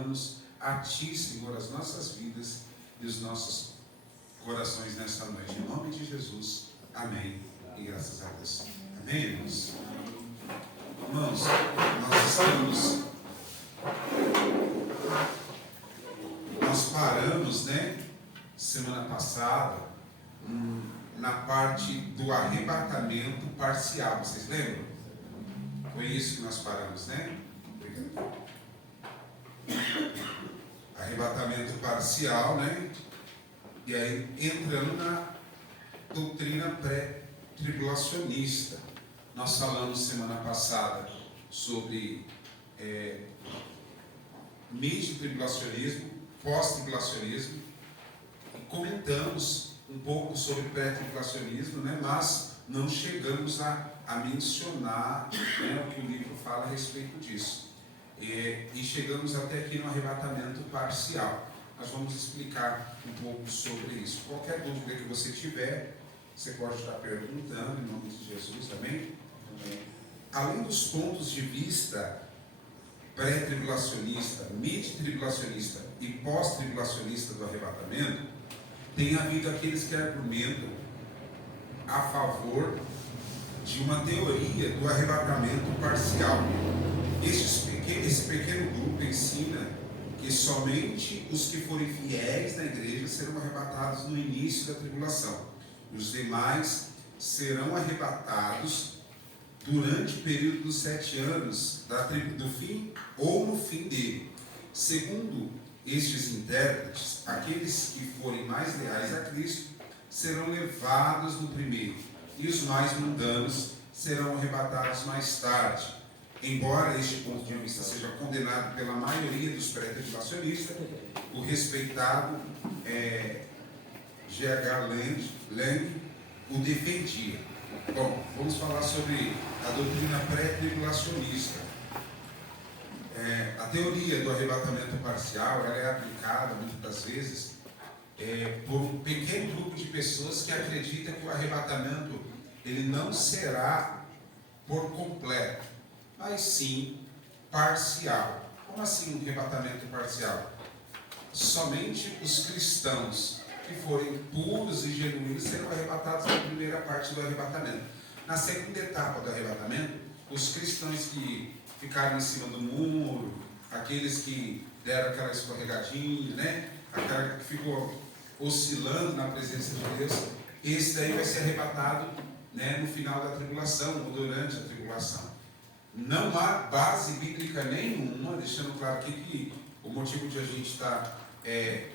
entregamos a Ti, Senhor, as nossas vidas e os nossos corações nesta noite. Em nome de Jesus, amém. E graças a Deus. Amém, irmãos? Irmãos, nós paramos, semana passada, na parte do arrebatamento parcial. Vocês lembram? Foi isso que nós paramos, Obrigado. Arrebatamento parcial, E aí, entrando na doutrina pré-tribulacionista. Nós falamos semana passada sobre mid-tribulacionismo, pós-tribulacionismo, e comentamos um pouco sobre pré-tribulacionismo, mas não chegamos a mencionar o que o livro fala a respeito disso. E chegamos até aqui no arrebatamento parcial. Nós vamos explicar um pouco sobre isso. Qualquer dúvida que você tiver, você pode estar perguntando, em nome de Jesus, amém? Além dos pontos de vista pré-tribulacionista, mid-tribulacionista e pós-tribulacionista do arrebatamento, tem havido aqueles que argumentam a favor de uma teoria do arrebatamento parcial. Esse pequeno grupo ensina que somente os que forem fiéis na igreja serão arrebatados no início da tribulação. Os demais serão arrebatados durante o período dos 7 anos do fim ou no fim dele. Segundo estes intérpretes, aqueles que forem mais leais a Cristo serão levados no primeiro, e os mais mundanos serão arrebatados mais tarde. Embora este ponto de vista seja condenado pela maioria dos pré-tribulacionistas, o respeitado G.H. Lang o defendia. Bom, vamos falar sobre a doutrina pré-tribulacionista. A teoria do arrebatamento parcial ela é aplicada muitas das vezes por um pequeno grupo de pessoas que acredita que o arrebatamento ele não será por completo, mas sim parcial. Como assim um arrebatamento parcial? Somente os cristãos que forem puros e genuínos serão arrebatados na primeira parte do arrebatamento. Na segunda etapa do arrebatamento, os cristãos que ficaram em cima do muro, aqueles que deram aquela escorregadinha, aquela que ficou oscilando na presença de Deus, esse daí vai ser arrebatado no final da tribulação ou durante a tribulação. Não há base bíblica nenhuma, deixando claro aqui que o motivo de a gente estar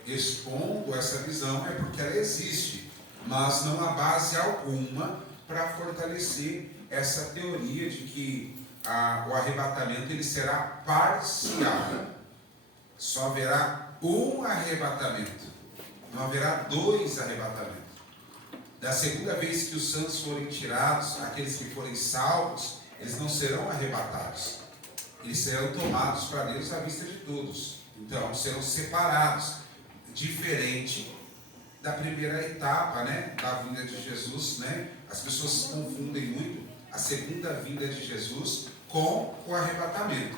expondo essa visão é porque ela existe, mas não há base alguma para fortalecer essa teoria de que o arrebatamento ele será parcial. Só haverá um arrebatamento, não haverá 2 arrebatamentos. Da segunda vez que os santos forem tirados, aqueles que forem salvos, eles não serão arrebatados, eles serão tomados para Deus à vista de todos. Então serão separados, diferente da primeira etapa, da vinda de Jesus, As pessoas confundem muito a segunda vinda de Jesus com o arrebatamento.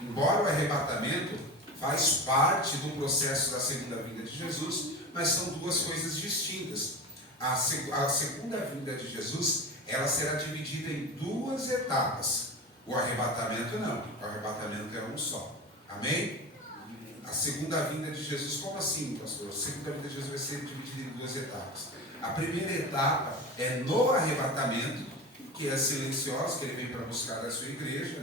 Embora o arrebatamento faz parte do processo da segunda vinda de Jesus, mas são 2 coisas distintas. A segunda vinda de Jesus, ela será dividida em 2 etapas. O arrebatamento não, o arrebatamento é um só. Amém? A segunda vinda de Jesus, como assim, pastor? A segunda vinda de Jesus vai ser dividida em 2 etapas. A primeira etapa é no arrebatamento, que é silenciosa, que ele vem para buscar a sua igreja,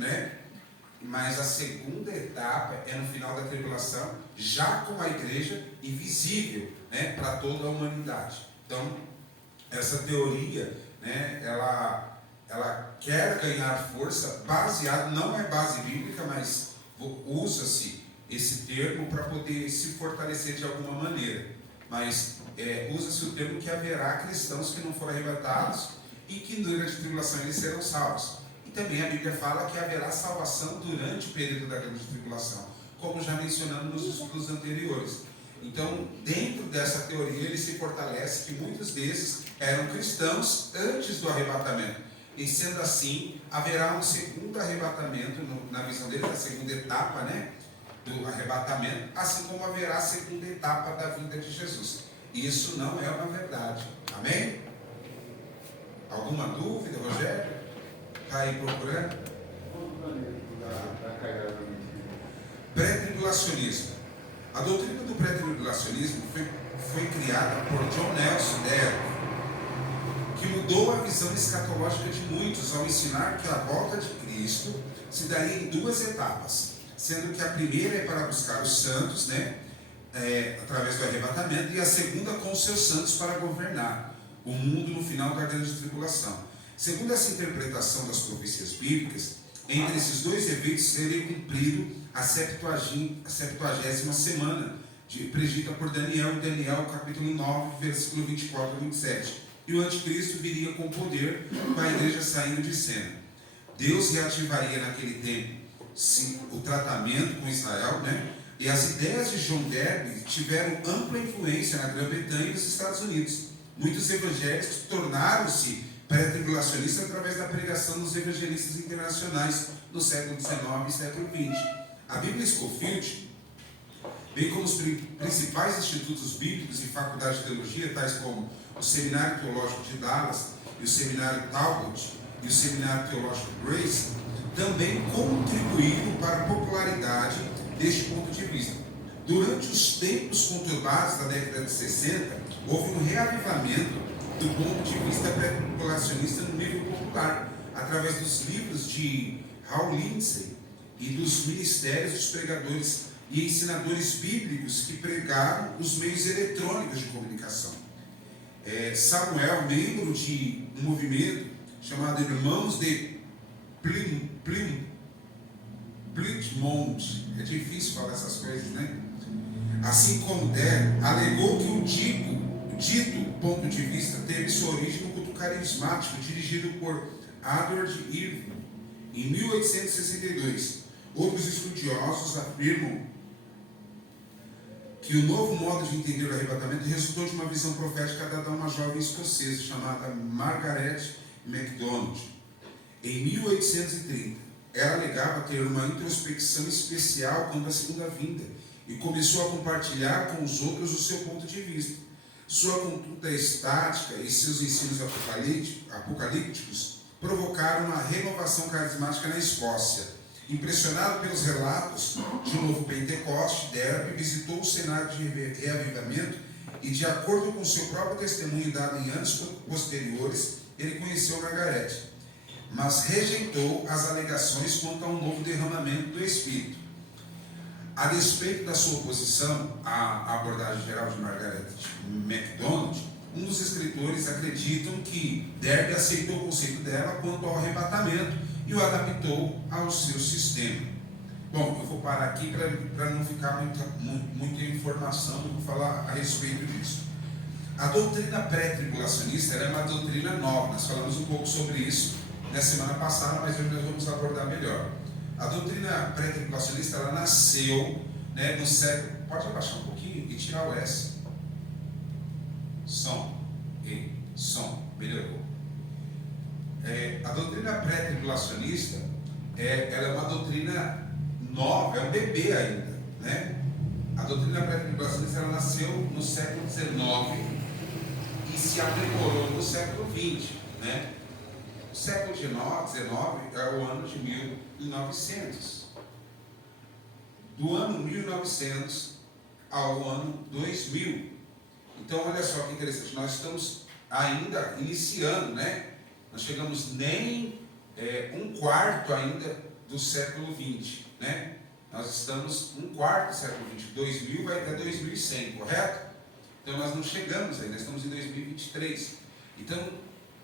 Mas a segunda etapa é no final da tribulação, já com a igreja invisível, para toda a humanidade. Então, essa teoria, ela quer ganhar força baseado, não é base bíblica, mas usa-se esse termo para poder se fortalecer de alguma maneira. Mas usa-se o termo que haverá cristãos que não foram arrebatados e que durante a tribulação eles serão salvos. E também a Bíblia fala que haverá salvação durante o período da grande tribulação, como já mencionamos nos estudos anteriores. Então, dentro dessa teoria, ele se fortalece que muitos desses eram cristãos antes do arrebatamento. E sendo assim, haverá um segundo arrebatamento, na visão dele, da segunda etapa, arrebatamento, assim como haverá a segunda etapa da vinda de Jesus. Isso não é uma verdade. Amém? Alguma dúvida, Rogério? Está aí procurando? Pré-tribulacionismo. A doutrina do pré-tribulacionismo foi criada por John Nelson Darby, que mudou a visão escatológica de muitos ao ensinar que a volta de Cristo se daria em duas etapas, sendo que a primeira é para buscar os santos, através do arrebatamento, e a segunda com os seus santos para governar o mundo no final da grande tribulação. Segundo essa interpretação das profecias bíblicas, entre esses dois eventos seria cumprido a 70ª semana, predita por Daniel, em Daniel capítulo 9, versículo 24 a 27. E o anticristo viria com poder, com a igreja saindo de cena. Deus reativaria naquele tempo o tratamento com Israel, e as ideias de John Darby tiveram ampla influência na Grã-Bretanha e nos Estados Unidos. Muitos evangélicos tornaram-se pré-tribulacionistas através da pregação dos evangelistas internacionais no século XIX e século XX. A Bíblia Scofield, bem como os principais institutos bíblicos e faculdades de teologia, tais como o Seminário Teológico de Dallas e o Seminário Talbot e o Seminário Teológico Grace, também contribuíram para a popularidade deste ponto de vista. Durante os tempos conturbados da década de 60, houve um reavivamento do ponto de vista pré-tribulacionista no nível popular, através dos livros de Hal Lindsey e dos ministérios dos pregadores e ensinadores bíblicos que pregaram os meios eletrônicos de comunicação. Samuel, membro de um movimento chamado Irmãos de Plymouth, é difícil falar essas coisas, assim como Der, alegou que o dito ponto de vista teve sua origem no culto carismático dirigido por Edward Irving em 1862. Outros estudiosos afirmam que o novo modo de entender o arrebatamento resultou de uma visão profética dada a uma jovem escocesa chamada Margaret MacDonald. Em 1830, ela alegava ter uma introspecção especial quanto à segunda vinda e começou a compartilhar com os outros o seu ponto de vista. Sua conduta estática e seus ensinos apocalípticos provocaram uma renovação carismática na Escócia. Impressionado pelos relatos de um novo Pentecoste, Darby visitou o cenário de reavivamento e, de acordo com seu próprio testemunho dado em anos posteriores, ele conheceu Margaret, mas rejeitou as alegações quanto a um novo derramamento do Espírito. A despeito da sua oposição à abordagem geral de Margaret MacDonald, um dos escritores acreditam que Darby aceitou o conceito dela quanto ao arrebatamento e o adaptou ao seu sistema. Bom, eu vou parar aqui para não ficar muita informação, eu vou falar a respeito disso. A doutrina pré-tribulacionista é uma doutrina nova, nós falamos um pouco sobre isso na semana passada, mas hoje nós vamos abordar melhor. A doutrina pré-tribulacionista, ela nasceu no século... Pode abaixar um pouquinho e tirar o S. Som. Melhorou. A doutrina pré-tribulacionista, ela é uma doutrina nova, é um bebê ainda, A doutrina pré-tribulacionista, ela nasceu no século XIX e se aprimorou no século XX, O século XIX é o ano de 1900. Do ano 1900 ao ano 2000. Então, olha só que interessante, nós estamos ainda iniciando, Nós chegamos nem um quarto ainda do século XX, Nós estamos um quarto do século XX, 2000 vai até 2100, correto? Então, nós não chegamos ainda, nós estamos em 2023. Então,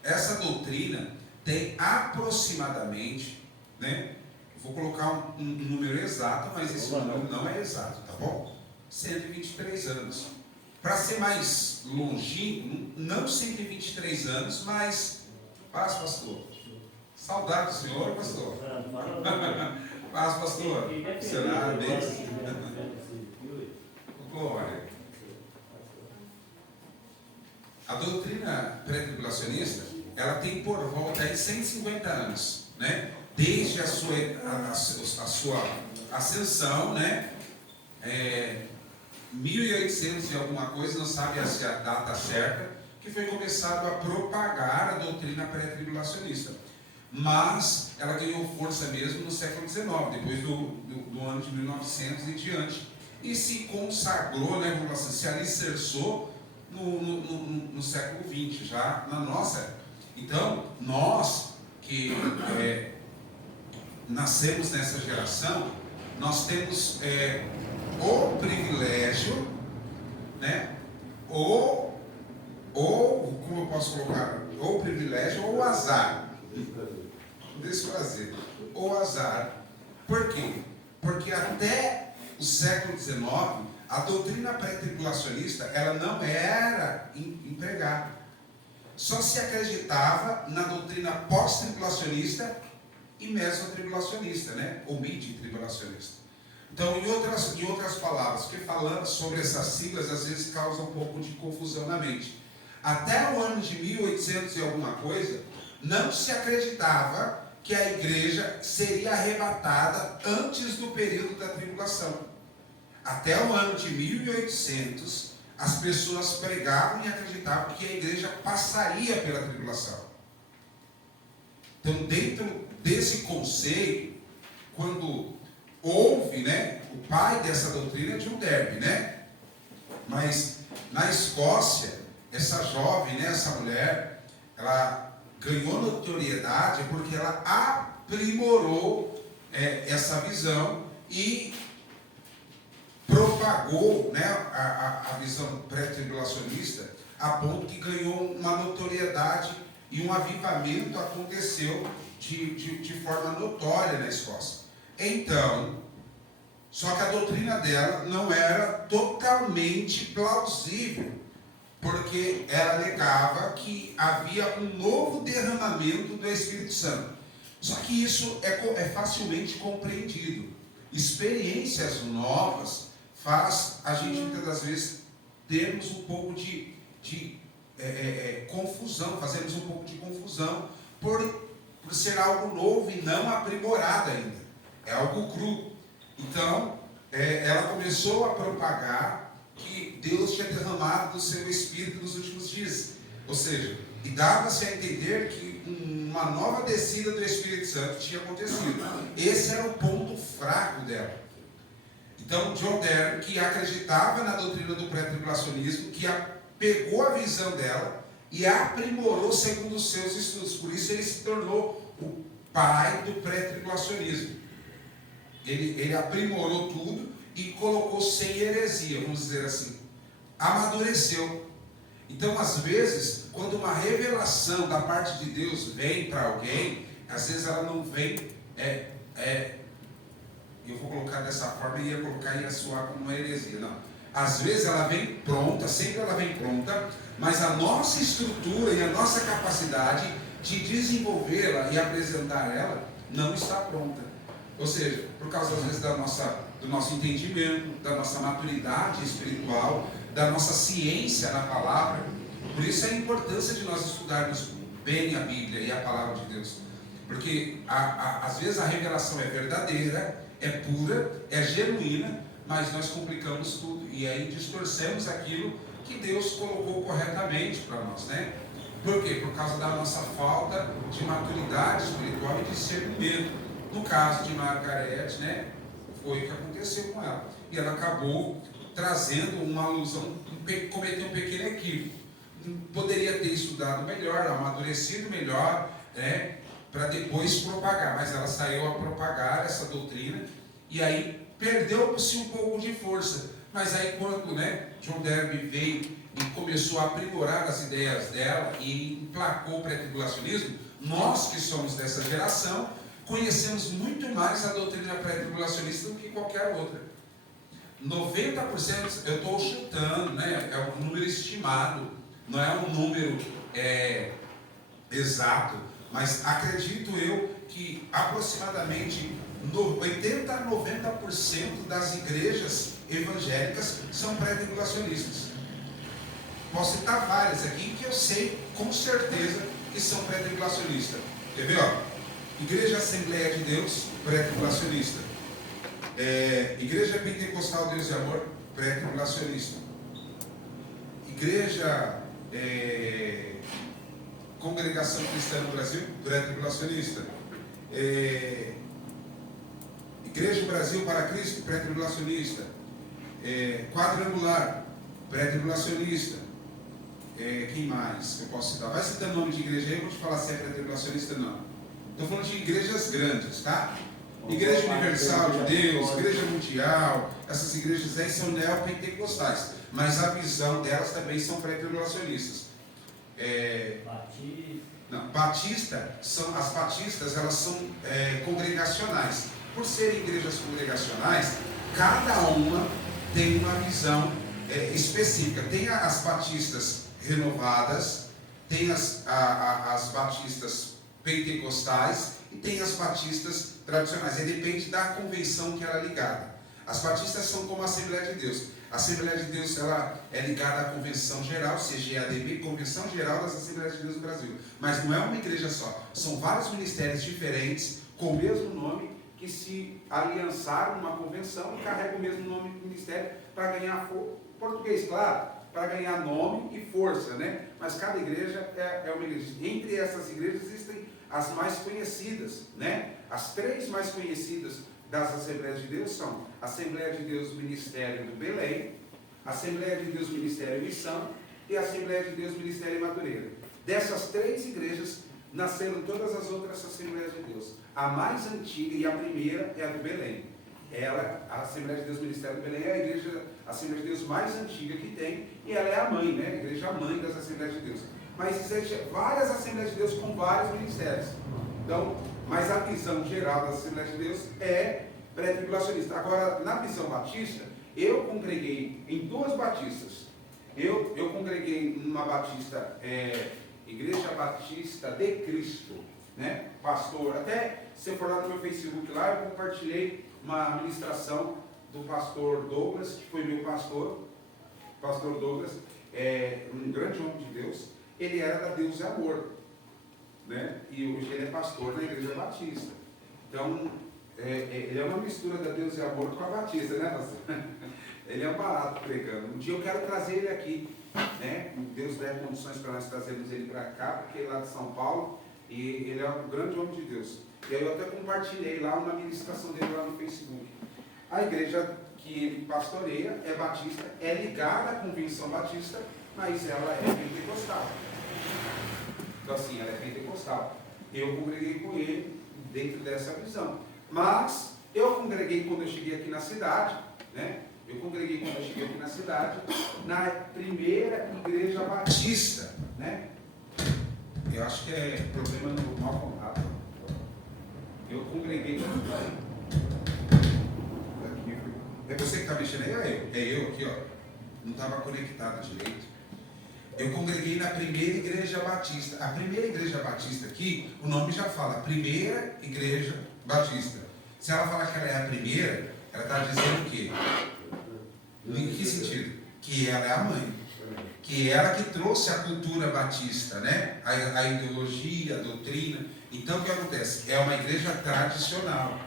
essa doutrina tem aproximadamente, vou colocar um número exato, mas esse número não é exato, tá bom? 123 anos. Para ser mais longínquo, não 123 anos, mas... Paz, pastor. Saudade do senhor, pastor. Paz, pastor. Senhor, bênção. Glória. A doutrina pré-tribulacionista, ela tem por volta de 150 anos, Desde a sua ascensão, 1800 e alguma coisa, não sabe se a data certa, que foi começado a propagar a doutrina pré-tribulacionista. Mas ela ganhou força mesmo no século XIX, depois do ano de 1900 e diante. E se consagrou, né, vamos assim, se alicerçou no século XX, já na nossa época. Então, nós que nascemos nessa geração, nós temos o privilégio, né, ou como eu posso colocar, ou o privilégio ou o azar, desprazer, ou azar. Por quê? Porque até o século XIX, a doutrina pré-tribulacionista, ela não era empregada. Só se acreditava na doutrina pós-tribulacionista e mesotribulacionista, né? Ou midi-tribulacionista. Então, em outras palavras, porque falando sobre essas siglas, às vezes causa um pouco de confusão na mente. Até o ano de 1800 e alguma coisa, não se acreditava que a igreja seria arrebatada antes do período da tribulação. Até o ano de 1800, as pessoas pregavam e acreditavam que a igreja passaria pela tribulação. Então, dentro desse conceito, quando houve, né, o pai dessa doutrina é John Derby, né? Mas na Escócia, essa jovem, né, essa mulher, ela ganhou notoriedade porque ela aprimorou essa visão e propagou, né, a visão pré-tribulacionista a ponto que ganhou uma notoriedade e um avivamento aconteceu de forma notória na Escócia. Então, só que a doutrina dela não era totalmente plausível, porque ela alegava que havia um novo derramamento do Espírito Santo. Só que isso é facilmente compreendido. Experiências novas faz a gente muitas das vezes termos um pouco de confusão, fazemos um pouco de confusão por ser algo novo e não aprimorado ainda. É algo cru. Então, ela começou a propagar que Deus tinha derramado do seu Espírito nos últimos dias. Ou seja, e dava-se a entender que uma nova descida do Espírito Santo tinha acontecido. Esse era o ponto fraco dela. Então, John Derby, que acreditava na doutrina do pré-tribulacionismo, que pegou a visão dela e aprimorou segundo os seus estudos. Por isso ele se tornou o pai do pré-tribulacionismo. Ele aprimorou tudo e colocou sem heresia, vamos dizer assim. Amadureceu. Então, às vezes, quando uma revelação da parte de Deus vem para alguém, às vezes ela não vem, eu vou colocar dessa forma e ia soar como uma heresia, não. Às vezes ela vem pronta, sempre ela vem pronta, mas a nossa estrutura e a nossa capacidade de desenvolvê-la e apresentar ela não está pronta. Ou seja, por causa às vezes do nosso entendimento, da nossa maturidade espiritual, da nossa ciência na palavra. Por isso a importância de nós estudarmos bem a Bíblia e a palavra de Deus. Porque às vezes a revelação é verdadeira, é pura, é genuína, mas nós complicamos tudo e aí distorcemos aquilo que Deus colocou corretamente para nós, né? Por quê? Por causa da nossa falta de maturidade espiritual e discernimento. No caso de Margarete, né, foi o que aconteceu com ela. E ela acabou trazendo uma alusão, cometeu um pequeno equívoco. Poderia ter estudado melhor, amadurecido melhor, né, para depois propagar. Mas ela saiu a propagar essa doutrina e aí perdeu-se um pouco de força. Mas aí quando, né, John Derby veio e começou a aprimorar as ideias dela e emplacou o pré-tribulacionismo, nós que somos dessa geração, conhecemos muito mais a doutrina pré-tribulacionista do que qualquer outra. 90%, eu estou chutando, né, é um número estimado, não é um número exato, mas acredito eu que aproximadamente 80 a 90% das igrejas evangélicas são pré-tribulacionistas. Posso citar várias aqui que eu sei com certeza que são pré-tribulacionistas. Quer ver? Igreja Assembleia de Deus, pré-tribulacionista. Igreja Pentecostal Deus e Amor, pré-tribulacionista. Igreja Congregação Cristã no Brasil, pré-tribulacionista. Igreja Brasil para Cristo, pré-tribulacionista. Quadrangular, pré-tribulacionista. Quem mais que eu posso citar? Vai citando nome de igreja aí, eu vou te falar se é pré-tribulacionista ou não. Estou falando de igrejas grandes, tá? Igreja Universal de Deus, Igreja Mundial, essas igrejas aí são neopentecostais, mas a visão delas também são pré-tribulacionistas. Batista, as batistas, elas são congregacionais. Por serem igrejas congregacionais, cada uma tem uma visão específica. Tem as batistas renovadas, tem as batistas pentecostais e tem as batistas tradicionais. Depende da convenção que ela é ligada. As batistas são como a Assembleia de Deus. A Assembleia de Deus ela é ligada à Convenção Geral, CGADB, Convenção Geral das Assembleias de Deus do Brasil. Mas não é uma igreja só. São vários ministérios diferentes, com o mesmo nome, que se aliançaram numa convenção e carregam o mesmo nome do ministério para ganhar português, claro, para ganhar nome e força, né? Mas cada igreja é uma igreja. Entre essas igrejas existem as mais conhecidas, né? As três mais conhecidas das Assembleias de Deus são a Assembleia de Deus Ministério do Belém, a Assembleia de Deus Ministério Missão e a Assembleia de Deus Ministério Madureira. Dessas três igrejas nasceram todas as outras Assembleias de Deus. A mais antiga e a primeira é a do Belém. Ela, a Assembleia de Deus Ministério do Belém, é a Assembleia de Deus mais antiga que tem, e ela é a mãe, né? A igreja mãe das Assembleias de Deus. Mas existem várias Assembleias de Deus com vários ministérios. Então, mas a visão geral das Assembleias de Deus é pré-tribulacionista. Agora, na visão batista, eu congreguei em duas batistas. Eu congreguei numa batista, Igreja Batista de Cristo, né? Pastor, até se for lá no meu Facebook lá, eu compartilhei uma ministração do pastor Douglas, que foi meu pastor Douglas, um grande homem de Deus. Ele era da Deus e Amor, né? E hoje ele é pastor na Igreja Batista. Então, ele é uma mistura da Deus e Amor com a Batista, né, pastor? Ele é um barato pregando. Um dia eu quero trazer ele aqui, né? Deus der condições para nós trazermos ele para cá, porque ele é lá de São Paulo, e ele é um grande homem de Deus. E aí eu até compartilhei lá uma ministração dele lá no Facebook. A igreja que ele pastoreia é batista, é ligada à Convenção Batista, mas ela é pentecostal. Então assim, ela é pentecostal. Eu congreguei com ele dentro dessa visão. Mas eu congreguei quando eu cheguei aqui na cidade, né? Eu congreguei quando eu cheguei aqui na cidade, na primeira igreja batista, né? Eu acho que é problema no mal contato. Eu congreguei quando é você que está mexendo aí ou é eu? É eu aqui, ó. Não estava conectado direito. Eu congreguei na primeira igreja batista. A primeira igreja batista aqui, o nome já fala, primeira igreja batista. Se ela falar que ela é a primeira, ela está dizendo o quê? Em que sentido? Que ela é a mãe. Que é ela que trouxe a cultura batista, né? A ideologia, a doutrina. Então o que acontece? É uma igreja tradicional.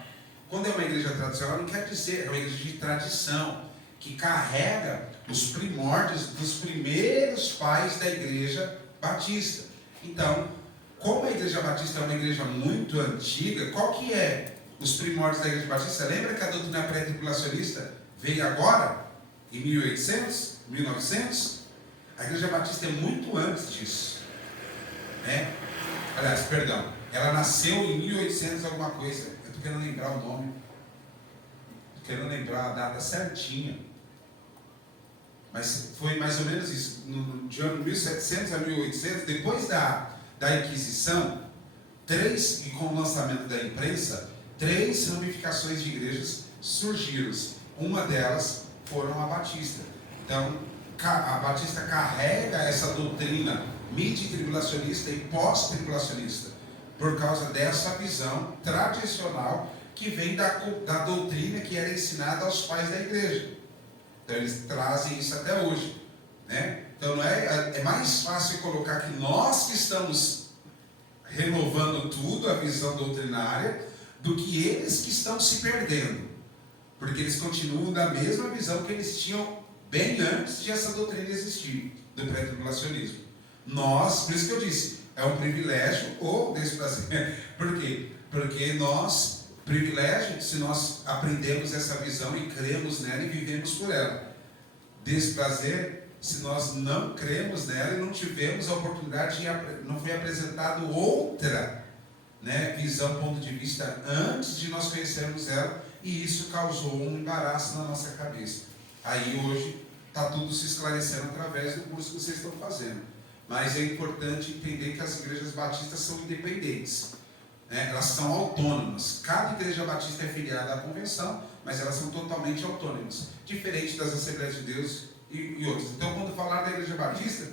Quando é uma igreja tradicional, não quer dizer, é uma igreja de tradição, que carrega os primórdios dos primeiros pais da igreja batista. Então, como a igreja batista é uma igreja muito antiga, qual que é os primórdios da igreja batista? Lembra que a doutrina pré-tribulacionista veio agora, em 1800, 1900? A igreja batista é muito antes disso, né? Aliás, perdão, ela nasceu em 1800 alguma coisa. Eu estou querendo lembrar o nome, estou querendo lembrar a data certinha, mas foi mais ou menos isso, de ano 1700 a 1800, depois da Inquisição, e com o lançamento da imprensa, 3 ramificações de igrejas surgiram. Uma delas foram a batista. Então, a batista carrega essa doutrina midi-tribulacionista e pós-tribulacionista, por causa dessa visão tradicional que vem da doutrina que era ensinada aos pais da igreja. Então eles trazem isso até hoje, né? Então é mais fácil colocar que nós que estamos renovando tudo, a visão doutrinária, do que eles que estão se perdendo. porque eles continuam da mesma visão que eles tinham bem antes de essa doutrina existir, do pré-tribulacionismo. Nós, por isso que eu disse, é um privilégio ou desprazer. Por quê? Porque nós, privilégio, se nós aprendemos essa visão e cremos nela e vivemos por ela. Desprazer, se nós não cremos nela e não tivemos a oportunidade de, não foi apresentado outra, visão, ponto de vista, antes de nós conhecermos ela, e isso causou um embaraço na nossa cabeça. Aí hoje está tudo se esclarecendo através do curso que vocês estão fazendo. Mas é importante entender que as igrejas batistas são independentes, elas são autônomas. Cada igreja batista é filiada à convenção, mas elas são totalmente autônomas, diferente das Assembleias de Deus e outros. Então, quando falar da igreja batista,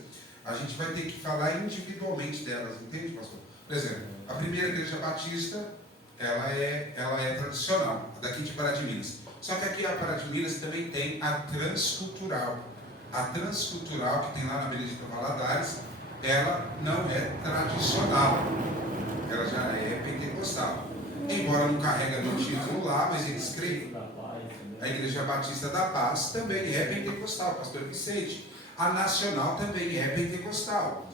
a gente vai ter que falar individualmente delas, entende, pastor? Por exemplo, a primeira igreja batista, ela é tradicional, daqui de Pará de Minas. Só que aqui a Pará de Minas também tem a transcultural. A transcultural, que tem lá na Benedita Valadares, ela não é tradicional, ela já é pentecostal. Embora não carrega no título lá, mas eles creem. A Igreja Batista da Paz também é pentecostal, pastor Vicente. A Nacional também é pentecostal,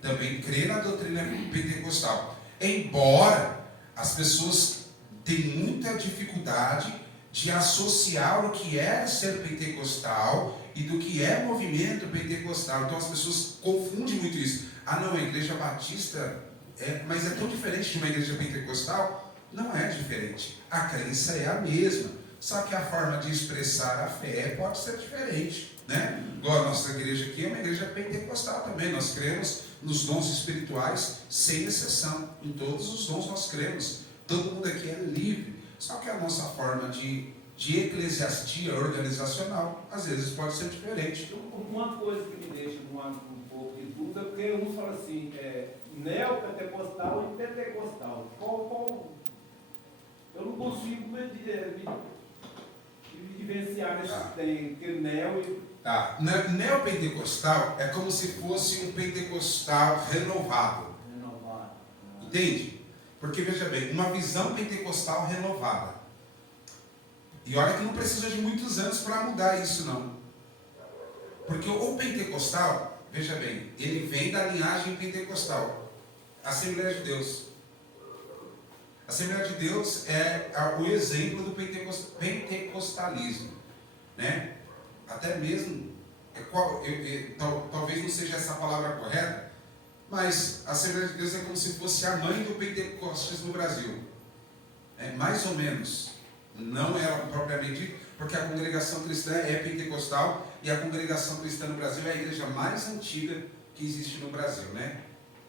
também crê na doutrina pentecostal. Embora as pessoas tenham muita dificuldade de associar o que é ser pentecostal e do que é movimento pentecostal. Então as pessoas confundem muito isso. Ah não, a igreja batista mas é tão diferente de uma igreja pentecostal? Não é diferente. A crença é a mesma, só que a forma de expressar a fé pode ser diferente, Igual a nossa igreja aqui é uma igreja pentecostal também. Nós cremos nos dons espirituais sem exceção. Em todos os dons nós cremos. Todo mundo aqui é livre. Só que a nossa forma de eclesiastia organizacional, às vezes pode ser diferente. Uma coisa que me deixa um pouco de dúvida, porque um fala assim, neopentecostal e pentecostal. Qual? Eu não consigo me diferenciar nesses três, porque neo e... Neopentecostal é como se fosse um pentecostal renovado. Entende? Porque, veja bem, uma visão pentecostal renovada. E olha que não precisa de muitos anos para mudar isso, não. Porque o pentecostal, veja bem, ele vem da linhagem pentecostal. Assembleia de Deus. A Assembleia de Deus é o exemplo do pentecostalismo. Até mesmo, talvez não seja essa a palavra correta, mas a Assembleia de Deus é como se fosse a mãe do Pentecostes no Brasil. Mais ou menos. Não é propriamente dito, porque a congregação cristã é pentecostal e a congregação cristã no Brasil é a igreja mais antiga que existe no Brasil,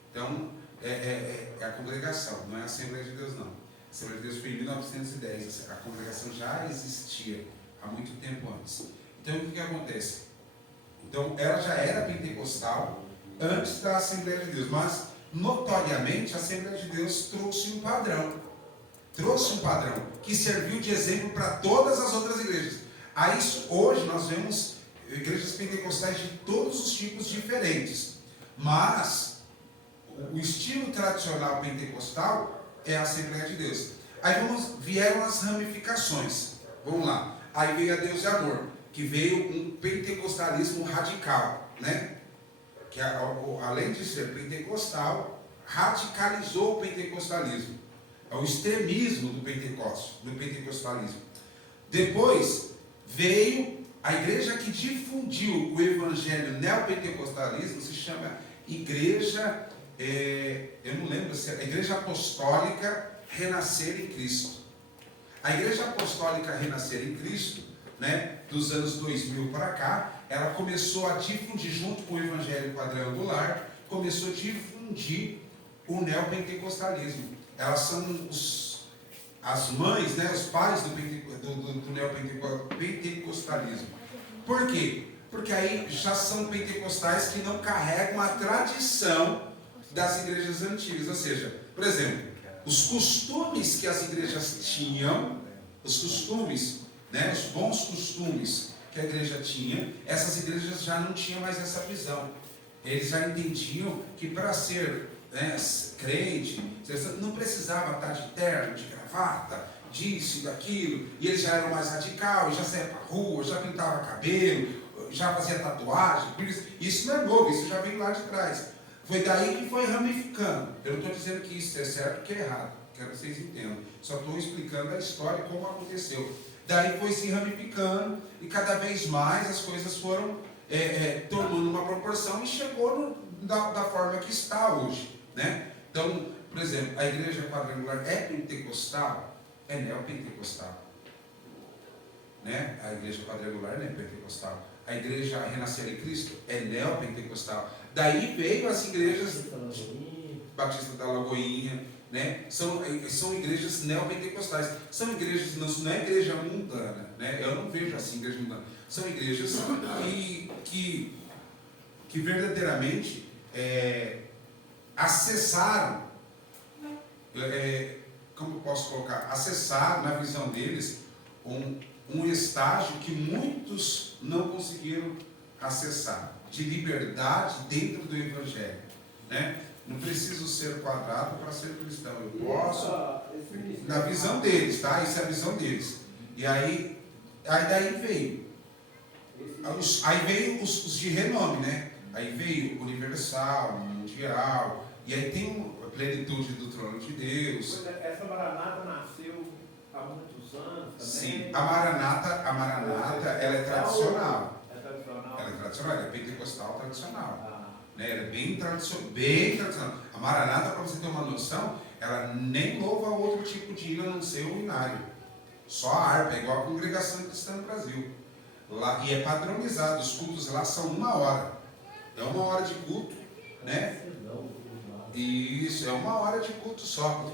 Então, é a congregação, não é a Assembleia de Deus, não. A Assembleia de Deus foi em 1910, a congregação já existia há muito tempo antes. Então, o que acontece? Então, ela já era pentecostal antes da Assembleia de Deus, mas, notoriamente, a Assembleia de Deus trouxe um padrão que serviu de exemplo para todas as outras igrejas. Aí, hoje, nós vemos igrejas pentecostais de todos os tipos diferentes, mas o estilo tradicional pentecostal é a Assembleia de Deus. Aí vieram as ramificações. Vamos lá. Aí veio a Deus e Amor, que veio um pentecostalismo radical, Que além de ser pentecostal, radicalizou o pentecostalismo. É o extremismo do pentecostalismo. Depois veio a igreja que difundiu o evangelho neopentecostalismo, se chama Igreja, eu não lembro se é a Igreja Apostólica Renascer em Cristo. A Igreja Apostólica Renascer em Cristo, dos anos 2000 para cá, ela começou a difundir, junto com o evangelho quadrangular, começou a difundir o neopentecostalismo. Elas são as mães, os pais do neopentecostalismo. Por quê? Porque aí já são pentecostais que não carregam a tradição das igrejas antigas. Ou seja, por exemplo, os costumes que as igrejas tinham, os bons costumes que a igreja tinha, essas igrejas já não tinham mais essa visão. Eles já entendiam que para ser crente, não precisava estar de terno, de gravata, disso, daquilo, e eles já eram mais radicais, já saía pra rua, já pintava cabelo, já fazia tatuagem, isso não é novo, isso já vem lá de trás. Foi daí que foi ramificando. Eu não estou dizendo que isso é certo ou que é errado, quero que vocês entendam, só estou explicando a história, como aconteceu. Daí foi se ramificando, e cada vez mais as coisas foram tomando uma proporção, e chegou da forma que está hoje, né? Então, por exemplo, a igreja quadrangular é pentecostal? É neopentecostal, né? A igreja quadrangular não é pentecostal. A igreja Renascer em Cristo é neopentecostal. Daí veio as igrejas Batista da Lagoinha, né? São igrejas neopentecostais. São igrejas, não é igreja mundana, né? Eu não vejo assim igreja mundana. São igrejas que verdadeiramente acessaram, como eu posso colocar, acessaram na visão deles um estágio que muitos não conseguiram acessar, de liberdade dentro do Evangelho, né? Não preciso ser quadrado para ser cristão, eu posso, na visão deles, tá? Isso é a visão deles. E aí daí veio, os de renome, né? Aí veio Universal, Mundial, e aí tem a plenitude do trono de Deus. Essa Maranata nasceu há muitos anos também? Sim, a Maranata, ela é tradicional. É tradicional? Ela é tradicional, ela é pentecostal tradicional. Né? Ela é bem tradicional. A Maranata, para você ter uma noção, ela nem louva outro tipo de hino a não ser o hinário. Só a harpa, é igual a congregação cristã no Brasil. Lá, e é padronizado, os cultos lá são 1 hora. É 1 hora de culto, né? Isso, é 1 hora de culto só.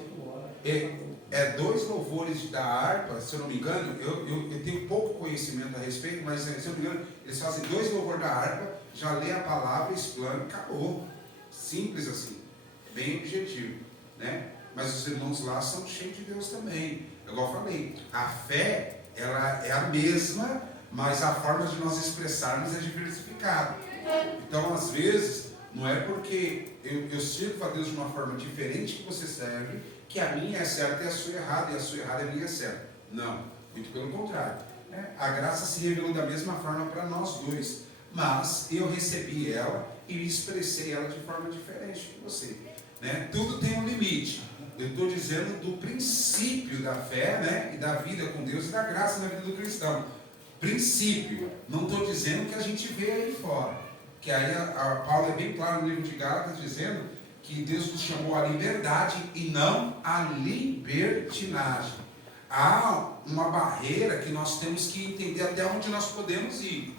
É 2 louvores da harpa, se eu não me engano, eu tenho pouco conhecimento a respeito, mas se eu não me engano, eles fazem 2 louvores da harpa, já lê a palavra, explana, acabou. Simples assim, bem objetivo, né? Mas os irmãos lá são cheios de Deus também. Igual eu falei, a fé, ela é a mesma, mas a forma de nós expressarmos é diversificada. Então, às vezes, não é porque eu sirvo a Deus de uma forma diferente que você serve, que a minha é certa e a sua é errada, e a sua errada é a minha é certa. Não, muito pelo contrário. A graça se revelou da mesma forma para nós dois, mas eu recebi ela e expressei ela de forma diferente que você. Né? Tudo tem um limite. Eu estou dizendo do princípio da fé, né? E da vida com Deus e da graça na vida do cristão. Princípio. Não estou dizendo que a gente vê aí fora. Que aí a Paulo é bem claro no livro de Gálatas dizendo que Deus nos chamou à liberdade e não à libertinagem. Há uma barreira que nós temos que entender até onde nós podemos ir.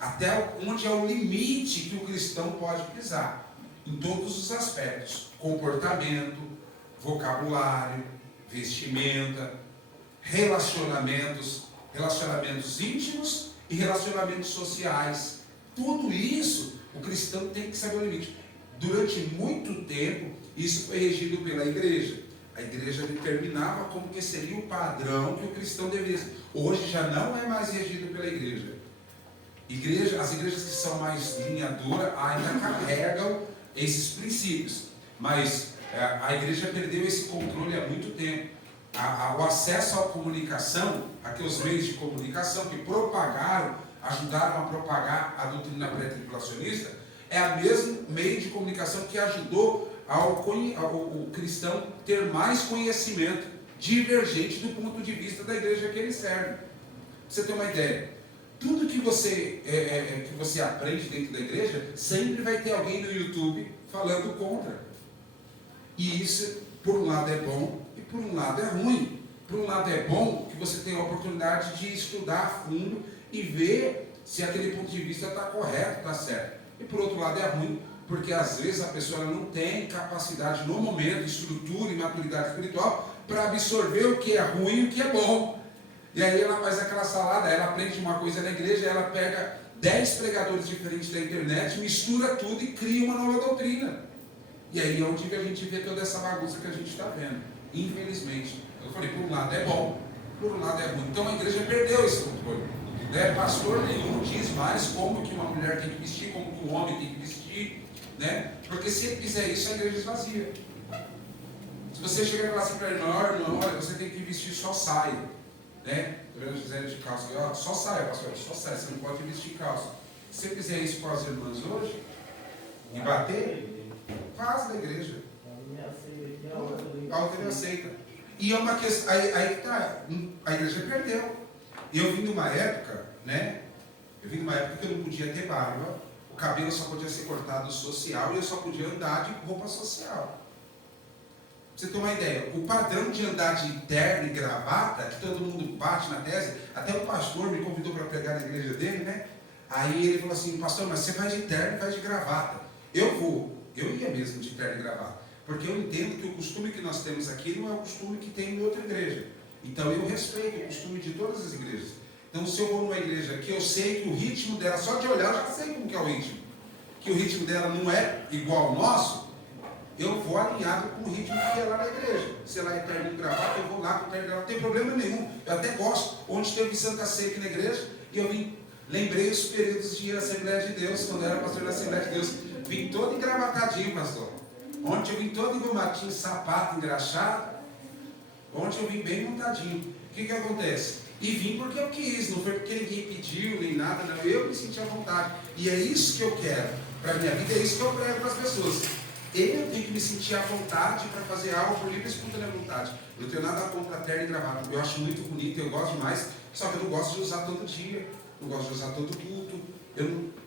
Até onde é o limite que o cristão pode pisar. Em todos os aspectos. Comportamento, vocabulário, vestimenta, relacionamentos íntimos e relacionamentos sociais. Tudo isso, o cristão tem que saber o limite. Durante muito tempo, isso foi regido pela igreja. A igreja determinava como que seria o padrão que o cristão deveria ser. Hoje já não é mais regido pela igreja. As igrejas que são mais linha dura ainda carregam esses princípios. Mas a igreja perdeu esse controle há muito tempo. O acesso à comunicação, aqueles meios de comunicação que ajudaram a propagar a doutrina pré-tribulacionista, é o mesmo meio de comunicação que ajudou o cristão ter mais conhecimento divergente do ponto de vista da igreja que ele serve. Pra você ter uma ideia, tudo que você aprende dentro da igreja, sempre vai ter alguém no YouTube falando contra. E isso, por um lado, é bom e por um lado é ruim. Por um lado é bom que você tenha a oportunidade de estudar a fundo e ver se aquele ponto de vista está correto, está certo. E por outro lado é ruim, porque às vezes a pessoa não tem capacidade no momento, estrutura e maturidade espiritual para absorver o que é ruim e o que é bom. E aí ela faz aquela salada, ela aprende uma coisa na igreja, ela pega 10 pregadores diferentes da internet, mistura tudo e cria uma nova doutrina. E aí é onde a gente vê toda essa bagunça que a gente está vendo, infelizmente. Eu falei, por um lado é bom, por um lado é ruim. Então a igreja perdeu esse controle. Né? Pastor nenhum diz mais como que uma mulher tem que vestir, como que um homem tem que vestir, né? Porque se ele fizer isso, a igreja esvazia. Se você chegar e falar assim para ele, irmão, olha, você tem que vestir só saia, né? Estou vendo Gisele de calça, só saia, pastor, só saia, você não pode vestir calça. Se você fizer isso com as irmãs hoje, e bater, faz na igreja. A outra me aceita. E é uma questão, aí tá, a igreja perdeu. E eu vim de uma época, né? Eu vim de uma época que eu não podia ter barba, o cabelo só podia ser cortado social e eu só podia andar de roupa social. Pra você ter uma ideia, o padrão de andar de terno e gravata, que todo mundo bate na tese, até o pastor me convidou para pregar na igreja dele, né? Aí ele falou assim, pastor, mas você vai de terno e vai de gravata. Eu ia mesmo de terno e gravata, porque eu entendo que o costume que nós temos aqui não é o costume que tem em outra igreja. Então eu respeito o costume de todas as igrejas. Então se eu vou numa igreja que eu sei que o ritmo dela, só de olhar eu já sei como que é o ritmo, que o ritmo dela não é igual ao nosso, eu vou alinhado com o ritmo que é lá na igreja. Se lá é terno e gravata, eu vou lá com terno e gravata, não tem problema nenhum. Eu até gosto. Ontem teve Santa Ceia aqui na igreja e eu lembrei os períodos de Assembleia de Deus, quando eu era pastor da Assembleia de Deus. Vim todo engravatadinho, pastor. Ontem eu vim todo engomadinho, sapato engraxado. Ontem eu vim bem montadinho. O que acontece? E vim porque eu quis, não foi porque ninguém pediu, nem nada, não. Eu me senti à vontade. E é isso que eu quero para a minha vida, é isso que eu prego para as pessoas. Eu tenho que me sentir à vontade para fazer algo por livre e espontânea vontade. Eu não tenho nada contra terno e gravata. Eu acho muito bonito, eu gosto demais, só que eu não gosto de usar todo dia, não gosto de usar todo culto.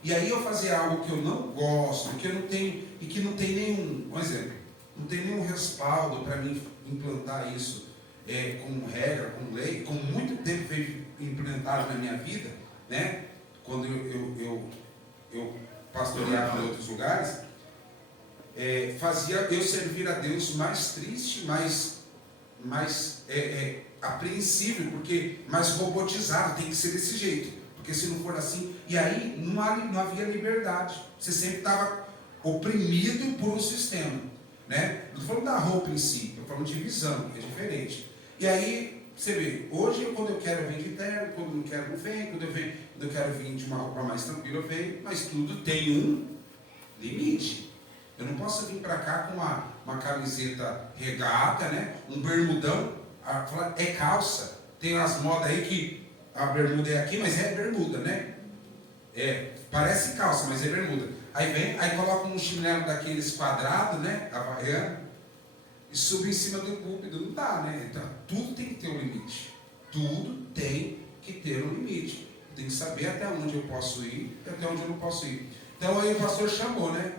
E aí eu fazer algo que eu não gosto, que eu não tenho, e que não tem nenhum, um exemplo, não tem nenhum respaldo para mim implantar isso com regra, com lei, como muito tempo veio implementado na minha vida, né? Quando eu pastoreava em outros lugares, fazia eu servir a Deus mais triste, mais apreensível, porque mais robotizado, tem que ser desse jeito, porque se não for assim, e aí não havia liberdade, você sempre estava oprimido por um sistema, né? Não estou falando da roupa em si, estou falando de visão, que é diferente. E aí, você vê, hoje quando eu quero vir de terno, quando não quero não venho, quando eu quero vir de uma roupa mais tranquila eu venho, mas tudo tem um limite. Eu não posso vir para cá com uma camiseta regata, né? Um bermudão, é calça. Tem as modas aí que a bermuda é aqui, mas é bermuda, né? Parece calça, mas é bermuda. Aí coloca um chinelo daqueles quadrados, né? Havaiano, e sube em cima do púlpito. Não dá, né? Então, tudo tem que ter um limite. Tudo tem que ter um limite. Tem que saber até onde eu posso ir e até onde eu não posso ir. Então aí o pastor chamou, né?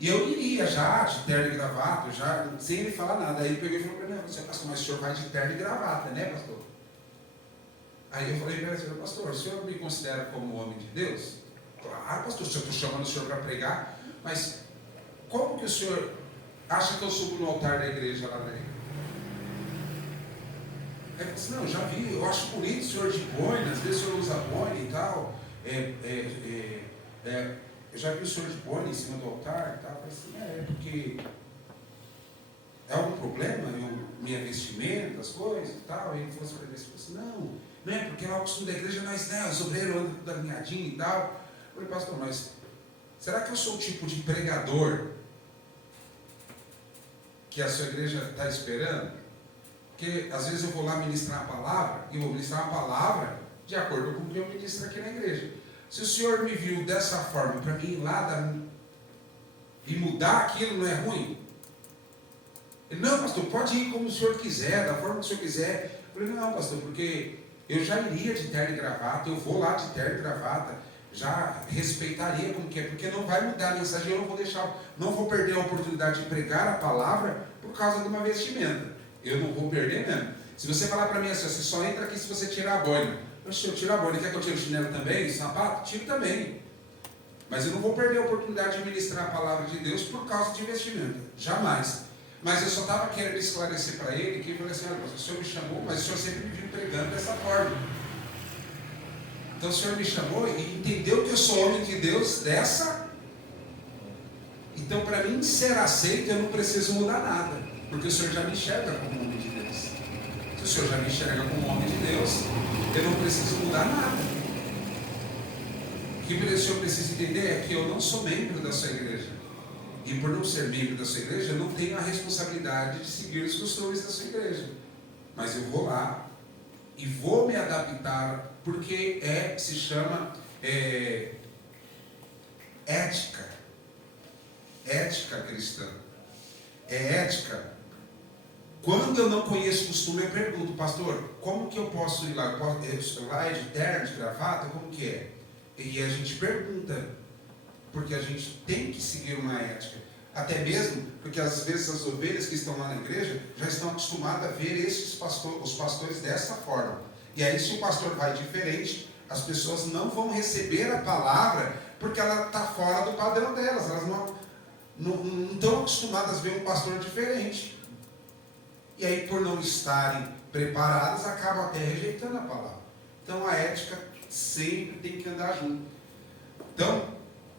E eu iria já de terno e gravata, já sem ele falar nada. Aí ele pegou e falou para mim, você pastor, mas o senhor vai de terno e gravata, né, pastor? Aí eu falei para ele, pastor, o senhor me considera como homem de Deus? Claro, pastor, eu estou chamando o senhor para pregar, mas como que o senhor acha que eu subo no altar da igreja lá na igreja? Aí ele falou assim, não, eu já vi, eu acho bonito o senhor de boina, às vezes o senhor usa boina e tal, eu já vi o senhor de boina em cima do altar e tal. Eu falei assim, porque é algum problema, minha vestimenta, as coisas e tal. E ele falou assim para mim, assim, não é porque lá o costume da igreja, nós, né, os obreiros andam tudo alinhadinho e tal. Eu falei, pastor, mas será que eu sou o tipo de pregador que a sua igreja está esperando? Porque às vezes eu vou lá ministrar a palavra, e vou ministrar a palavra de acordo com o que eu ministro aqui na igreja. Se o senhor me viu dessa forma, para mim ir lá e mudar aquilo não é ruim? Ele, não, pastor, pode ir como o senhor quiser, da forma que o senhor quiser. Eu falei, não, pastor, porque eu já iria de terno e gravata, eu vou lá de terno e gravata, já respeitaria como que é, porque não vai mudar a mensagem, eu não vou perder a oportunidade de pregar a palavra por causa de uma vestimenta. Eu não vou perder mesmo. Se você falar para mim assim, você só entra aqui se você tirar a boina. Oxe, eu tiro a boina, quer que eu tire o chinelo também, sapato? Tiro também. Mas eu não vou perder a oportunidade de ministrar a palavra de Deus por causa de vestimenta. Jamais. Mas eu só estava querendo esclarecer para ele que ele falou assim, o senhor me chamou, mas o senhor sempre me viu pregando dessa forma. Então o senhor me chamou e entendeu que eu sou homem de Deus dessa. Então para mim ser aceito eu não preciso mudar nada, porque o senhor já me enxerga como homem de Deus. Se o senhor já me enxerga como homem de Deus, eu não preciso mudar nada. O que o senhor precisa entender é que eu não sou membro da sua igreja. E por não ser membro da sua igreja, eu não tenho a responsabilidade de seguir os costumes da sua igreja. Mas eu vou lá e vou me adaptar, porque se chama ética. Ética cristã. É ética. Quando eu não conheço o costume, eu pergunto, pastor, como que eu posso ir lá? Lá é de terno, de gravata? Como que é? E a gente pergunta, porque a gente tem que seguir uma ética. Até mesmo porque às vezes as ovelhas que estão lá na igreja já estão acostumadas a ver os pastores dessa forma. E aí, se o pastor vai diferente, as pessoas não vão receber a palavra, porque ela está fora do padrão delas. Elas não estão acostumadas a ver um pastor diferente. E aí, por não estarem preparadas, acabam até rejeitando a palavra. Então, a ética sempre tem que andar junto. Então,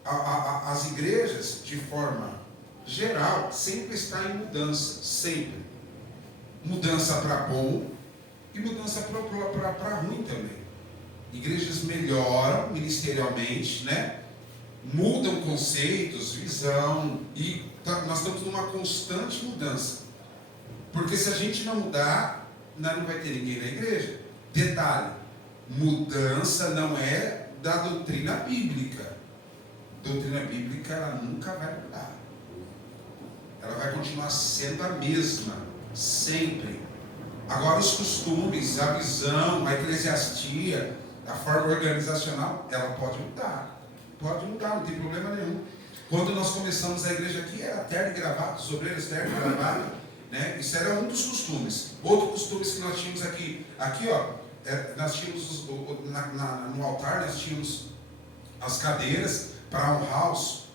as igrejas, de forma geral, sempre estão em mudança. Sempre. Mudança para bom e mudança para ruim também. Igrejas melhoram ministerialmente, né? Mudam conceitos, visão, e nós estamos numa constante mudança. Porque se a gente não mudar, não vai ter ninguém na igreja. Detalhe, mudança não é da doutrina bíblica. Doutrina bíblica, ela nunca vai mudar. Ela vai continuar sendo a mesma, sempre. Agora os costumes, a visão, a eclesiastia, a forma organizacional, ela pode mudar. Pode mudar, não tem problema nenhum. Quando nós começamos a igreja aqui, era terno e gravata, os obreiros terno e gravata. Né? Isso era um dos costumes. Outro costume que nós tínhamos aqui ó, nós tínhamos no altar, nós tínhamos as cadeiras para honrar os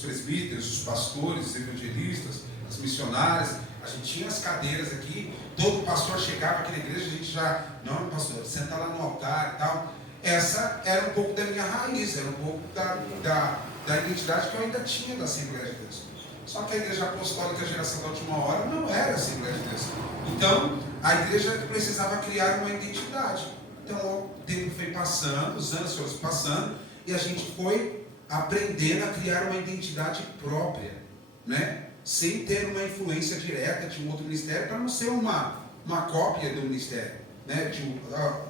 presbíteros, os pastores, os evangelistas, as missionárias. A gente tinha as cadeiras aqui, todo pastor chegava aqui na igreja, a gente já, não, pastor, senta lá no altar e tal. Essa era um pouco da minha raiz, era um pouco da identidade que eu ainda tinha da Assembleia de Deus. Só que a igreja apostólica, a geração da última hora, não era a Assembleia de Deus. Então, a igreja precisava criar uma identidade. Então, o tempo foi passando, os anos foram passando, e a gente foi aprendendo a criar uma identidade própria, né? Sem ter uma influência direta de um outro ministério, para não ser uma cópia do ministério, né?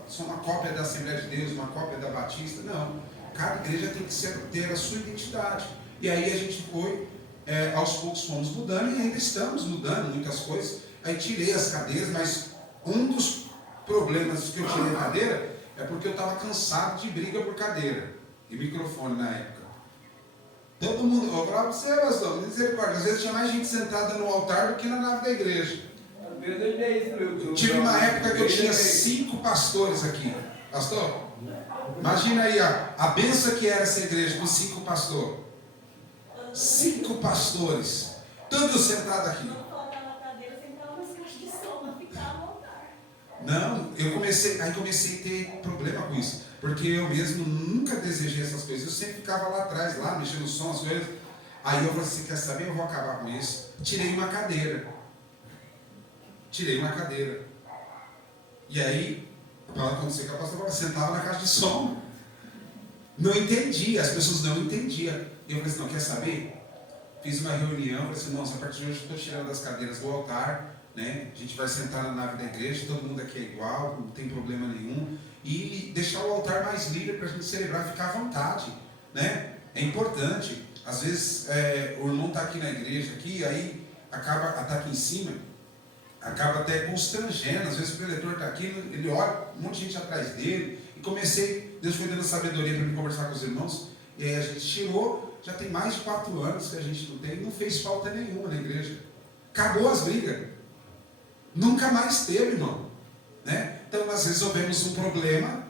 Só uma cópia da Assembleia de Deus, uma cópia da Batista. Não. Cada igreja tem que ter a sua identidade. E aí a gente foi... aos poucos fomos mudando e ainda estamos mudando muitas coisas. Aí tirei as cadeiras, mas um dos problemas que eu tirei a cadeira é porque eu estava cansado de briga por cadeira e microfone na época. Todo mundo, eu falava para você, pastor, misericórdia, às vezes tinha mais gente sentada no altar do que na nave da igreja. Tive uma época que eu tinha 5 pastores aqui. Pastor, imagina aí a benção que era essa igreja com 5 pastores. 5 pastores, todos sentados aqui. Não, eu comecei a ter problema com isso, porque eu mesmo nunca desejei essas coisas. Eu sempre ficava lá atrás, lá mexendo no som, as coisas. Aí eu falei assim, quer saber? Eu vou acabar com isso. Tirei uma cadeira. E aí, para acontecer que a pastora sentava na caixa de som. Não entendia, as pessoas não entendiam. E eu falei assim, não, quer saber? Fiz uma reunião, falei assim, nossa, a partir de hoje eu estou tirando as cadeiras do altar, né? A gente vai sentar na nave da igreja, todo mundo aqui é igual, não tem problema nenhum. E deixar o altar mais livre para a gente celebrar, ficar à vontade, né? É importante. Às vezes o irmão está aqui na igreja, aí acaba, está aqui em cima, acaba até constrangendo. Às vezes o preletor está aqui, ele olha, um monte de gente atrás dele. E Deus foi dando sabedoria para me conversar com os irmãos. E aí a gente tirou, já tem mais de 4 anos que a gente não tem, não fez falta nenhuma na igreja. Acabou as brigas. Nunca mais teve, irmão. Né? Então nós resolvemos um problema,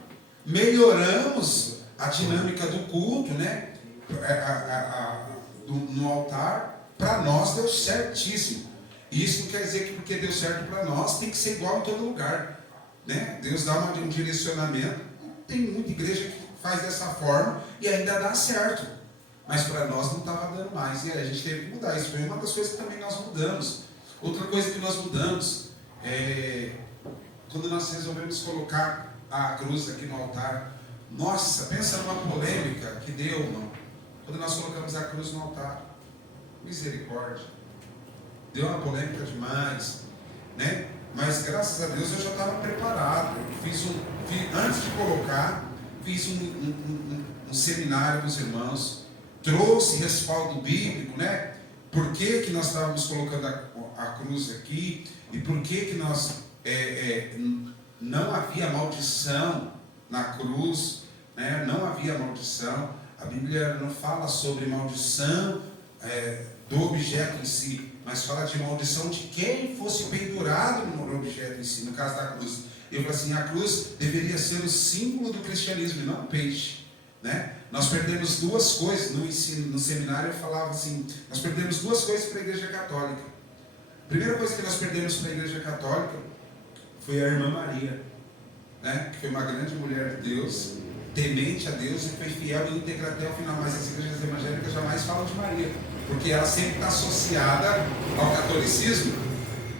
melhoramos a dinâmica do culto, né? No altar, para nós deu certíssimo. E isso não quer dizer que porque deu certo para nós, tem que ser igual em todo lugar. Né? Deus dá um direcionamento. Tem muita igreja que faz dessa forma e ainda dá certo. Mas para nós não estava dando mais. E a gente teve que mudar. Isso foi uma das coisas que também nós mudamos. Outra coisa que nós mudamos quando nós resolvemos colocar a cruz aqui no altar. Nossa, pensa numa polêmica que deu, irmão. Quando nós colocamos a cruz no altar. Misericórdia. Deu uma polêmica demais, né? Mas graças a Deus eu já estava preparado. Antes de colocar, fiz um seminário com os irmãos, trouxe respaldo bíblico, né? Por que nós estávamos colocando a cruz aqui e por que nós não havia maldição na cruz, né? Não havia maldição. A Bíblia não fala sobre maldição do objeto em si, mas fala de maldição de quem fosse pendurado no objeto em si, no caso da cruz. Eu falei assim, a cruz deveria ser o símbolo do cristianismo e não o peixe, né? Nós perdemos duas coisas no ensino, no seminário eu falava assim, nós perdemos duas coisas para a Igreja Católica. A primeira coisa que nós perdemos para a Igreja Católica foi a irmã Maria, né? Que foi uma grande mulher de Deus, temente a Deus e foi fiel e íntegra até o final, mas as igrejas evangélicas jamais falam de Maria, porque ela sempre está associada ao catolicismo.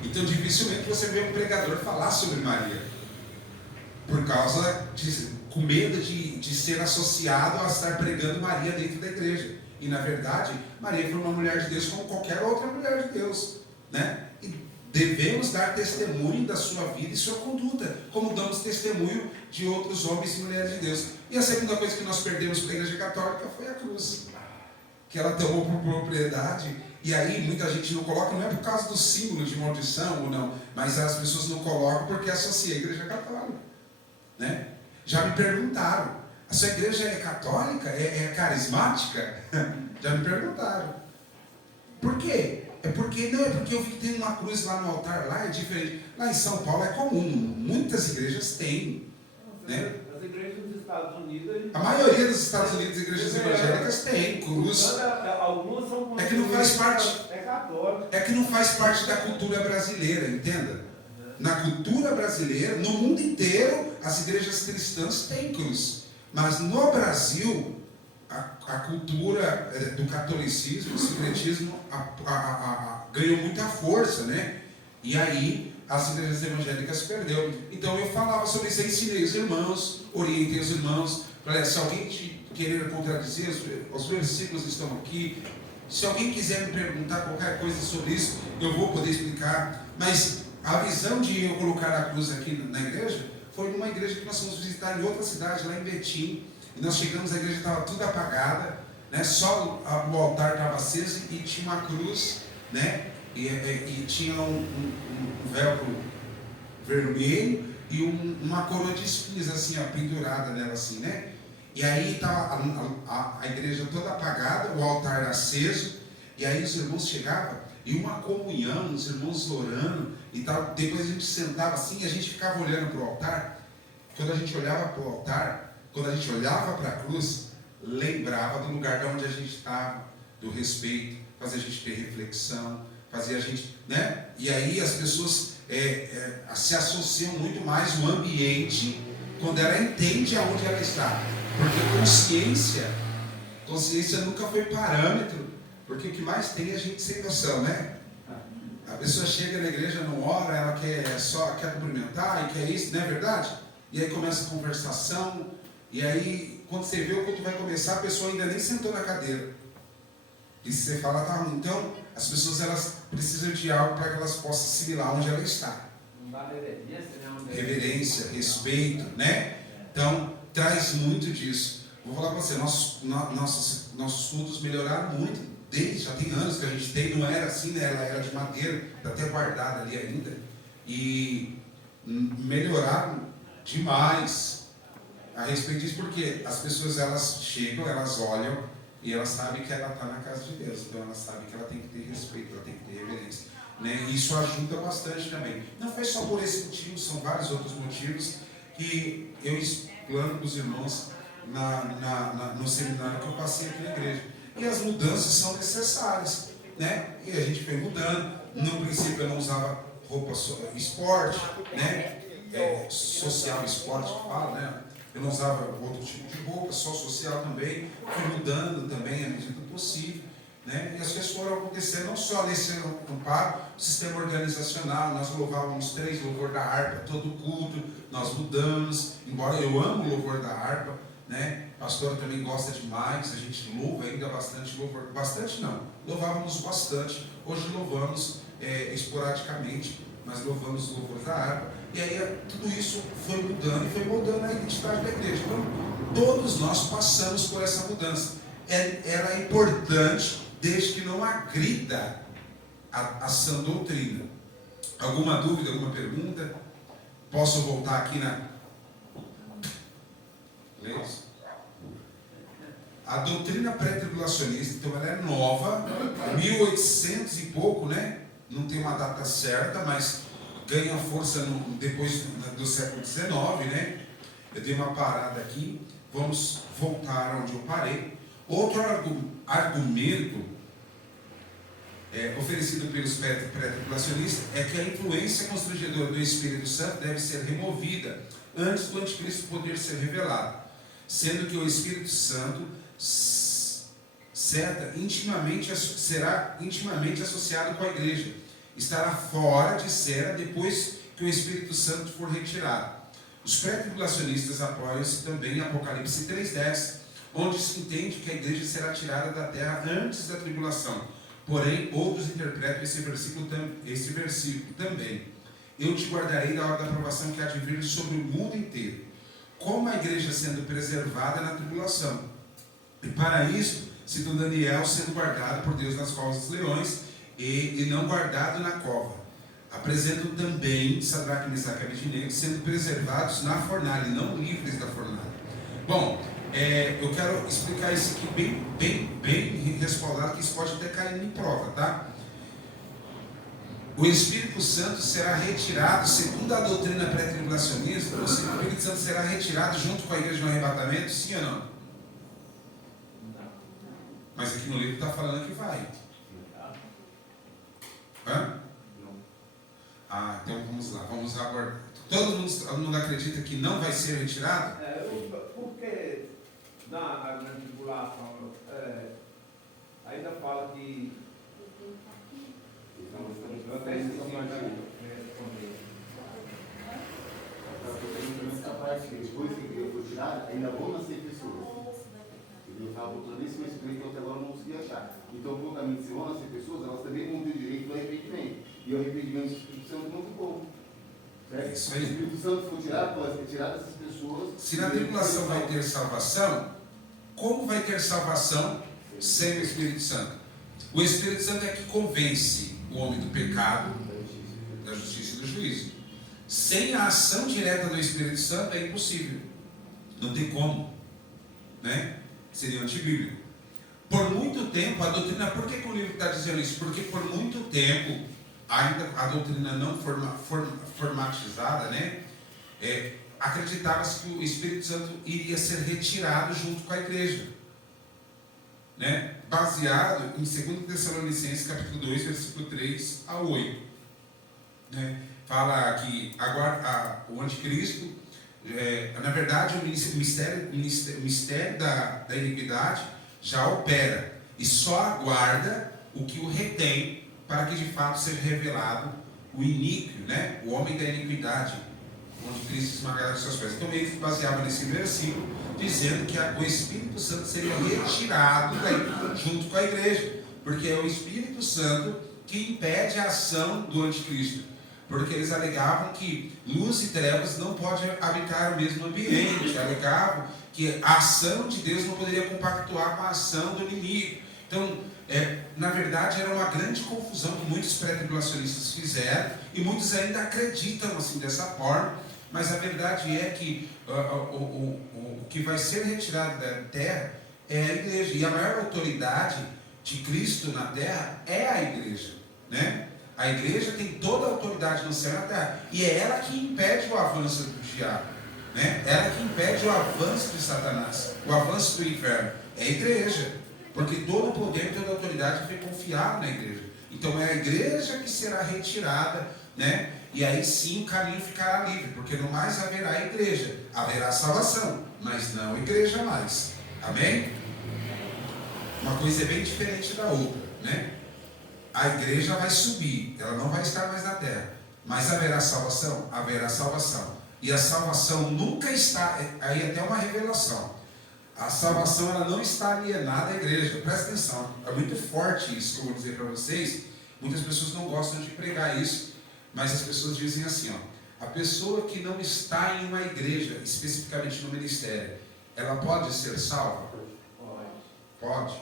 Então dificilmente você vê um pregador falar sobre Maria, por causa com medo de ser associado a estar pregando Maria dentro da igreja. E na verdade, Maria foi uma mulher de Deus como qualquer outra mulher de Deus, né? E devemos dar testemunho da sua vida e sua conduta, como damos testemunho de outros homens e mulheres de Deus. E a segunda coisa que nós perdemos para a Igreja Católica foi a cruz, que ela tomou por propriedade. E aí muita gente não coloca, não é por causa do símbolo de maldição ou não, mas as pessoas não colocam porque associa a Igreja Católica, né? Já me perguntaram, a sua igreja é católica? É carismática? Já me perguntaram. Por quê? É porque eu vi que tem uma cruz lá no altar, lá é diferente. Lá em São Paulo é comum, muitas igrejas têm, né? As igrejas dos Estados Unidos... A maioria dos Estados Unidos, igrejas evangélicas, tem cruz. Algumas são... É que não faz parte... É católico. É que não faz parte da cultura brasileira, entenda? Na cultura brasileira, no mundo inteiro, as igrejas cristãs têm cruz. Mas no Brasil, a cultura do catolicismo, do sincretismo, ganhou muita força, né? E aí, as igrejas evangélicas perderam. Então eu falava sobre isso, ensinei os irmãos, orientei os irmãos. Falei, se alguém querer contradizer, os versículos estão aqui. Se alguém quiser me perguntar qualquer coisa sobre isso, eu vou poder explicar. Mas a visão de eu colocar a cruz aqui na igreja foi numa igreja que nós fomos visitar em outra cidade, lá em Betim. E nós chegamos, a igreja estava tudo apagada, né? Só o altar estava aceso e tinha uma cruz, né? E tinha um véu vermelho e uma coroa de espinhos assim, ó, pendurada nela assim, né? E aí estava a igreja toda apagada, o altar aceso, e aí os irmãos chegavam e uma comunhão, os irmãos orando e tal. Depois a gente sentava assim e a gente ficava olhando para o altar. Quando a gente olhava para o altar, quando a gente olhava para a cruz, lembrava do lugar de onde a gente estava, do respeito, fazia a gente ter reflexão, fazia a gente, né? E aí as pessoas se associam muito mais no ambiente quando ela entende aonde ela está. Porque consciência nunca foi parâmetro, porque o que mais tem é a gente sem noção, né? A pessoa chega na igreja, não ora, ela quer cumprimentar e quer isso, não é verdade? E aí começa a conversação, e aí quando você vê o culto vai começar, a pessoa ainda nem sentou na cadeira. E se você fala, tá ruim. Então, as pessoas elas precisam de algo para que elas possam assimilar onde ela está. Reverência, respeito, né? Então, traz muito disso. Vou falar para você, nossos cultos melhoraram muito. Já tem anos que a gente tem, não era assim, né? Ela era de madeira, está até guardada ali ainda. E melhoraram demais a respeito disso, porque as pessoas elas chegam, elas olham e elas sabem que ela está na casa de Deus. Então elas sabem que ela tem que ter respeito, ela tem que ter reverência, né? E isso ajuda bastante também. Não foi só por esse motivo, são vários outros motivos que eu explano para os irmãos no seminário que eu passei aqui na igreja. E as mudanças são necessárias, né? E a gente foi mudando. No princípio eu não usava roupa esporte, né? Social esporte que fala, né? Eu não usava outro tipo de roupa, só social também. Fui mudando também à medida do possível, né? E as coisas foram acontecendo, não só nesse amparo, o sistema organizacional. Nós louvávamos 3 louvor da harpa todo culto, nós mudamos, embora eu amo o louvor da harpa, né? A pastora também gosta demais, a gente louva ainda bastante, louvor, bastante não, louvávamos bastante, hoje louvamos esporadicamente, mas louvamos o louvor da harpa, e aí tudo isso foi mudando e foi moldando a identidade da igreja. Então, todos nós passamos por essa mudança. Era importante, desde que não agrida a sã doutrina. Alguma dúvida, alguma pergunta? Posso voltar aqui na... A doutrina pré-tribulacionista, então ela é nova, 1800 e pouco, né? Não tem uma data certa, mas ganha força depois do século XIX, né? Eu dei uma parada aqui, vamos voltar onde eu parei. Outro argumento oferecido pelos pré-tribulacionistas é que a influência constrangedora do Espírito Santo deve ser removida antes do anticristo poder ser revelado, sendo que o Espírito Santo será intimamente associado com a igreja, estará fora de cena depois que o Espírito Santo for retirado. Os pré-tribulacionistas apoiam-se também em Apocalipse 3,10, onde se entende que a igreja será tirada da terra antes da tribulação. Porém, outros interpretam esse versículo também. Eu te guardarei da hora da aprovação que há de vir sobre o mundo inteiro, como a igreja sendo preservada na tribulação. E para isso, citou Daniel sendo guardado por Deus nas covas dos leões e não guardado na cova. Apresentam também Sadraque, Mesaque e Abednego sendo preservados na fornalha, e não livres da fornalha. Bom, eu quero explicar isso aqui bem respaldado, que isso pode até cair em prova, tá? O Espírito Santo será retirado, segundo a doutrina pré-tribulacionista, o Espírito Santo será retirado junto com a igreja no arrebatamento, sim ou não? Mas aqui no livro está falando que vai. Hã? Ah, então vamos lá, vamos aguardar. Todo mundo acredita que não vai ser retirado? Porque na grande tribulação ainda fala que essa parte que depois que eu for tirado, ainda vão nascer pessoas. Eu estava botando isso, mas que eu até agora não consegui achar. Então, prontamente, se vão nascer pessoas, elas também vão ter direito ao arrependimento. E o arrependimento do Espírito Santo é muito bom. Certo? Isso Se aí. o Espírito Santo for tirado, pode ser tirado dessas pessoas. Se na tribulação vai ter salvação, como vai ter salvação sem o Espírito Santo? O Espírito Santo é que convence o homem do pecado, da justiça e do juízo. Sem a ação direta do Espírito Santo é impossível. Não tem como, né? Seria antibíblico. Por muito tempo, a doutrina, por que o livro está dizendo isso? Porque por muito tempo, ainda a doutrina não formatizada, né? Acreditava-se que o Espírito Santo iria ser retirado junto com a igreja, né? Baseado em 2 Tessalonicenses capítulo 2, versículo 3 a 8, né? Fala que agora o anticristo, na verdade, o mistério da iniquidade já opera e só aguarda o que o retém para que de fato seja revelado o iníquo, né? O homem da iniquidade, onde Cristo esmagará os seus pés. Então ele baseava nesse versículo, dizendo que o Espírito Santo seria retirado junto com a igreja, porque é o Espírito Santo que impede a ação do anticristo. Porque eles alegavam que luz e trevas não podem habitar o mesmo ambiente, alegavam que a ação de Deus não poderia compactuar com a ação do inimigo. Então, na verdade, era uma grande confusão que muitos pré-tribulacionistas fizeram, e muitos ainda acreditam assim dessa forma, mas a verdade é que o que vai ser retirado da terra é a igreja, e a maior autoridade de Cristo na terra é a igreja, né? A igreja tem toda a autoridade no céu e na terra, e é ela que impede o avanço do diabo, né? Ela que impede o avanço de Satanás, o avanço do inferno. É a igreja, porque todo o poder e toda a autoridade foi confiado na igreja. Então é a igreja que será retirada, né? E aí sim o caminho ficará livre, porque não mais haverá igreja, haverá salvação, mas não igreja mais. Amém? Uma coisa é bem diferente da outra, né? A igreja vai subir, ela não vai estar mais na terra, mas haverá salvação? Haverá salvação. E a salvação nunca está, aí até uma revelação, A salvação ela não está alienada à igreja. Presta atenção, é muito forte isso que eu vou dizer para vocês. Muitas pessoas não gostam de pregar isso, mas as pessoas dizem assim, ó, a pessoa que não está em uma igreja, especificamente no ministério, ela pode ser salva? Pode.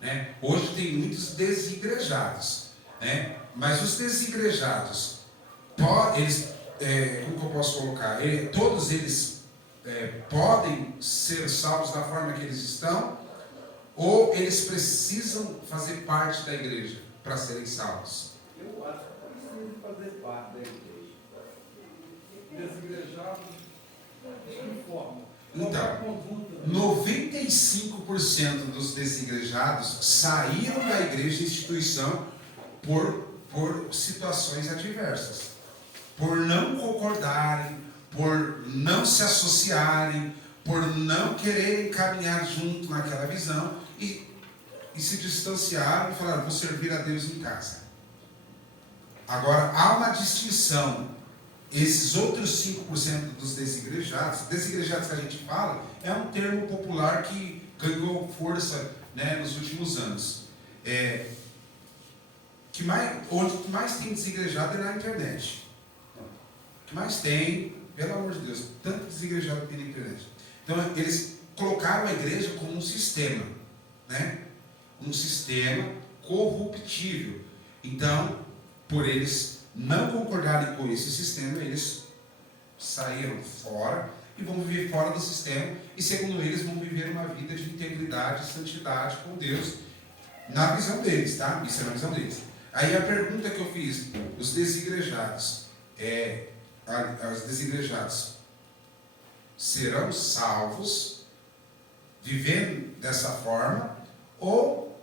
Né? Hoje tem muitos desigrejados, né? Mas os desigrejados, eles, como que eu posso colocar? Todos eles podem ser salvos da forma que eles estão, ou eles precisam fazer parte da igreja para serem salvos? Eu acho que precisa fazer parte da igreja. Desigrejado, de forma. Então, 95% dos desigrejados saíram da igreja e instituição por situações adversas, por não concordarem, por não se associarem, por não quererem caminhar junto naquela visão e se distanciaram e falaram, vou servir a Deus em casa. Agora, há uma distinção. Esses outros 5% dos desigrejados que a gente fala, é um termo popular que ganhou força, né, nos últimos anos. Onde mais tem desigrejado é na internet. O que mais tem, pelo amor de Deus, tanto desigrejado que tem na internet. Então, eles colocaram a igreja como um sistema, né? Um sistema corruptível. Então, por eles não concordarem com esse sistema, eles saíram fora e vão viver fora do sistema, e segundo eles vão viver uma vida de integridade e santidade com Deus, na visão deles, tá? Isso é na visão deles. Aí a pergunta que eu fiz, os desigrejados, os desigrejados serão salvos vivendo dessa forma, ou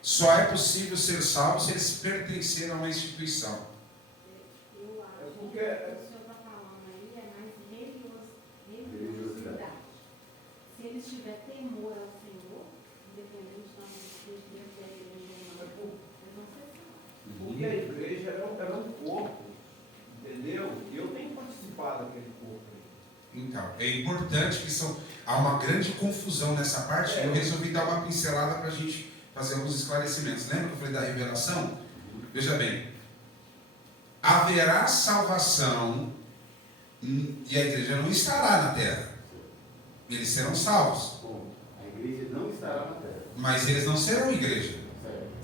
só é possível ser salvo se eles pertencerem a uma instituição? Eu acho que o que o senhor está falando aí é mais religiosidade. Se eles tiverem temor ao Senhor, independente da igreja ou não, eles vão ser salvos. Porque a igreja era um corpo, entendeu? E eu tenho participado daquele corpo. Então, é importante que há uma grande confusão nessa parte. Eu resolvi dar uma pincelada para a gente fazer alguns esclarecimentos. Lembra que eu falei da revelação? Veja bem, haverá salvação e a igreja não estará na terra. Eles serão salvos. A igreja não estará na terra. Mas eles não serão igreja.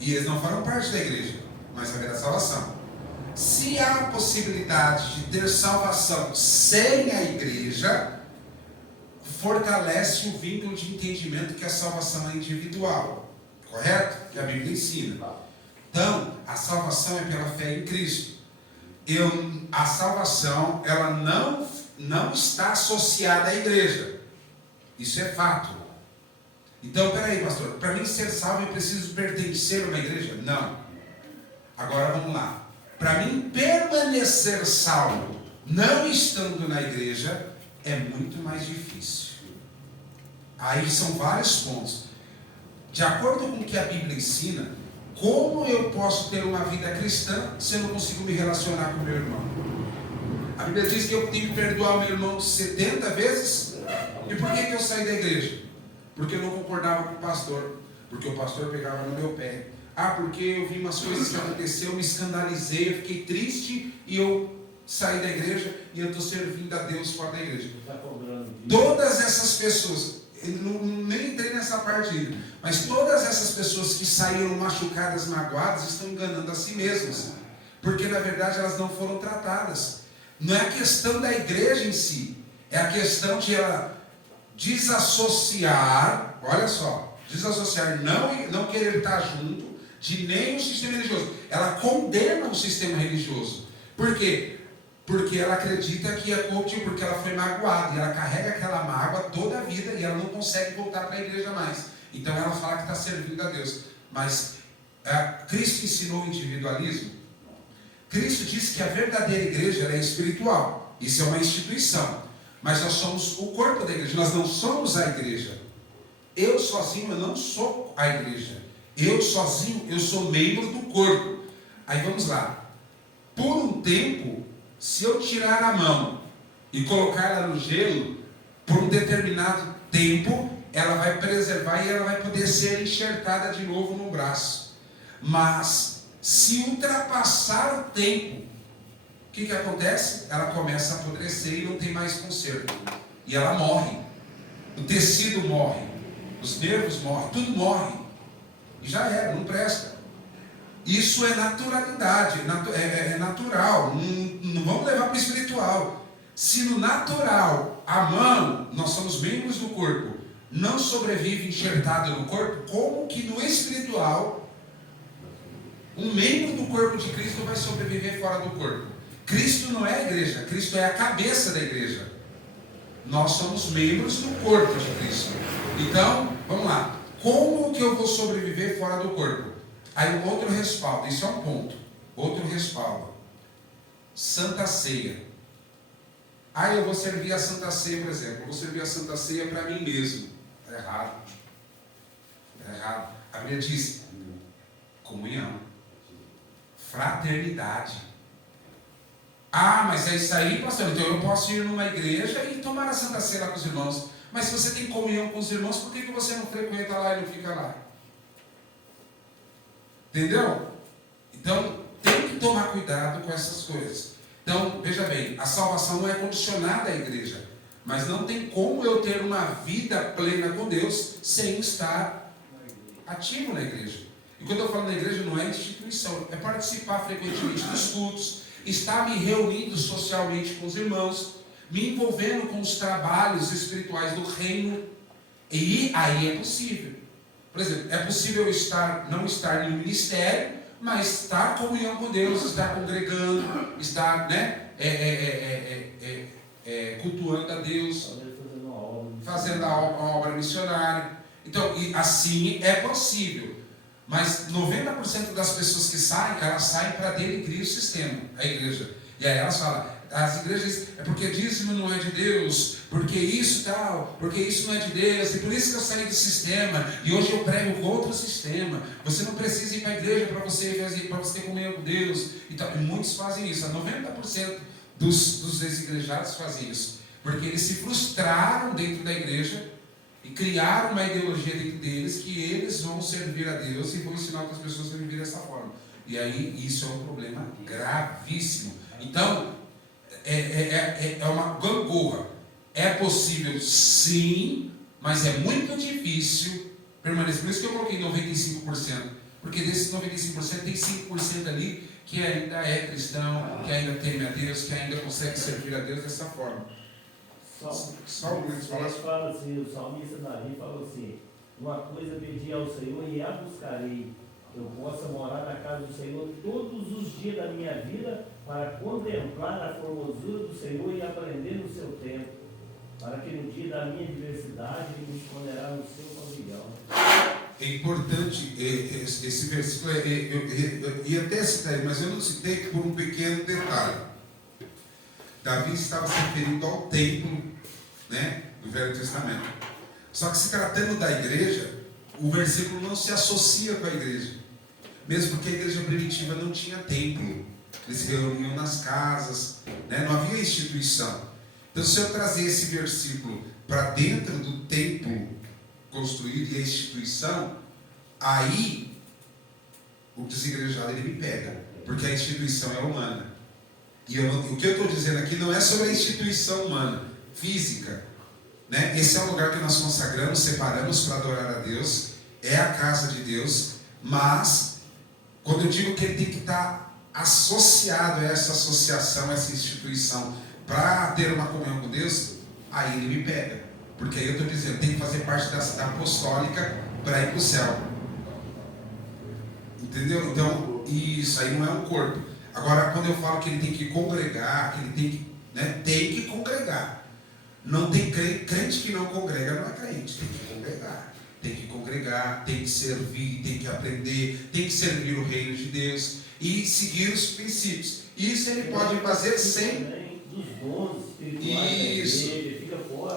E eles não farão parte da igreja. Mas haverá salvação. Se há a possibilidade de ter salvação sem a igreja, fortalece o vínculo de entendimento que a salvação é individual. Correto? Que a Bíblia ensina. Então, a salvação é pela fé em Cristo. A salvação, ela não está associada à igreja. Isso é fato. Então, peraí, pastor, para mim ser salvo eu preciso pertencer a uma igreja? Não. Agora vamos lá. Para mim permanecer salvo, não estando na igreja, é muito mais difícil. Aí são vários pontos. De acordo com o que a Bíblia ensina, como eu posso ter uma vida cristã se eu não consigo me relacionar com o meu irmão? A Bíblia diz que eu tenho que perdoar o meu irmão 70 vezes. E por que eu saí da igreja? Porque eu não concordava com o pastor. Porque o pastor pegava no meu pé. Porque eu vi umas coisas que aconteceram, eu me escandalizei, eu fiquei triste e eu saí da igreja e eu estou servindo a Deus fora da igreja. Todas essas pessoas, eu nem entrei nessa parte ainda, mas todas essas pessoas que saíram machucadas, magoadas, estão enganando a si mesmas, porque na verdade elas não foram tratadas. Não é a questão da igreja em si, é a questão de ela desassociar, olha só, desassociar, não querer estar junto de nenhum sistema religioso. Ela condena o sistema religioso. Por quê? Porque ela acredita que é corruptível, porque ela foi magoada, e ela carrega aquela mágoa toda a vida, e ela não consegue voltar para a igreja mais. Então ela fala que está servindo a Deus. Mas Cristo ensinou o individualismo? Cristo disse que a verdadeira igreja é espiritual. Isso é uma instituição. Mas nós somos o corpo da igreja, nós não somos a igreja. Eu sozinho, eu não sou a igreja. Eu sozinho, eu sou membro do corpo. Aí vamos lá. Por um tempo, se eu tirar a mão e colocar ela no gelo, por um determinado tempo, ela vai preservar e ela vai poder ser enxertada de novo no braço. Mas se ultrapassar o tempo, o que acontece? Ela começa a apodrecer e não tem mais conserto. E ela morre. O tecido morre. Os nervos morrem. Tudo morre. E já era, não presta. Isso é naturalidade. É natural. Não vamos levar para o espiritual. Se no natural, a mão, nós somos membros do corpo, não sobrevive enxertado no corpo, como que no espiritual, um membro do corpo de Cristo vai sobreviver fora do corpo? Cristo não é a igreja, Cristo é a cabeça da igreja. Nós somos membros do corpo de Cristo. Então, vamos lá. Como que eu vou sobreviver fora do corpo? Aí outro respaldo, isso é um ponto. Outro respaldo. Santa Ceia. Eu vou servir a Santa Ceia, por exemplo. Eu vou servir a Santa Ceia para mim mesmo. Está errado. Está errado. A Bíblia diz comunhão, fraternidade. Mas é isso aí, pastor. Então eu posso ir numa igreja e tomar a Santa Ceia lá com os irmãos. Mas se você tem comunhão com os irmãos, por que você não frequenta lá e não fica lá? Entendeu? Então tem que tomar cuidado com essas coisas. Então, veja bem, a salvação não é condicionada à igreja, mas não tem como eu ter uma vida plena com Deus sem estar ativo na igreja. E quando eu falo na igreja, não é instituição, é participar frequentemente dos cultos, estar me reunindo socialmente com os irmãos, me envolvendo com os trabalhos espirituais do reino, e aí é possível. Por exemplo, é possível não estar no ministério, mas estar em comunhão com Deus, estar congregando, estar cultuando a Deus, fazendo a obra missionária. Então, e assim é possível. Mas 90% das pessoas que saem, elas saem para denegrir o sistema, a igreja. E aí elas falam, as igrejas, é porque dízimo não é de Deus, porque isso tal, porque isso não é de Deus, e por isso que eu saí do sistema, e hoje eu prego contra o sistema. Você não precisa ir para a igreja para você ter comunhão com Deus. E muitos fazem isso, 90% dos desigrejados fazem isso, porque eles se frustraram dentro da igreja, e criaram uma ideologia dentro deles que eles vão servir a Deus e vão ensinar outras pessoas a viver dessa forma. E aí isso é um problema gravíssimo. Então, é uma gangorra. É possível sim, mas é muito difícil permanecer. Por isso que eu coloquei 95%. Porque desses 95% tem 5% ali que ainda é cristão, que ainda teme a Deus, que ainda consegue servir a Deus dessa forma. Fala assim, o salmista Davi falou assim: uma coisa pedi ao Senhor e a buscarei, que eu possa morar na casa do Senhor todos os dias da minha vida, para contemplar a formosura do Senhor e aprender no seu tempo, para que no dia da minha adversidade me esconderá no seu pavilhão. É importante esse versículo, eu ia até citar ele, mas eu não citei por um pequeno detalhe. Davi estava se referindo ao templo, do Velho Testamento. Só que se tratando da igreja, o versículo não se associa com a igreja, mesmo porque a igreja primitiva não tinha templo. Eles se reuniam nas casas, não havia instituição. Então, se eu trazer esse versículo para dentro do templo construído e a instituição, aí o desigrejado ele me pega, porque a instituição é humana. E o que eu estou dizendo aqui não é sobre a instituição humana, física, Esse é o lugar que nós consagramos, separamos para adorar a Deus, é a casa de Deus, mas quando eu digo que ele tem que estar associado a essa associação, a essa instituição, para ter uma comunhão com Deus, aí ele me pega, porque aí eu estou dizendo, tem que fazer parte da apostólica para ir para o céu, entendeu? Então, isso aí não é um corpo. Agora, quando eu falo que ele tem que congregar, que ele tem que congregar. Não tem crente que não congrega, não é crente, tem que congregar, tem que servir, tem que aprender, tem que servir o reino de Deus e seguir os princípios. Isso ele pode fazer sem dos dons espirituais. Isso.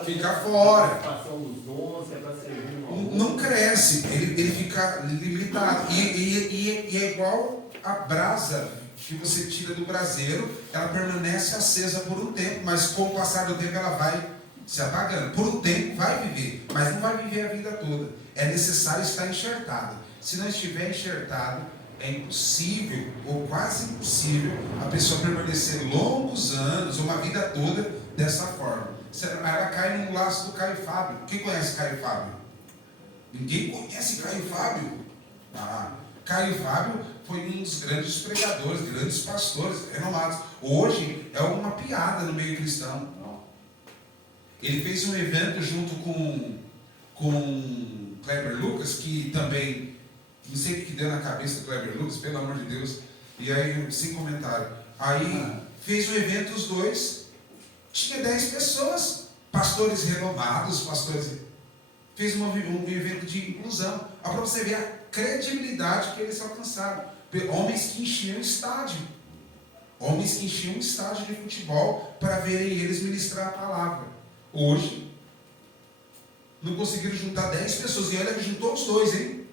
Fica fora. A participação dos dons, que é para servir. Não cresce, ele fica limitado. E é igual a brasa que você tira do braseiro, ela permanece acesa por um tempo, mas com o passar do tempo ela vai se apagando. Por um tempo vai viver, mas não vai viver a vida toda. É necessário estar enxertado. Se não estiver enxertado, é impossível, ou quase impossível, a pessoa permanecer longos anos, uma vida toda, dessa forma. Ela cai no laço do Caio Fábio. Quem conhece Caio Fábio? Ninguém conhece Caio Fábio. Caio Fábio foi um dos grandes pregadores, grandes pastores renomados. Hoje é uma piada no meio cristão. Ele fez um evento junto com Kleber Lucas, que também, não sei o que deu na cabeça do Kleber Lucas, pelo amor de Deus, e aí, sem comentário. Aí fez um evento, os dois, tinha 10 pessoas, pastores renomados, pastores. Fez um evento de inclusão. Para você ver a credibilidade que eles alcançaram. Homens que enchiam estádio. Homens que enchiam estádio de futebol para verem eles ministrar a palavra. Hoje, não conseguiram juntar 10 pessoas. E olha que juntou os dois, hein?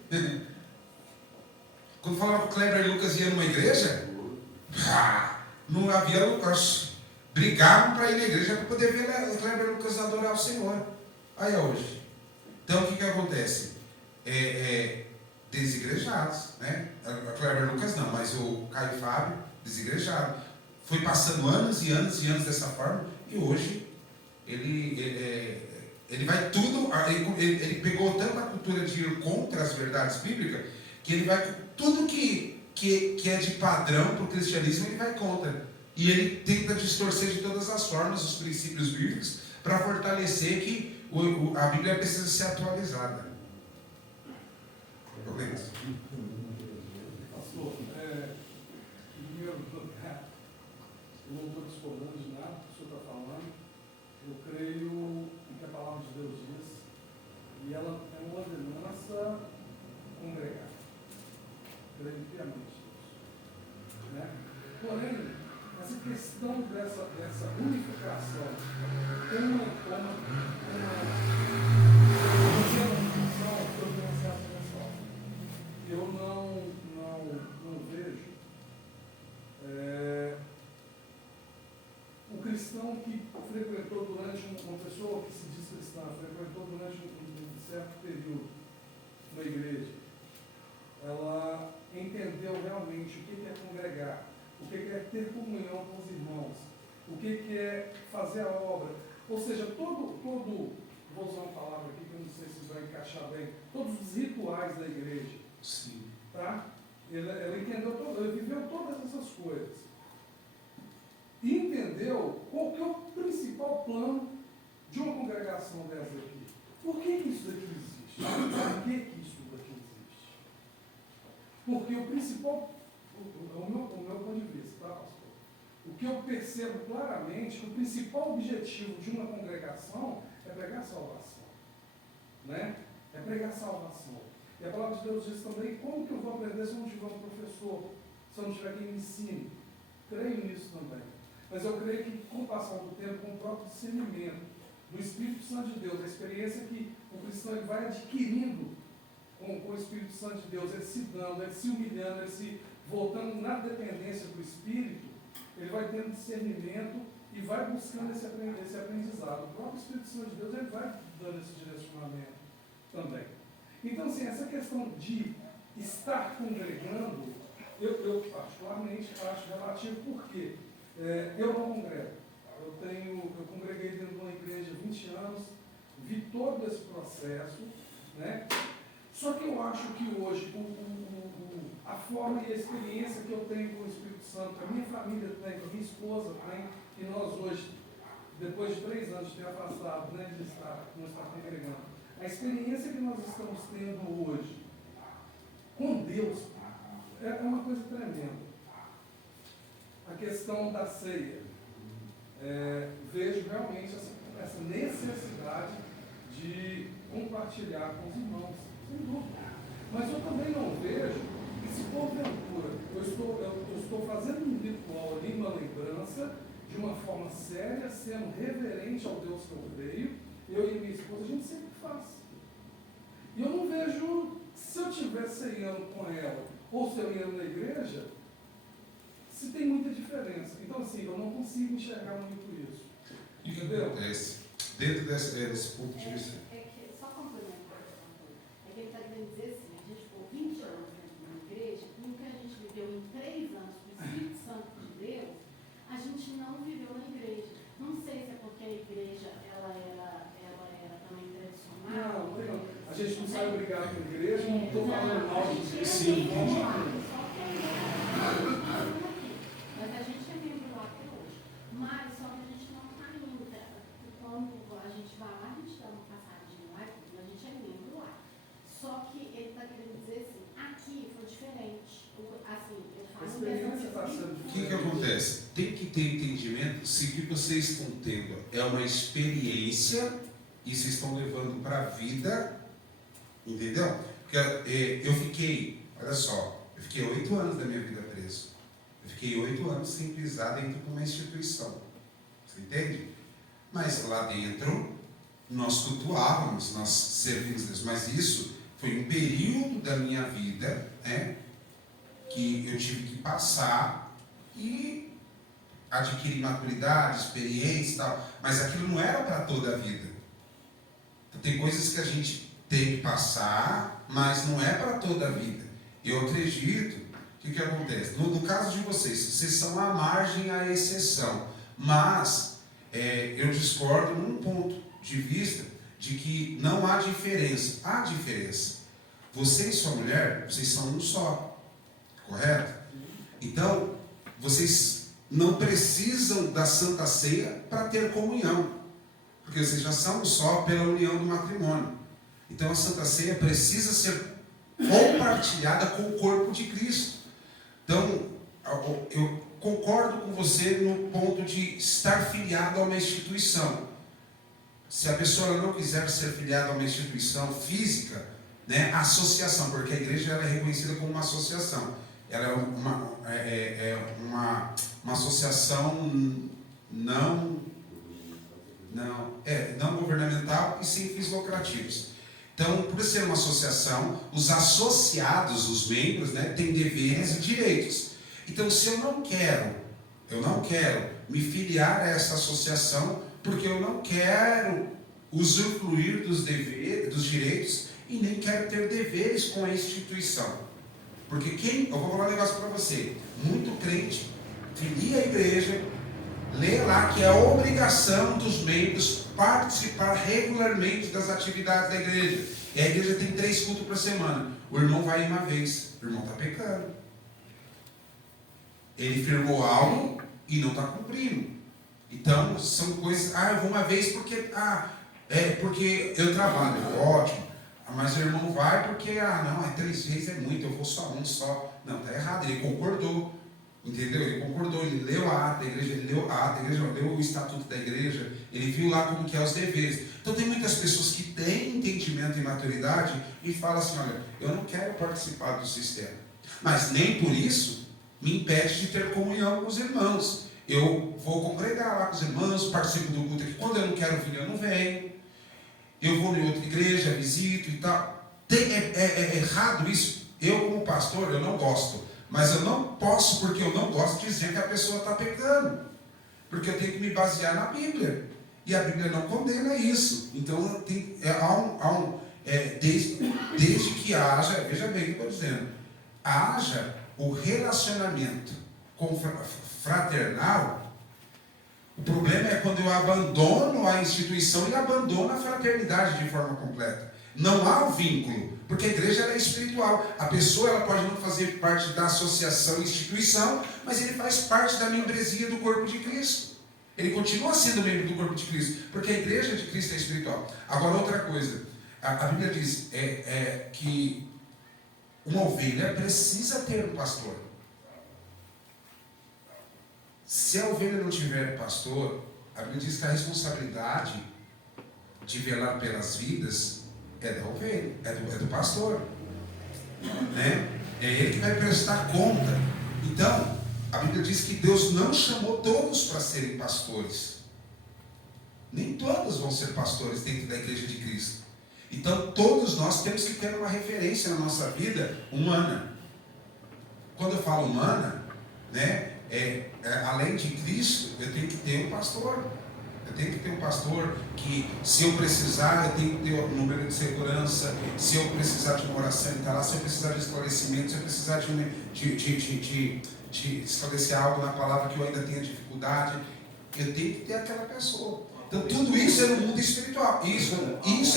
Quando falava que o Kleber Lucas ia numa igreja, não havia Lucas. Brigavam para ir na igreja para poder ver o Kleber Lucas adorar o Senhor. Aí hoje. Então o que acontece? Desigrejados, né? A Kleber Lucas não, mas o Caio Fábio, desigrejado. Foi passando anos e anos e anos dessa forma, e hoje ele vai tudo, ele pegou tanto a cultura de ir contra as verdades bíblicas, que ele vai, tudo que é de padrão para o cristianismo, ele vai contra. E ele tenta distorcer de todas as formas os princípios bíblicos para fortalecer que a Bíblia precisa ser atualizada. Pastor, primeiro, eu não estou discordando de nada que o senhor está falando. Eu creio em que a palavra de Deus diz, e ela é uma ordenança congregar. Creio piamente nisso. Né? Porém, essa questão dessa unificação eu não vejo o cristão que frequentou durante uma pessoa que se diz cristã, frequentou durante um certo período na igreja, ela entendeu realmente o que é congregar, o que é ter comunhão com os irmãos, o que é fazer a obra, ou seja, todo, vou usar uma palavra aqui que eu não sei se vai encaixar bem, todos os rituais da igreja. Sim. Tá? Ela entendeu, ela viveu todas essas coisas. E entendeu qual que é o principal plano de uma congregação dessa aqui. Por que isso daqui existe? Por que isso daqui existe? Porque o principal, o meu ponto de vista, tá, pastor? O que eu percebo claramente, que o principal objetivo de uma congregação é pregar salvação. Né? É pregar salvação. E a palavra de Deus diz também, como que eu vou aprender se eu não tiver um professor, se eu não tiver quem me ensine? Creio nisso também. Mas eu creio que com o passar do tempo, com o próprio discernimento do Espírito Santo de Deus, a experiência que o cristão ele vai adquirindo com o Espírito Santo de Deus, ele se dando, ele se humilhando, ele se voltando na dependência do Espírito, ele vai tendo discernimento e vai buscando esse aprendizado. O próprio Espírito Santo de Deus ele vai dando esse direcionamento também. Então, assim, essa questão de estar congregando, eu particularmente acho relativo, porque eu não congrego. Eu congreguei dentro de uma igreja há 20 anos, vi todo esse processo, né? Só que eu acho que hoje a forma e a experiência que eu tenho com o Espírito Santo, que a minha família tem, que a minha esposa tem, e nós hoje, depois de 3 anos de ter afastado, né, de não estar congregando, a experiência que nós estamos tendo hoje com Deus é uma coisa tremenda. A questão da ceia. Vejo realmente essa necessidade de compartilhar com os irmãos, sem dúvida. Mas eu também não vejo que, se porventura eu estou fazendo um ritual ali, uma lembrança, de uma forma séria, sendo reverente ao Deus que eu creio, eu e minha esposa, a gente sempre faz. E eu não vejo, se eu estiver ceando com ela, ou se eu ia na igreja, se tem muita diferença. Então, assim, eu não consigo enxergar muito isso. E o que acontece? dentro desse ponto de vista. Só complementar, é que ele está querendo dizer assim, a gente ficou 20 anos dentro de uma igreja, e o que a gente viveu em 3 anos com o Espírito Santo de Deus, a gente não viveu na igreja. Não sei se é porque a igreja ela era também tradicional. Não, a gente não sai obrigado com a igreja, não estou falando mal de igreja. Sim. Mas a gente é membro lá até hoje. Mas só que a gente não está indo. Quando a gente vai lá, a gente dá uma passadinha lá, a gente é membro lá. Só que ele está querendo dizer assim, aqui foi diferente. Assim, eu A falo experiência está sendo O que acontece? Tem que ter entendimento se o que vocês estão tendo é uma experiência e vocês estão levando para a vida, entendeu? Porque eu fiquei, olha só, eu fiquei 8 anos da minha vida preso. Eu fiquei 8 anos sem pisar dentro de uma instituição. Você entende? Mas lá dentro, nós cultuávamos, nós servíamos Deus. Mas isso foi um período da minha vida, né, que eu tive que passar e adquirir maturidade, experiência e tal. Mas aquilo não era para toda a vida. Então, tem coisas que a gente tem que passar, mas não é para toda a vida. Eu acredito que o que acontece? No caso de vocês são a margem, a exceção. Mas eu discordo num ponto de vista de que não há diferença. Há diferença. Você e sua mulher, vocês são um só. Correto? Então, vocês não precisam da Santa Ceia para ter comunhão. Porque vocês já são um só pela união do matrimônio. Então, a Santa Ceia precisa ser compartilhada com o corpo de Cristo. Então, eu concordo com você no ponto de estar filiado a uma instituição. Se a pessoa não quiser ser filiada a uma instituição física, né, associação, porque a igreja ela é reconhecida como uma associação. Ela é uma associação não governamental e sem fins lucrativos. Então, por ser uma associação, os associados, os membros, né, têm deveres e direitos. Então, se eu não quero me filiar a essa associação, porque eu não quero usufruir dos deveres, dos direitos, e nem quero ter deveres com a instituição. Porque eu vou falar um negócio para você, muito crente filia a igreja, lê lá que é obrigação dos membros participar regularmente das atividades da igreja. E a igreja tem 3 cultos por semana. O irmão vai uma vez, o irmão está pecando. Ele firmou algo e não está cumprindo. Então, são coisas, eu vou uma vez porque eu trabalho, ótimo. Mas o irmão vai porque, 3 vezes é muito, eu vou só um só. Não, está errado, ele concordou. Entendeu? Ele concordou, ele leu a ata da igreja, leu o estatuto da igreja, ele viu lá como que é os deveres. Então tem muitas pessoas que têm entendimento e maturidade e falam assim, olha, eu não quero participar do sistema. Mas nem por isso me impede de ter comunhão com os irmãos. Eu vou congregar lá com os irmãos, participo do culto aqui. Quando eu não quero vir, eu não venho. Eu vou em outra igreja, visito e tal. É errado isso. Eu, como pastor, eu não gosto. Mas eu não posso, porque eu não gosto, dizer que a pessoa está pecando. Porque eu tenho que me basear na Bíblia. E a Bíblia não condena isso. Então, desde que haja, veja bem o que eu estou dizendo, haja o relacionamento fraternal. O problema é quando eu abandono a instituição e abandono a fraternidade de forma completa. Não há o vínculo, porque a igreja ela é espiritual. A pessoa ela pode não fazer parte da associação, instituição, mas ele faz parte da membresia do corpo de Cristo. Ele continua sendo membro do corpo de Cristo, porque a igreja de Cristo é espiritual. Agora, outra coisa, a Bíblia diz que uma ovelha precisa ter um pastor. Se a ovelha não tiver pastor, a Bíblia diz que a responsabilidade de velar pelas vidas é da ovelha, é do pastor, né? É ele que vai prestar conta. Então, a Bíblia diz que Deus não chamou todos para serem pastores. Nem todos vão ser pastores dentro da igreja de Cristo. Então, todos nós temos que ter uma referência na nossa vida humana. Quando eu falo humana, né? Além de Cristo, eu tenho que ter um pastor. Eu tenho que ter um pastor que, se eu precisar, eu tenho que ter um número de segurança. Se eu precisar de uma oração, ele está lá. Se eu precisar de esclarecimento, se eu precisar de esclarecer algo na palavra que eu ainda tenha dificuldade, eu tenho que ter aquela pessoa. Então, tudo isso é no mundo espiritual. Isso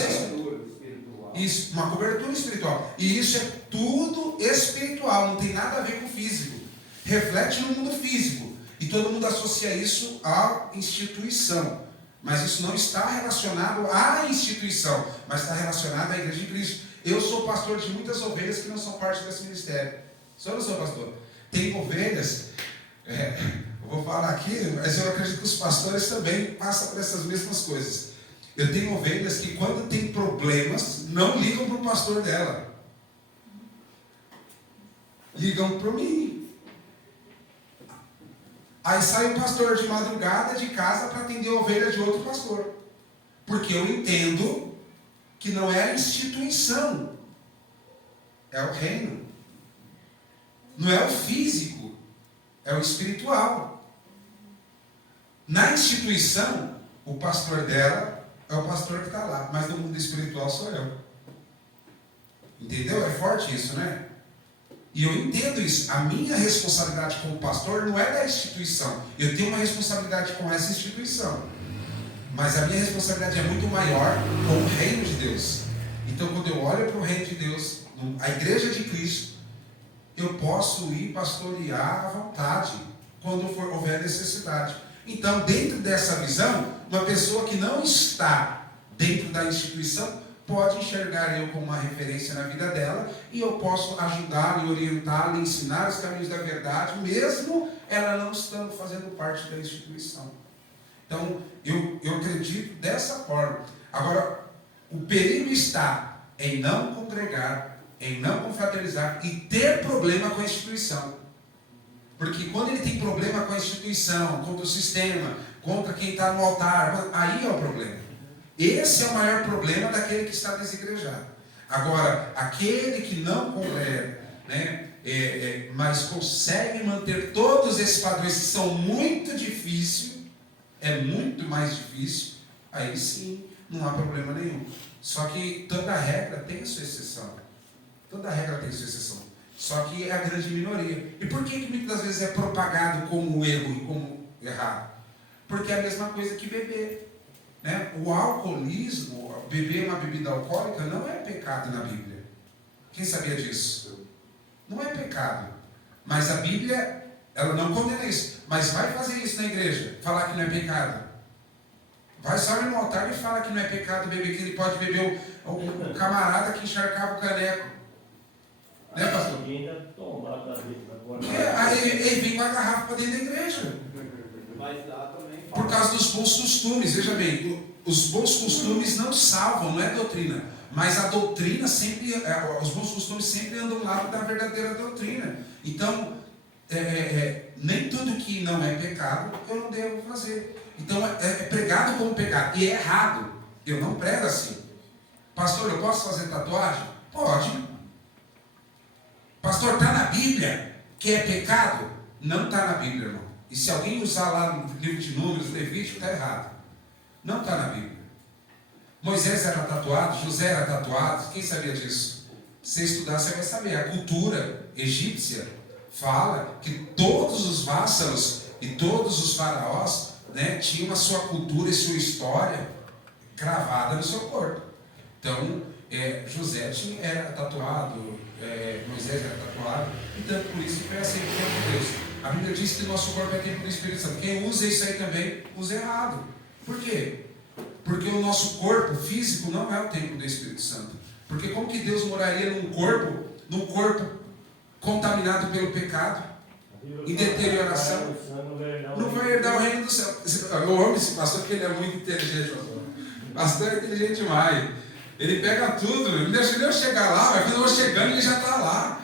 é uma cobertura espiritual. E isso é tudo espiritual, não tem nada a ver com o físico. Reflete no mundo físico. E todo mundo associa isso à instituição. Mas isso não está relacionado à instituição, mas está relacionado à Igreja de Cristo. Eu sou pastor de muitas ovelhas que não são parte desse ministério. Só eu não sou pastor. Tem ovelhas, eu vou falar aqui, mas eu acredito que os pastores também passam por essas mesmas coisas. Eu tenho ovelhas que, quando tem problemas, não ligam para o pastor dela. Ligam para mim. Aí sai o pastor de madrugada de casa para atender a ovelha de outro pastor. Porque eu entendo que não é a instituição, é o reino. Não é o físico, é o espiritual. Na instituição, o pastor dela é o pastor que está lá, mas no mundo espiritual sou eu. Entendeu? É forte isso, né? E eu entendo isso. A minha responsabilidade como pastor não é da instituição. Eu tenho uma responsabilidade com essa instituição. Mas a minha responsabilidade é muito maior com o reino de Deus. Então, quando eu olho para o reino de Deus, a igreja de Cristo, eu posso ir pastorear à vontade, quando houver necessidade. Então, dentro dessa visão, uma pessoa que não está dentro da instituição pode enxergar eu como uma referência na vida dela, e eu posso ajudar e orientar, e ensinar os caminhos da verdade, mesmo ela não estando fazendo parte da instituição. Então, eu acredito dessa forma. Agora, o perigo está em não congregar, em não confraternizar e ter problema com a instituição. Porque quando ele tem problema com a instituição, contra o sistema, contra quem está no altar, aí é o problema. Esse é o maior problema daquele que está desigrejado. Agora, aquele que não congrega, né, mas consegue manter todos esses padrões que são muito difíceis, é muito mais difícil, aí sim, não há problema nenhum. Só que toda regra tem a sua exceção. Toda regra tem a sua exceção. Só que é a grande minoria. E por que muitas vezes é propagado como erro e como errado? Porque é a mesma coisa que beber. Né? O alcoolismo, beber uma bebida alcoólica, não é pecado na Bíblia. Quem sabia disso? Não é pecado. Mas a Bíblia, ela não condena isso. Mas vai fazer isso na igreja, falar que não é pecado. Vai só no altar e fala que não é pecado beber, que ele pode beber o camarada que encharcava o caneco. Né, pastor? Aí ele vem com a garrafa para dentro da igreja. Mas dá também. Por causa dos bons costumes. Veja bem, os bons costumes não salvam, não é doutrina. Mas a doutrina sempre, os bons costumes sempre andam ao lado da verdadeira doutrina. Então, nem tudo que não é pecado, eu não devo fazer. Então, é pregado como pecado. E é errado. Eu não prego assim. Pastor, eu posso fazer tatuagem? Pode. Pastor, está na Bíblia que é pecado? Não está na Bíblia, irmão. E se alguém usar lá no livro de Números, Levítico, está errado. Não está na Bíblia. Moisés era tatuado, José era tatuado. Quem sabia disso? Se você estudar, você vai saber. A cultura egípcia fala que todos os vássalos e todos os faraós, né, tinham a sua cultura e sua história cravada no seu corpo. Então, José era tatuado, Moisés era tatuado, e tanto por isso foi assim por Deus. A Bíblia diz que o nosso corpo é templo do Espírito Santo. Quem usa isso aí também usa errado. Por quê? Porque o nosso corpo físico não é o templo do Espírito Santo. Porque como que Deus moraria num corpo contaminado pelo pecado, em deterioração? Não vai herdar o reino do céu. Eu amo esse pastor porque ele é muito inteligente. O pastor é inteligente demais. Ele pega tudo, não deixa eu chegar lá, mas quando eu vou chegando ele já está lá.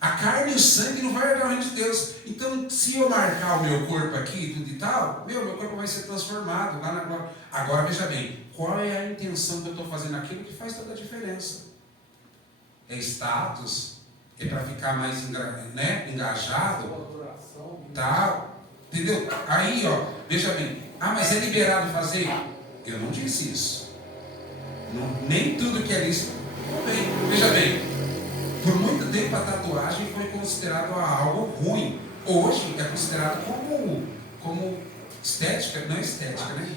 A carne e o sangue não vai herdar o reino de Deus. Então, se eu marcar o meu corpo aqui e tudo e tal, meu corpo vai ser transformado lá na glória. Agora, veja bem, qual é a intenção que eu estou fazendo aquilo que faz toda a diferença? É status? É para ficar mais engajado? Tal? Entendeu? Aí, veja bem, Ah, mas é liberado fazer? Eu não disse isso. Nem tudo que é lícito convém. Veja bem, por muito tempo a tatuagem foi considerado algo ruim. Hoje é considerado como estética, não é estética, né?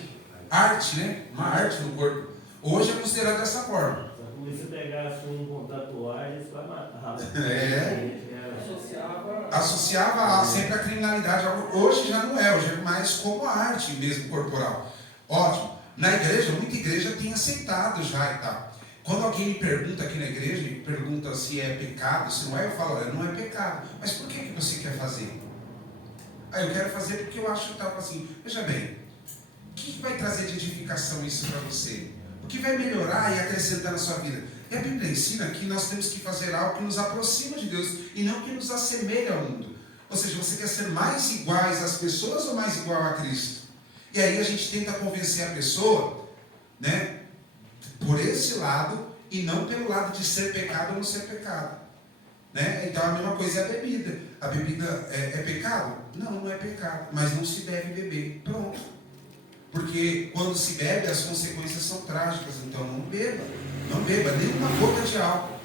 Arte, né? Uma arte no corpo. Hoje é considerado dessa forma. Se você pegasse um com tatuagem, você vai matar. Associava sempre a criminalidade. Hoje já não é, hoje é mais como arte mesmo corporal. Ótimo. Na igreja, muita igreja tem aceitado já e tal. Quando alguém me pergunta aqui na igreja, me pergunta se é pecado, se não é, eu falo, olha, não é pecado. Mas por que você quer fazer? Ah, eu quero fazer porque eu acho que tal, assim. Veja bem, o que vai trazer de edificação isso para você? O que vai melhorar e acrescentar na sua vida? E a Bíblia ensina que nós temos que fazer algo que nos aproxima de Deus e não que nos assemelha ao mundo. Ou seja, você quer ser mais iguais às pessoas ou mais igual a Cristo? E aí a gente tenta convencer a pessoa, né, por esse lado e não pelo lado de ser pecado ou não ser pecado. Né? Então a mesma coisa é a bebida. A bebida é pecado? Não, não é pecado, mas não se deve beber. Pronto. Porque quando se bebe, as consequências são trágicas. Então não beba. Não beba nem uma gota de álcool.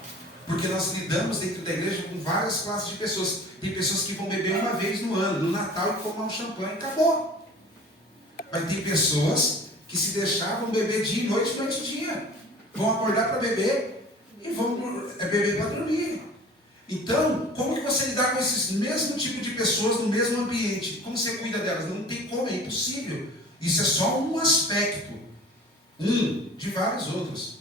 Porque nós lidamos dentro da igreja com várias classes de pessoas. Tem pessoas que vão beber uma vez no ano, no Natal, e tomar um champanhe, acabou. Mas tem pessoas que se deixavam beber dia e noite e dia. Vão acordar para beber e vão beber para dormir. Então, como que você lidar com esses mesmo tipo de pessoas no mesmo ambiente? Como você cuida delas? Não tem como, é impossível. Isso é só um aspecto. De vários outros.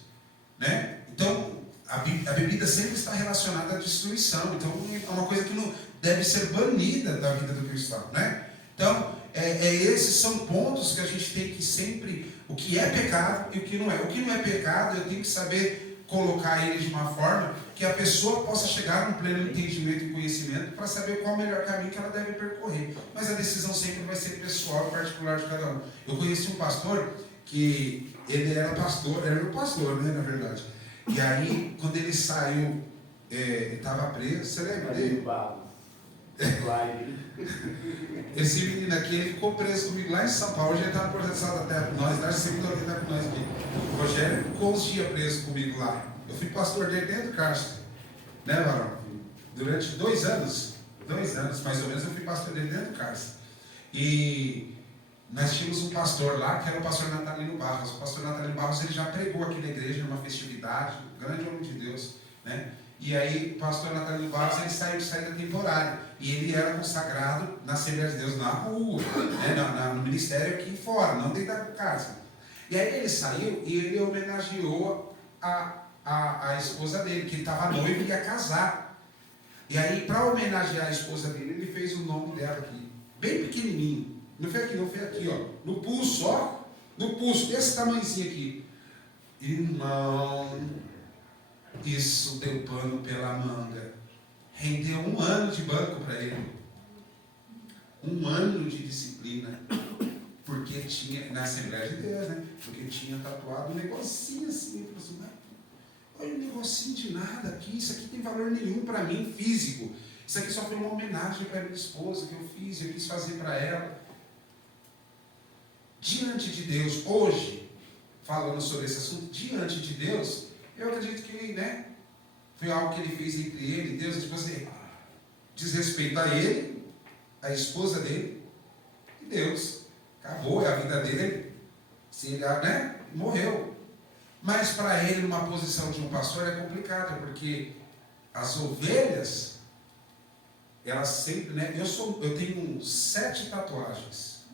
Né? Então, a bebida sempre está relacionada à destruição. Então, é uma coisa que não deve ser banida da vida do cristão. Né? Então, esses são pontos que a gente tem que sempre... O que é pecado e o que não é. O que não é pecado, eu tenho que saber colocar ele de uma forma que a pessoa possa chegar num pleno entendimento e conhecimento para saber qual é o melhor caminho que ela deve percorrer. Mas a decisão sempre vai ser pessoal e particular de cada um. Eu conheci um pastor que ele era meu pastor, né, na verdade. E aí, quando ele saiu, ele estava preso, você lembra dele? Esse menino aqui, ele ficou preso comigo lá em São Paulo. Hoje ele está processado até com nós, na segunda ele está com nós aqui. O Rogério ficou uns dias preso comigo lá. Eu fui pastor dele dentro do cárcere, né, Varão? Durante 2 anos, mais ou menos, eu fui pastor dele dentro do cárcere. E nós tínhamos um pastor lá, que era o pastor Natalino Barros. O pastor Natalino Barros, ele já pregou aqui na igreja, numa festividade, um grande homem de Deus, né? E aí, o pastor Natalino Barros, ele saiu de saída temporária. E ele era consagrado na Assembleia de Deus, na rua, né, no ministério aqui fora, não dentro da casa. E aí ele saiu e ele homenageou a esposa dele, que ele estava noivo e ia casar. E aí, para homenagear a esposa dele, ele fez o nome dela aqui, bem pequenininho. Não foi aqui, não, foi aqui, ó, no pulso, ó, no pulso, desse tamanhozinho aqui. Irmão, isso deu pano pela manga. Rendeu 1 ano de banco para ele. 1 ano de disciplina. Porque tinha, na Assembleia de Deus, né? Porque tinha tatuado um negocinho assim. Ele falou assim, olha um negocinho de nada aqui. Isso aqui tem valor nenhum para mim, físico. Isso aqui só foi uma homenagem para minha esposa que eu fiz. Eu quis fazer para ela. Diante de Deus, hoje, falando sobre esse assunto, diante de Deus, eu acredito que, né? Foi algo que ele fez entre ele e Deus, tipo assim, desrespeitar ele, a esposa dele e Deus. Acabou, é a vida dele. Se ele, né, morreu. Mas para ele, numa posição de um pastor, é complicado, porque as ovelhas, elas sempre, né, eu tenho 7 tatuagens,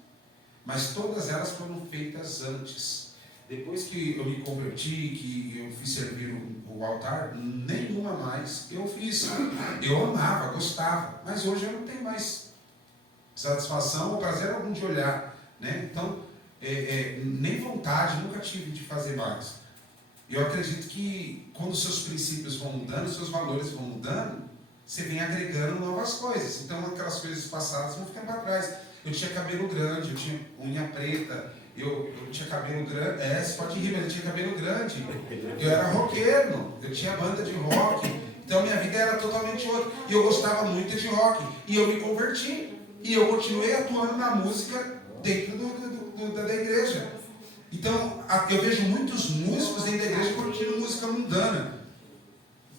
mas todas elas foram feitas antes. Depois que eu me converti, que eu fui servir o altar, nenhuma mais eu fiz. Eu amava, gostava, mas hoje eu não tenho mais satisfação ou prazer algum de olhar, né? Então, nem vontade, nunca tive de fazer mais. Eu acredito que quando os seus princípios vão mudando, os seus valores vão mudando, você vem agregando novas coisas. Então, aquelas coisas passadas vão ficando para trás. Eu tinha cabelo grande, eu tinha unha preta, eu tinha cabelo grande, você pode rir, mas eu tinha cabelo grande, eu era roqueiro, eu tinha banda de rock, então minha vida era totalmente outra, e eu gostava muito de rock, e eu me converti, e eu continuei atuando na música dentro da igreja. Então, eu vejo muitos músicos dentro da igreja curtindo música mundana.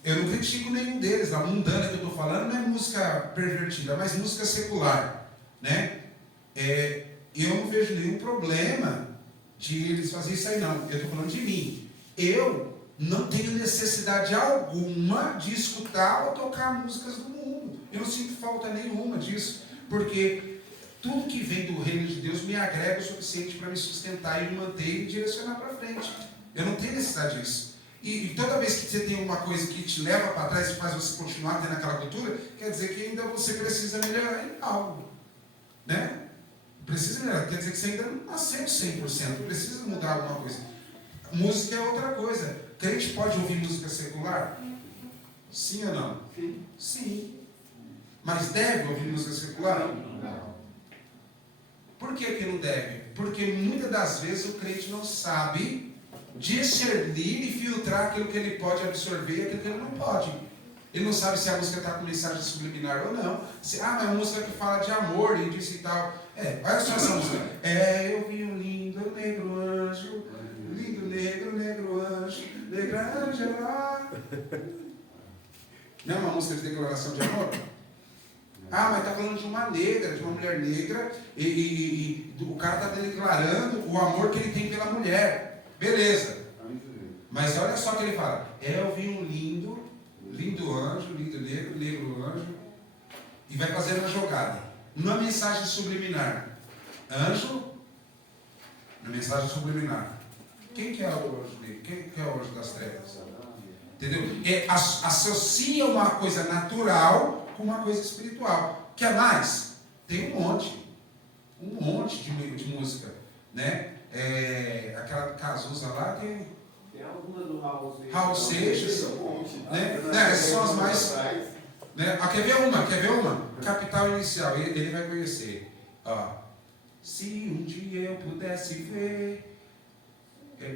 Eu não critico nenhum deles. A mundana que eu estou falando não é música pervertida, mas música secular, né? Eu não vejo nenhum problema de eles fazerem isso aí, não. Eu estou falando de mim. Eu não tenho necessidade alguma de escutar ou tocar músicas do mundo. Eu não sinto falta nenhuma disso, porque tudo que vem do reino de Deus me agrega o suficiente para me sustentar e me manter e direcionar para frente. Eu não tenho necessidade disso. E toda vez que você tem uma coisa que te leva para trás e faz você continuar tendo aquela cultura, quer dizer que ainda você precisa melhorar em algo, né? Precisa melhorar, quer dizer que você ainda não nasceu 100%, precisa mudar alguma coisa. Música é outra coisa. Crente pode ouvir música secular? Sim ou não? Sim. Sim. Mas deve ouvir música secular? Não. Por que não deve? Porque muitas das vezes o crente não sabe discernir e filtrar aquilo que ele pode absorver e aquilo que ele não pode. Ele não sabe se a música está com mensagem subliminar ou não. Mas é uma música que fala de amor e disso e tal. Olha só essa música. Eu vi um lindo negro anjo, lindo negro anjo, negra Angela. Não é uma música de declaração de amor? Mas está falando de uma negra, de uma mulher negra, e o cara está declarando o amor que ele tem pela mulher. Beleza. Mas olha só o que ele fala. Eu vi um lindo anjo, lindo negro anjo, e vai fazendo a jogada. Numa mensagem subliminar. Anjo, na mensagem subliminar. Quem que é o anjo negro? Quem que é o anjo das trevas? Entendeu? Associa uma coisa natural com uma coisa espiritual. Quer mais? Tem um monte de música, né? Aquela Cazuza lá tem alguma do Raul Seixas, né? Essas são as mais, né? Quer ver uma? Capital Inicial, ele vai conhecer. Se um dia eu pudesse ver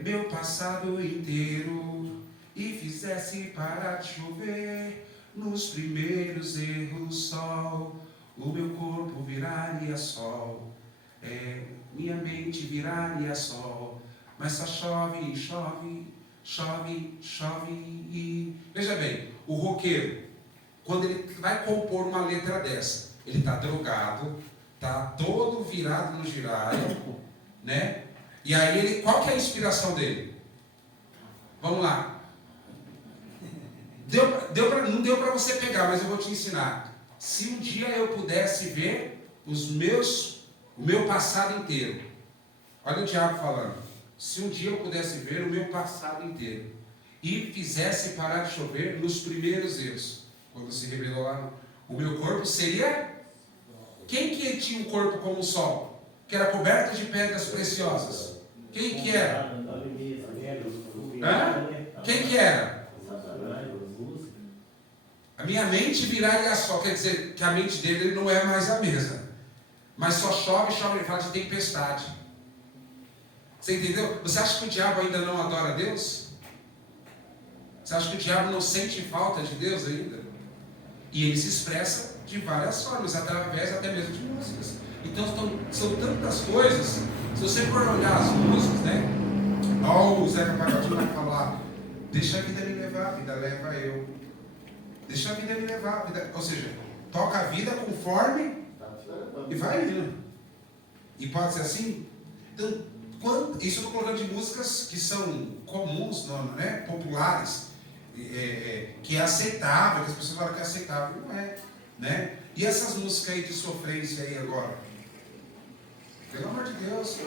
meu passado inteiro e fizesse parar de chover nos primeiros erros, sol, o meu corpo viraria sol, minha mente viraria sol, mas só chove, chove, chove, chove. E veja bem, o roqueiro, quando ele vai compor uma letra dessa, ele está drogado, está todo virado no giraia, né? E aí qual que é a inspiração dele? Vamos lá. Não deu para você pegar, mas eu vou te ensinar. Se um dia eu pudesse ver o meu passado inteiro. Olha o diabo falando. Se um dia eu pudesse ver o meu passado inteiro e fizesse parar de chover nos primeiros erros, quando se revelou lá, o meu corpo seria... Quem que tinha um corpo como o sol? Que era coberto de pedras preciosas? Quem que era? Quem que era? A minha mente viraria sol, quer dizer que a mente dele não é mais a mesma. Mas só chove, ele fala de tempestade. Você entendeu? Você acha que o diabo ainda não adora Deus? Você acha que o diabo não sente falta de Deus ainda? E ele se expressa de várias formas, através até mesmo de músicas. Então são tantas coisas. Se você for olhar as músicas, né? O Zeca Pagodinho vai falar: deixa a vida me levar, a vida leva eu. Deixa a vida me levar, a vida... Ou seja, toca a vida conforme e vai indo. E pode ser assim? Então, isso eu estou colocando de músicas que são comuns, não, né? Populares, que é aceitável, que as pessoas falam que é aceitável, não é, né? E essas músicas aí de sofrência aí agora? Pelo amor de Deus,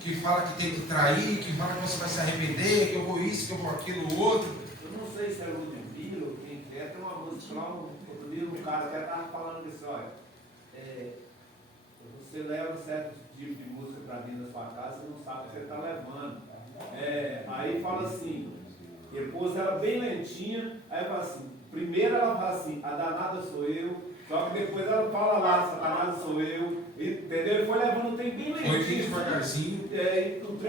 que fala que tem que trair, que fala que você vai se arrepender, que eu vou isso, que eu vou aquilo, outro. Eu não sei se é Ludmilla ou quem que é, tem uma música lá, outro dia um cara que estava falando isso, olha, você leva certo tipo de música para dentro da sua casa, você não sabe o que você está levando. Aí fala assim, depois ela bem lentinha, aí fala assim, primeiro ela fala assim, a danada sou eu, só que depois ela fala lá, satanás sou eu, entendeu? Ele foi levando um tempo bem lentinho. Foi bem devagarzinho.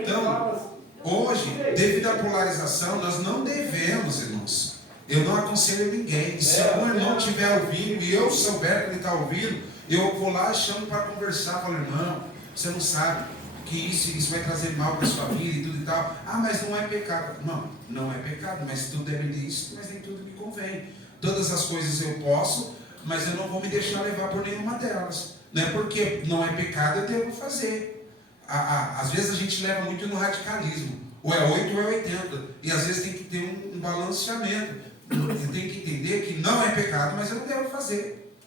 Então, hoje, devido à polarização, nós não devemos, irmãos. Eu não aconselho ninguém. E se algum irmão estiver ouvindo e eu souber que ele está ouvindo, eu vou lá e chamo para conversar. Falo, irmão, você não sabe. que isso vai trazer mal para a sua vida e tudo e tal. Ah, mas não é pecado. Não, não é pecado, mas tudo deve disso, mas nem tudo me convém. Todas as coisas eu posso, mas eu não vou me deixar levar por nenhuma delas. Não é porque não é pecado eu devo fazer. Às vezes a gente leva muito no radicalismo. Ou é 8 ou é 80. E às vezes tem que ter um balanceamento. Você tem que entender que não é pecado, mas eu não devo fazer.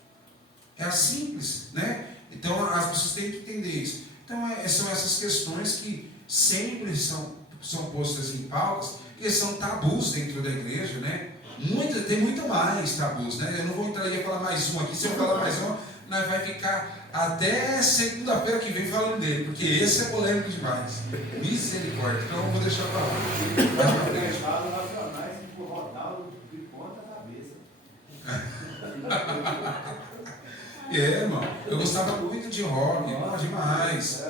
É simples, né? Então as pessoas têm que entender isso. Então são essas questões que sempre são postas em pautas, que são tabus dentro da igreja, né? Tem muito mais tabus, né? Eu não vou entrar aí e falar mais um aqui. Se eu falar mais um, nós vai ficar até segunda-feira que vem falando dele, porque esse é polêmico demais. Misericórdia. Então eu vou deixar para lá. Estados nacionais que rodaram de ponta cabeça. Irmão, eu gostava muito de rock, demais.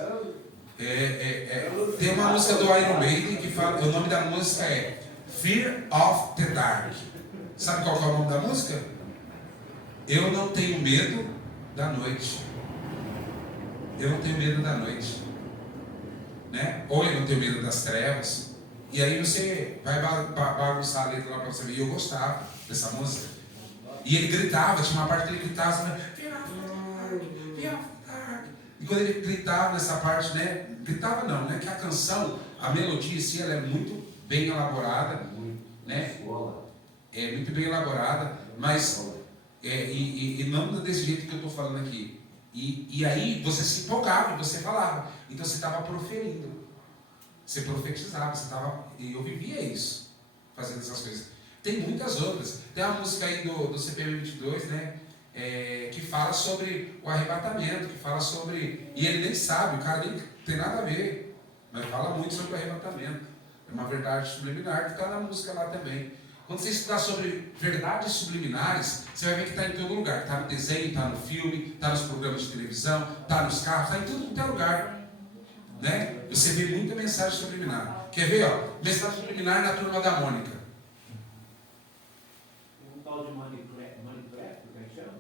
Tem uma música do Iron Maiden que fala, o nome da música é Fear of the Dark. Sabe qual é o nome da música? Eu não tenho medo da noite. Eu não tenho medo da noite, né? Ou eu não tenho medo das trevas. E aí você vai bagunçar a letra lá para você ver. E eu gostava dessa música. E ele gritava, tinha uma parte que ele gritava, e quando ele gritava nessa parte, né? Gritava não, né? Que a canção, a melodia em si, ela é muito bem elaborada, né? É muito bem elaborada, mas e não desse jeito que eu estou falando aqui. E aí você se empolgava e você falava. Então você estava proferindo. Você profetizava, e eu vivia isso, fazendo essas coisas. Tem muitas outras. Tem uma música aí do CPM 22, né? Que fala sobre o arrebatamento, que fala sobre... E ele nem sabe, o cara nem tem nada a ver, mas fala muito sobre o arrebatamento. É uma verdade subliminar que está na música lá também. Quando você estudar sobre verdades subliminares, você vai ver que está em todo lugar. Está no desenho, está no filme, está nos programas de televisão, está nos carros, está em tudo quanto é lugar. Né? Você vê muita mensagem subliminar. Quer ver? Ó, mensagem subliminar na Turma da Mônica. Um tal de Minecraft, como é que chama?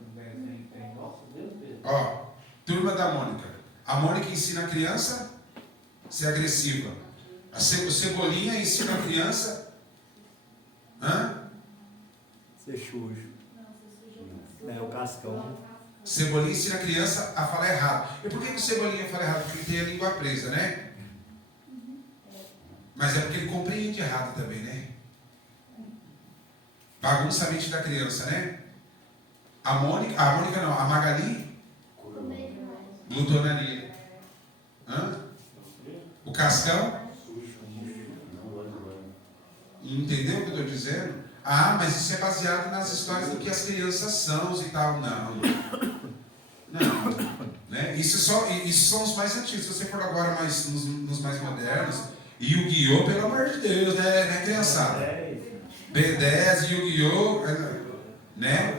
Nossa, Deus Deus. Ó, Turma da Mônica. A Mônica ensina a criança a ser agressiva. O Cebolinha ensina a criança ser sujo. O Cascão. Cebolinha ensina a criança a falar errado. E por que o Cebolinha fala errado? Porque ele tem a língua presa, né? Mas é porque ele compreende errado também, né? Bagunça a mente da criança, né? A Magali, glutonaria. O Cascão, entendeu o que eu estou dizendo? Ah, mas isso é baseado nas histórias do que as crianças são e tal. Não. Né? Isso são os mais antigos. Se você for agora nos mais modernos, Yu-Gi-Oh, pelo amor de Deus, né criançada? B10, Yu-Gi-Oh, né?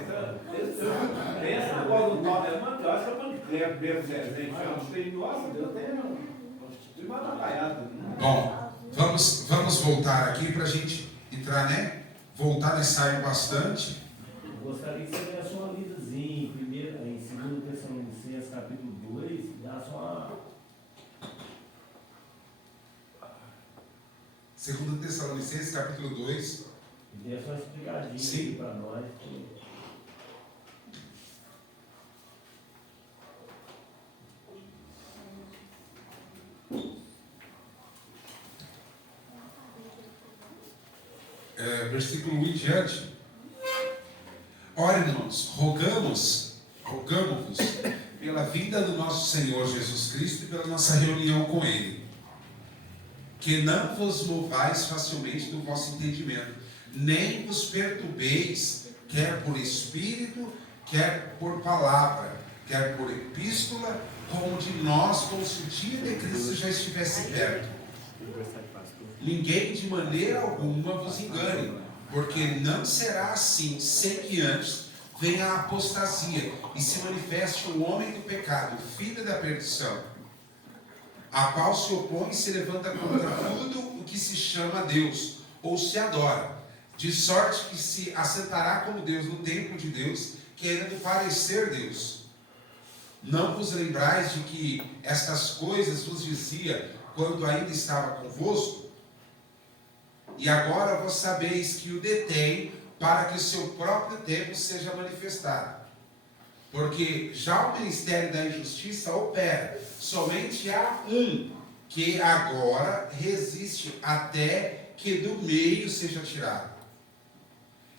Tem esse negócio do tal, eu acho que é Minecraft mesmo, desenho. Nossa, Deus tem uma batalhada. Bom, vamos voltar aqui para a gente entrar, né? Voltar nesse ensaio bastante. Eu gostaria que você desse uma lidazinha em 2 Tessalonicenses, capítulo 2, dá só uma... 2 Tessalonicenses, capítulo 2. E dê só uma explicadinha aqui para nós. Versículo 1 em diante. Ora, irmãos, rogamos-vos pela vinda do nosso Senhor Jesus Cristo e pela nossa reunião com Ele, que não vos movais facilmente do vosso entendimento, nem vos perturbeis, quer por espírito, quer por palavra, quer por epístola, como de nós, como se o dia de Cristo já estivesse perto. Ninguém de maneira alguma vos engane, porque não será assim, sem que antes venha a apostasia e se manifeste o homem do pecado, filho da perdição, a qual se opõe e se levanta contra tudo o que se chama Deus, ou se adora, de sorte que se assentará como Deus no templo de Deus, querendo parecer Deus. não vos lembrais de que estas coisas vos dizia quando ainda estava convosco? E agora vós sabeis que o detém para que o seu próprio tempo seja manifestado. Porque já o ministério da injustiça opera, somente há um, que agora resiste até que do meio seja tirado.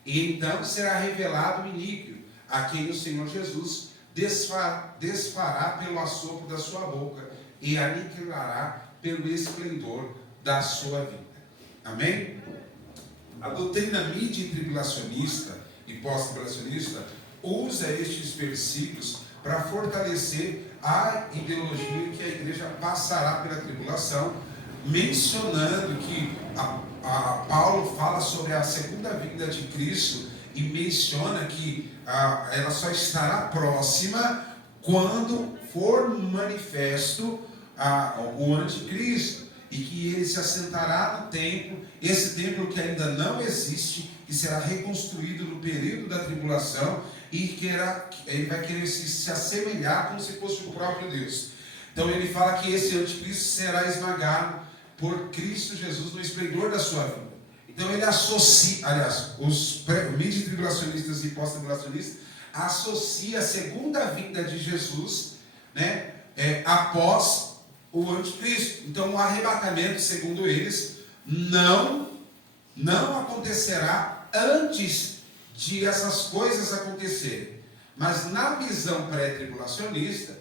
E então será revelado o iníquo, a quem o Senhor Jesus desfará pelo assopro da sua boca e aniquilará pelo esplendor da sua vida. Amém? A doutrina mídia e tribulacionista e pós-tribulacionista usa estes versículos para fortalecer a ideologia que a igreja passará pela tribulação, mencionando que Paulo fala sobre a segunda vinda de Cristo e menciona que ela só estará próxima quando for manifesto o anticristo, e que ele se assentará no templo, esse templo que ainda não existe, que será reconstruído no período da tribulação, e que ele vai querer se assemelhar como se fosse o próprio Deus. Então ele fala que esse anticristo será esmagado por Cristo Jesus no esplendor da sua vida. Então ele associa, aliás, os midi-tribulacionistas e pós-tribulacionistas associa a segunda vinda de Jesus, né, após o anticristo. Então o arrebatamento, segundo eles, não acontecerá antes de essas coisas acontecerem. Mas na visão pré-tribulacionista,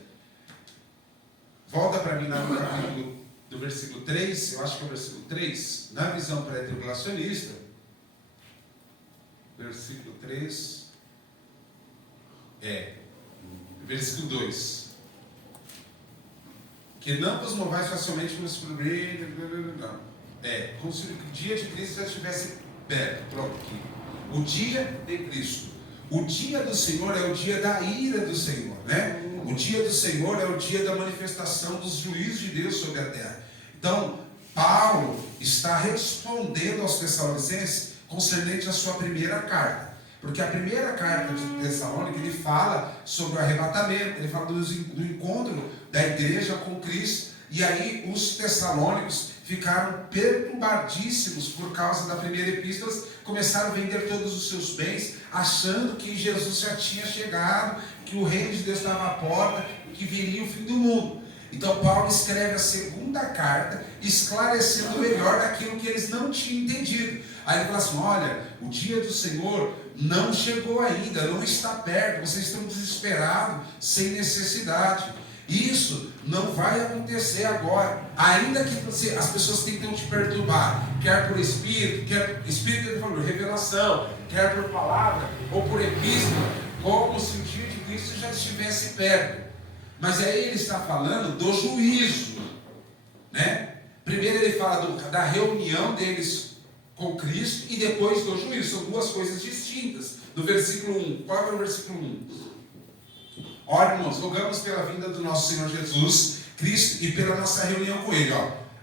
volta para mim no capítulo do versículo 3, eu acho que é o versículo 3, na visão pré-tribulacionista, versículo 3, versículo 2, que não vos movais facilmente como se como se o dia de Cristo já estivesse perto. Pronto, aqui. O dia de Cristo. O dia do Senhor é o dia da ira do Senhor, né? O dia do Senhor é o dia da manifestação dos juízos de Deus sobre a terra. Então, Paulo está respondendo aos Tessalonicenses concernente à sua primeira carta. Porque a primeira carta de Tessalônica, ele fala sobre o arrebatamento, ele fala do encontro da igreja com Cristo, e aí os tessalônicos ficaram perturbadíssimos por causa da primeira epístola, começaram a vender todos os seus bens, achando que Jesus já tinha chegado, que o reino de Deus estava à porta, que viria o fim do mundo. Então Paulo escreve a segunda carta, esclarecendo melhor aquilo que eles não tinham entendido. Aí ele fala assim: olha, o dia do Senhor não chegou ainda, não está perto, vocês estão desesperados, sem necessidade. Isso não vai acontecer agora, ainda que as pessoas tentam te perturbar, quer por espírito, ele falou, revelação, quer por palavra, ou por epístola, como se o dia de Cristo já estivesse perto. Mas aí ele está falando do juízo, né? Primeiro ele fala da reunião deles com Cristo e depois do juízo. São duas coisas distintas. No versículo 1, qual é o versículo 1? Ora, irmãos, rogamos pela vinda do nosso Senhor Jesus Cristo e pela nossa reunião com Ele.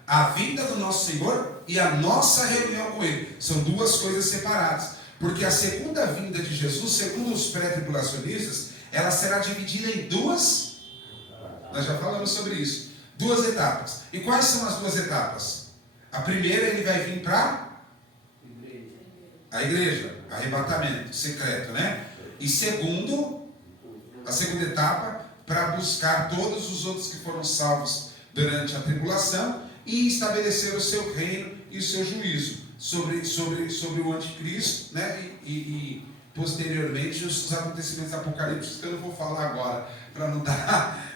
A vinda do nosso Senhor e a nossa reunião com Ele são duas coisas separadas. Porque a segunda vinda de Jesus, segundo os pré-tribulacionistas, ela será dividida em duas. Nós já falamos sobre isso. Duas etapas. E quais são as duas etapas? A primeira, ele vai vir para a igreja, arrebatamento secreto, né? E a segunda etapa, para buscar todos os outros que foram salvos durante a tribulação e estabelecer o seu reino e o seu juízo sobre o anticristo, né? E posteriormente os acontecimentos apocalípticos, que eu não vou falar agora, para não dar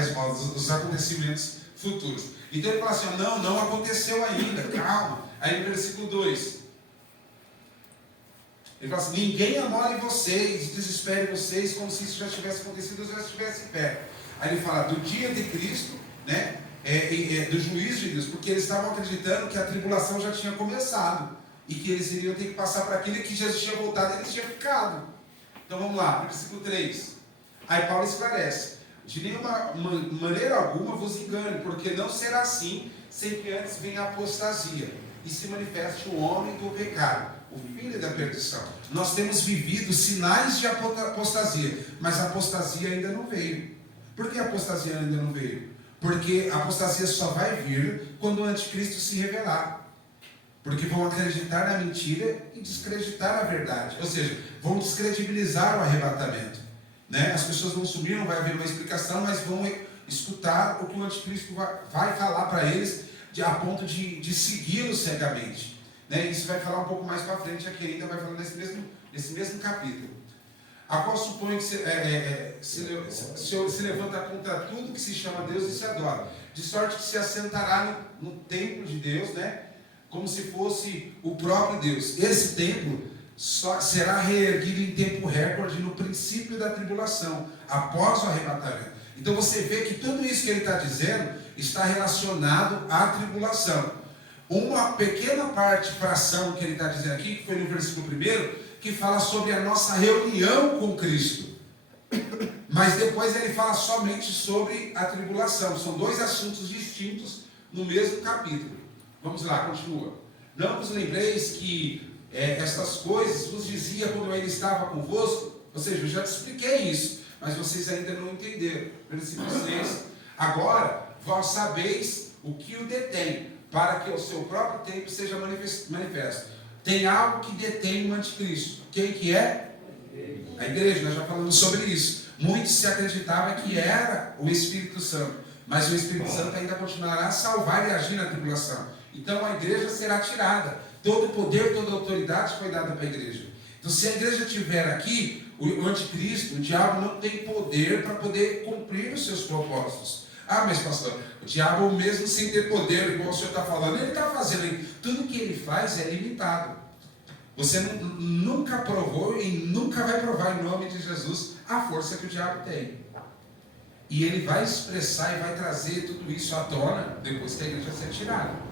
resposta, os acontecimentos futuros. Então ele fala assim: não aconteceu ainda, calma. Aí no versículo 2, ele fala assim: ninguém amole vocês, desespere vocês, como se isso já tivesse acontecido ou já estivesse perto. Aí ele fala do dia de Cristo, né? Do juízo de Deus, porque eles estavam acreditando que a tribulação já tinha começado e que eles iriam ter que passar para aquilo que Jesus tinha voltado e eles tinham ficado. Então vamos lá, versículo 3. Aí Paulo esclarece: de nenhuma maneira alguma vos engane, porque não será assim, sem que antes venha a apostasia e se manifeste o homem do pecado, o filho da perdição. Nós temos vivido sinais de apostasia, mas a apostasia ainda não veio. Por que a apostasia ainda não veio? Porque a apostasia só vai vir quando o anticristo se revelar. Porque vão acreditar na mentira e descreditar a verdade. Ou seja, vão descredibilizar o arrebatamento. Né? As pessoas vão sumir, não vai haver uma explicação, mas vão escutar o que o anticristo vai falar para eles, a ponto de segui-lo cegamente. Né? Isso vai falar um pouco mais para frente aqui ainda, vai falar nesse mesmo capítulo. A qual supõe que se levanta contra tudo que se chama Deus e se adora. De sorte que se assentará no templo de Deus, né? Como se fosse o próprio Deus. Esse templo só será reerguido em tempo recorde no princípio da tribulação, após o arrebatamento. Então você vê que tudo isso que ele está dizendo está relacionado à tribulação. Uma pequena fração que ele está dizendo aqui, que foi no versículo 1, que fala sobre a nossa reunião com Cristo. Mas depois ele fala somente sobre a tribulação. São dois assuntos distintos no mesmo capítulo. Vamos lá, continua. Não vos lembreis que estas coisas vos dizia quando ele estava convosco? Ou seja, eu já te expliquei isso, mas vocês ainda não entenderam. Versículo 6. Agora, vós sabeis o que o detém, para que o seu próprio tempo seja manifesto. Tem algo que detém o anticristo. Quem que é? A igreja. Nós já falamos sobre isso. Muitos se acreditavam que era o Espírito Santo, mas o Espírito Santo ainda continuará a salvar e agir na tribulação. Então a igreja será tirada. Todo o poder, toda a autoridade foi dada para a igreja. Então se a igreja estiver aqui, o anticristo, o diabo não tem poder para poder cumprir os seus propósitos. Ah, mas pastor, o diabo mesmo sem ter poder, igual o senhor está falando, ele está fazendo. Tudo que ele faz é limitado. Você nunca provou e nunca vai provar em nome de Jesus a força que o diabo tem. E ele vai expressar e vai trazer tudo isso à tona depois que a igreja ser tirada.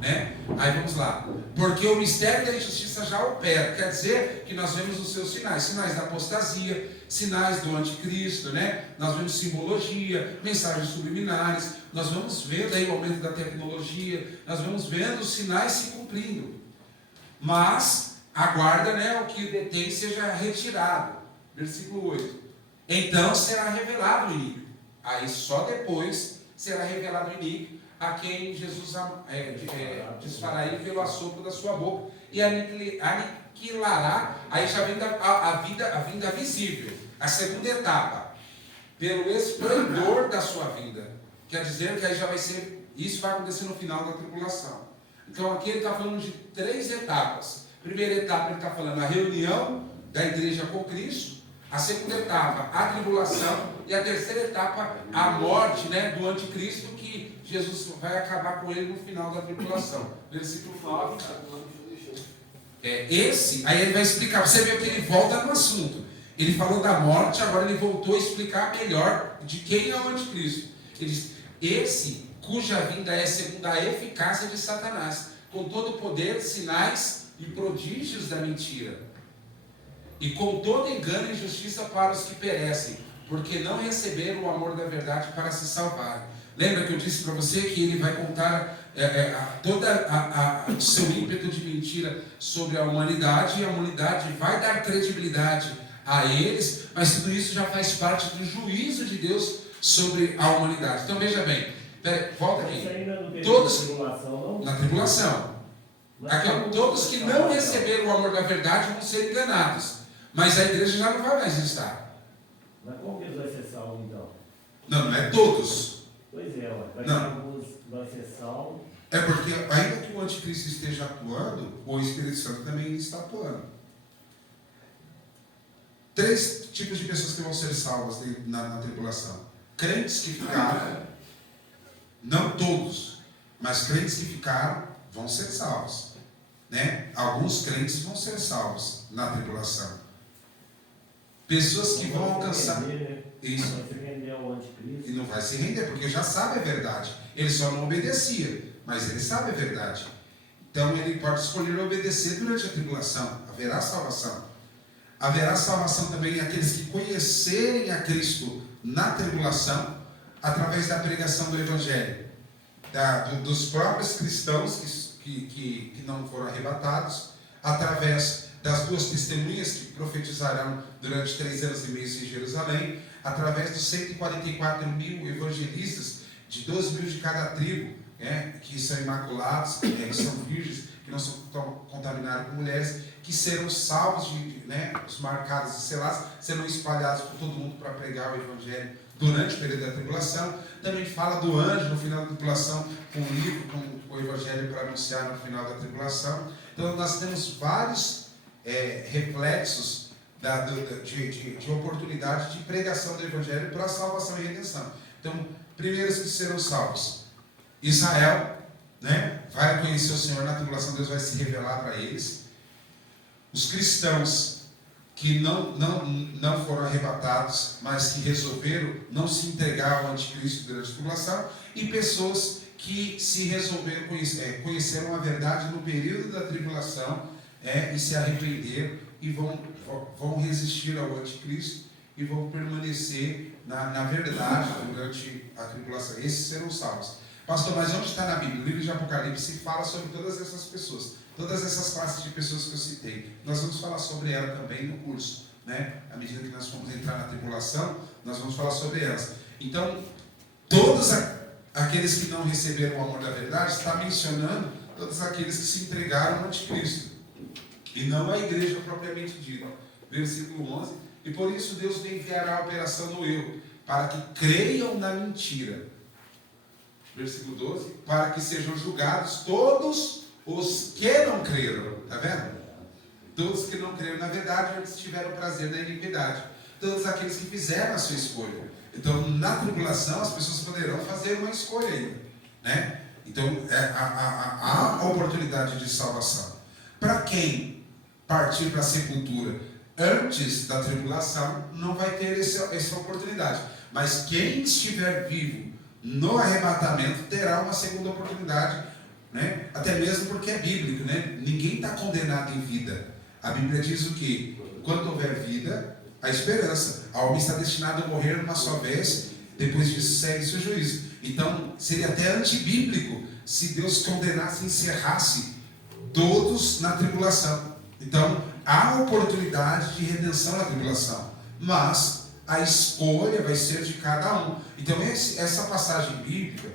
Né? Aí vamos lá. Porque o mistério da injustiça já opera. Quer dizer que nós vemos os seus sinais. Sinais da apostasia, sinais do anticristo, né? Nós vemos simbologia, mensagens subliminares. Nós vamos vendo aí o aumento da tecnologia. Nós vamos vendo os sinais se cumprindo. Mas aguarda, né, o que detém seja retirado. Versículo 8. Então será revelado o iníquo. Aí só depois será revelado o iníquo, a quem Jesus desfará ele pelo assopro da sua boca e aniquilará. Aí já vem a vinda visível, a segunda etapa, pelo esplendor da sua vinda. Quer dizer que aí já vai ser, isso vai acontecer no final da tribulação. Então aqui ele está falando de 3 etapas. Primeira etapa ele está falando a reunião da igreja com Cristo. A segunda etapa, a tribulação. E a terceira etapa, a morte, né, do anticristo, que Jesus vai acabar com ele no final da tribulação. Versículo 9. Aí ele vai explicar. Você vê que ele volta no assunto. Ele falou da morte, agora ele voltou a explicar melhor de quem é o anticristo. Ele diz, esse cuja vinda é segundo a eficácia de Satanás, com todo o poder, sinais e prodígios da mentira, e com todo engano e injustiça para os que perecem, porque não receberam o amor da verdade para se salvarem. Lembra que eu disse para você que ele vai contar todo o seu ímpeto de mentira sobre a humanidade, e a humanidade vai dar credibilidade a eles, mas tudo isso já faz parte do juízo de Deus sobre a humanidade. Então veja bem, volta aqui. Todos na tribulação. Aqui, todos que não receberam o amor da verdade vão ser enganados, mas a igreja já não vai mais estar. Mas como que eles vão ser salvos então? Não é todos. Pois é, vai ter Não. alguns que vão ser salvos. É porque ainda que o anticristo esteja atuando, o Espírito Santo também está atuando. 3 tipos de pessoas que vão ser salvas na tribulação. Crentes que ficaram, não todos, mas crentes que ficaram vão ser salvos. Né? Alguns crentes vão ser salvos na tribulação. Pessoas que vão alcançar isso. Vai se render ao anticristo. E não vai se render, porque já sabe a verdade. Ele só não obedecia, mas ele sabe a verdade. Então ele pode escolher obedecer durante a tribulação. Haverá salvação. Haverá salvação também aqueles que conhecerem a Cristo na tribulação, através da pregação do Evangelho, dos próprios cristãos que não foram arrebatados, através das 2 testemunhas que profetizarão durante 3 anos e meio em Jerusalém, através dos 144 mil evangelistas, de 12 mil de cada tribo, que são imaculados, que são virgens, que não são contaminados com mulheres, que serão salvos, os marcados e selados, serão espalhados por todo mundo para pregar o evangelho durante o período da tribulação. Também fala do anjo no final da tribulação, com o livro, com o evangelho para anunciar no final da tribulação. Então nós temos vários reflexos de oportunidade de pregação do evangelho para salvação e redenção. Então, primeiros que serão salvos: Israel, vai conhecer o Senhor na tribulação, Deus vai se revelar para eles. Os cristãos que não foram arrebatados, mas que resolveram não se entregar ao anticristo durante a tribulação, e pessoas que se resolveram conheceram a verdade no período da tribulação, e se arrependeram e vão resistir ao anticristo e vão permanecer na verdade durante a tribulação. Esses serão salvos. Pastor, mas onde está na Bíblia? O livro de Apocalipse fala sobre todas essas pessoas, todas essas classes de pessoas que eu citei. Nós vamos falar sobre ela também no curso, à medida que nós formos entrar na tribulação, nós vamos falar sobre elas. Então, todos aqueles que não receberam o amor da verdade, está mencionando todos aqueles que se entregaram ao anticristo, e não a igreja propriamente dita. Versículo 11: e por isso Deus enviará a operação do eu, para que creiam na mentira. Versículo 12: para que sejam julgados todos os que não creram. Está vendo? Todos que não creram na verdade, antes tiveram prazer na iniquidade. Todos aqueles que fizeram a sua escolha. Então, na tribulação, as pessoas poderão fazer uma escolha ainda, Então, há a oportunidade de salvação. Para quem partir para a sepultura antes da tribulação, não vai ter essa oportunidade. Mas quem estiver vivo no arrebatamento terá uma segunda oportunidade, até mesmo porque é bíblico, Ninguém está condenado em vida. A Bíblia diz o quê? Enquanto houver vida, a esperança. A alma está destinada a morrer uma só vez, depois disso segue seu juízo. Então, seria até antibíblico se Deus condenasse e encerrasse todos na tribulação. Então, há oportunidade de redenção na tribulação, mas a escolha vai ser de cada um. Então, essa passagem bíblica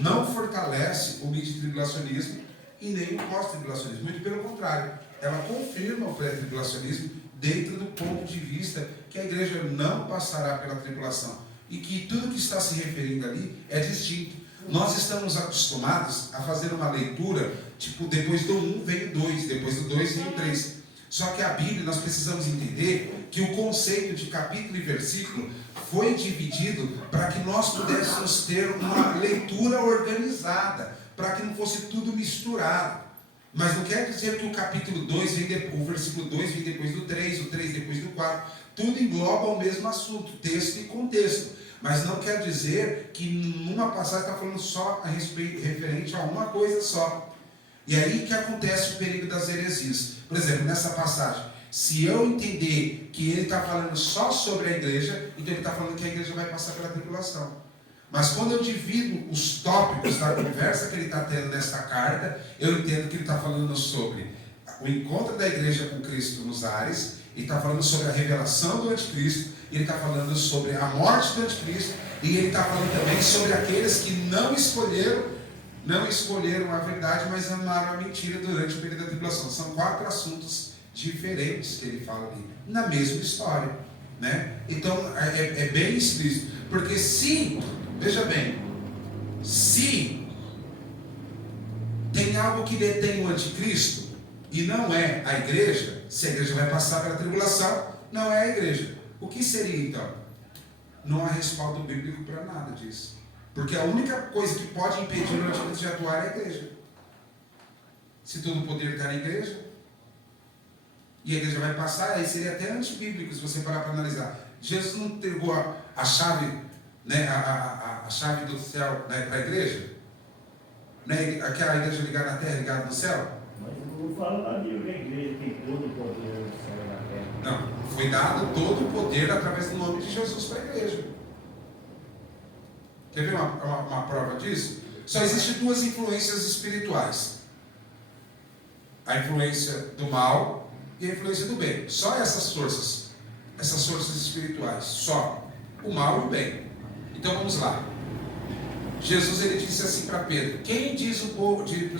não fortalece o mid-tribulacionismo e nem o pós-tribulacionismo. Muito pelo contrário, ela confirma o pré-tribulacionismo dentro do ponto de vista que a igreja não passará pela tribulação e que tudo que está se referindo ali é distinto. Nós estamos acostumados a fazer uma leitura, tipo, depois do 1 vem o 2, depois do 2 vem o 3. Só que a Bíblia, nós precisamos entender que o conceito de capítulo e versículo foi dividido para que nós pudéssemos ter uma leitura organizada, para que não fosse tudo misturado. Mas não quer dizer que o capítulo 2 o versículo 2 vem depois do 3, o 3 depois do 4. Tudo engloba o mesmo assunto, texto e contexto. Mas não quer dizer que numa passagem está falando só a respeito, referente a uma coisa só. E aí que acontece o perigo das heresias. Por exemplo, nessa passagem, se eu entender que ele está falando só sobre a igreja, então ele está falando que a igreja vai passar pela tribulação. Mas quando eu divido os tópicos da conversa que ele está tendo nessa carta, eu entendo que ele está falando sobre o encontro da igreja com Cristo nos ares, ele está falando sobre a revelação do anticristo, ele está falando sobre a morte do anticristo, e ele está falando também sobre aqueles que não escolheram a verdade, mas amaram a mentira durante o período da tribulação. São 4 assuntos diferentes que ele fala ali, na mesma história, Então, é bem explícito. Porque veja bem, se tem algo que detém o anticristo, e não é a igreja, se a igreja vai passar pela tribulação, não é a igreja. O que seria então? Não há respaldo bíblico para nada disso. Porque a única coisa que pode impedir o anticristo de atuar é a igreja. Se todo o poder está na igreja, e a igreja vai passar, aí seria até antibíblico se você parar para analisar. Jesus não entregou a chave, a chave do céu para a igreja? Aquela igreja ligada na terra, ligada no céu? Mas não fala na Bíblia que a igreja tem todo o poder no céu e na terra. Não, foi dado todo o poder através do nome de Jesus para a igreja. Quer ver uma prova disso? Só existem 2 influências espirituais: a influência do mal e a influência do bem. Só essas forças espirituais, só o mal e o bem. Então vamos lá. Jesus ele disse assim para Pedro: quem diz o povo ser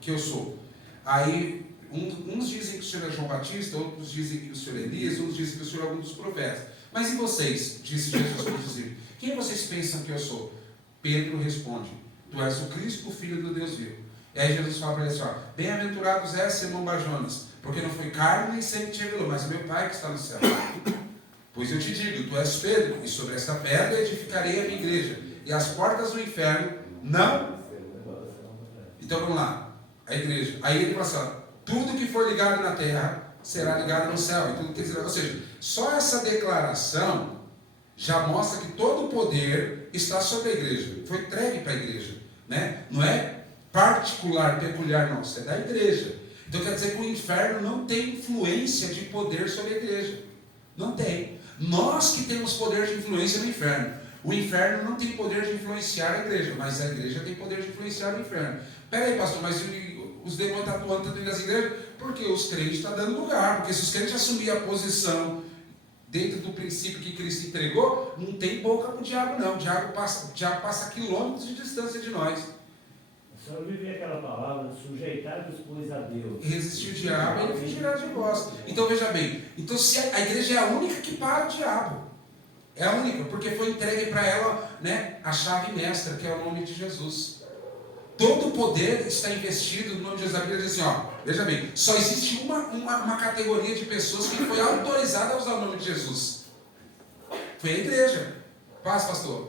que eu sou? Aí uns dizem que o Senhor é João Batista, outros dizem que o Senhor é Elias, outros dizem que o Senhor é algum dos profetas. Mas e vocês? Disse Jesus para os discípulos: quem vocês pensam que eu sou? Pedro responde: tu és o Cristo, o Filho do Deus vivo. E aí Jesus fala para ele assim: bem-aventurados és, Simão Barjonas, porque não foi carne nem sangue que te revelou, mas meu Pai que está no céu. Pois eu te digo, tu és Pedro, e sobre esta pedra edificarei a minha igreja, e as portas do inferno não. Então vamos lá, a igreja. Aí ele fala assim: tudo que for ligado na terra será ligado no céu. E tudo que será... Ou seja, só essa declaração já mostra que todo o poder está sobre a igreja, foi entregue para a igreja, né? Não é particular, peculiar, não, isso é da igreja. Então quer dizer que o inferno não tem influência de poder sobre a igreja. Não tem. Nós que temos poder de influência no inferno. O inferno não tem poder de influenciar a igreja, mas a igreja tem poder de influenciar o inferno. Espera aí, pastor, mas os demônios estão atuando dentro das igrejas? Porque os crentes estão dando lugar. Porque se os crentes assumirem a posição dentro do princípio que Cristo entregou, não tem boca para o diabo, não. O diabo passa quilômetros de distância de nós. O Senhor vive aquela palavra: sujeitai-vos, pois, a Deus. E resistir o diabo, ele fugirá de vós. Então veja bem, então se a igreja é a única que para o diabo, é a única, porque foi entregue para ela, né, a chave mestra, que é o nome de Jesus. Todo o poder está investido no nome de Jesus. A Bíblia diz assim, veja bem, só existe uma categoria de pessoas que foi autorizada a usar o nome de Jesus. Foi a igreja. Paz, pastor.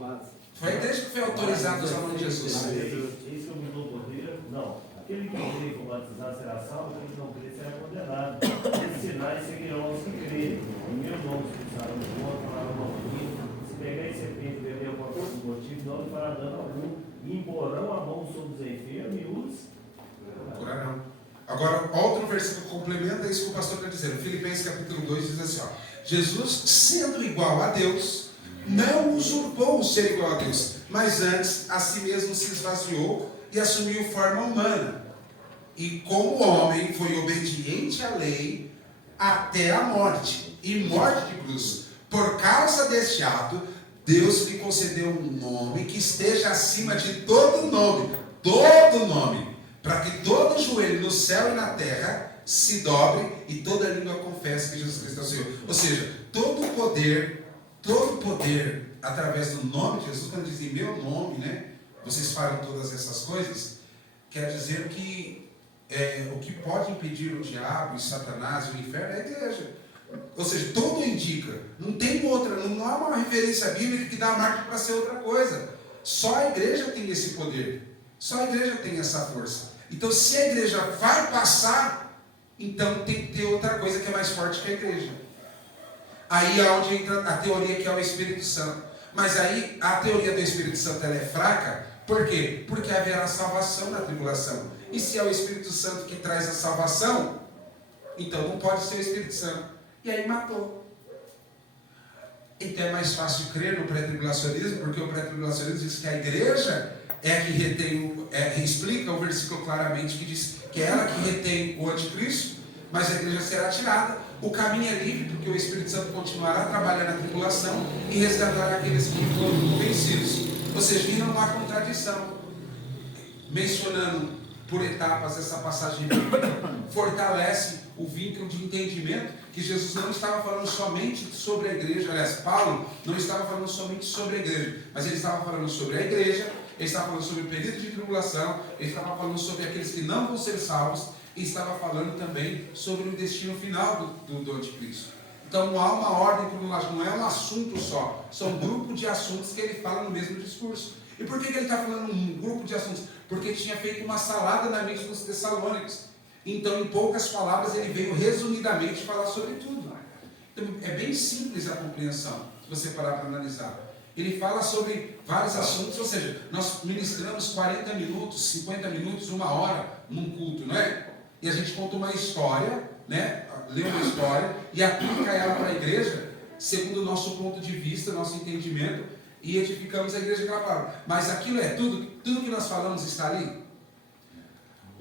Foi a igreja que foi autorizada a usar o nome de Jesus. Esse eu me dou poder? Não. Aquele que crê e for batizado será salvo, aquele que não crê será condenado. Esses sinais seguirão os que crerem. Em meu nome expulsarão os mortos, falarão mal de mim. Se pegar em serpente e beber por algum motivo, não lhe fará dano algum. E imporão a mão sobre os enfermos e os curarão. Agora, outro versículo complementa isso que o pastor está dizendo. Filipenses capítulo 2 diz assim: Jesus, sendo igual a Deus, não usurpou o ser igual a Deus, mas antes a si mesmo se esvaziou e assumiu forma humana. E como homem foi obediente à lei até a morte, e morte de cruz. Por causa deste ato, Deus lhe concedeu um nome que esteja acima de todo nome, para que todo joelho no céu e na terra se dobre e toda língua confesse que Jesus Cristo é o Senhor. Ou seja, todo poder através do nome de Jesus, quando dizem meu nome, né, vocês falam todas essas coisas, quer dizer que o que pode impedir o diabo e Satanás e o inferno é a igreja. Ou seja, tudo indica, não tem outra, não há uma referência bíblica que dá a marca para ser outra coisa. Só a igreja tem esse poder, só a igreja tem essa força. Então, se a igreja vai passar, então tem que ter outra coisa que é mais forte que a igreja. Aí é onde entra a teoria que é o Espírito Santo. Mas aí a teoria do Espírito Santo ela é fraca. Por quê? Porque haverá salvação na tribulação. E se é o Espírito Santo que traz a salvação, então não pode ser o Espírito Santo. E aí matou. Então é mais fácil crer no pré-tribulacionismo, porque o pré-tribulacionismo diz que a igreja é a que retém, explica o versículo claramente, que diz que é ela que retém o anticristo, mas a igreja será tirada. O caminho é livre, porque o Espírito Santo continuará a trabalhar na tribulação e resgatará aqueles que foram vencidos. Ou seja, não há contradição. Mencionando por etapas essa passagem fortalece o vínculo de entendimento que Jesus não estava falando somente sobre a igreja. Aliás, Paulo não estava falando somente sobre a igreja, mas ele estava falando sobre a igreja, ele estava falando sobre o período de tribulação, ele estava falando sobre aqueles que não vão ser salvos, e estava falando também sobre o destino final do anticristo. Então não há uma ordem cronológica, não é um assunto só, são um grupo de assuntos que ele fala no mesmo discurso. E por que ele está falando um grupo de assuntos? Porque ele tinha feito uma salada na mente dos Tessalônicos. Então, em poucas palavras, ele veio resumidamente falar sobre tudo. Então, é bem simples a compreensão, se você parar para analisar. Ele fala sobre vários assuntos, ou seja, nós ministramos 40 minutos, 50 minutos, 1 hora num culto, não é? E a gente conta uma história, né? Lê uma história e aplica ela para a igreja, segundo o nosso ponto de vista, nosso entendimento, e edificamos a igreja com a palavra. Mas aquilo é tudo que nós falamos está ali.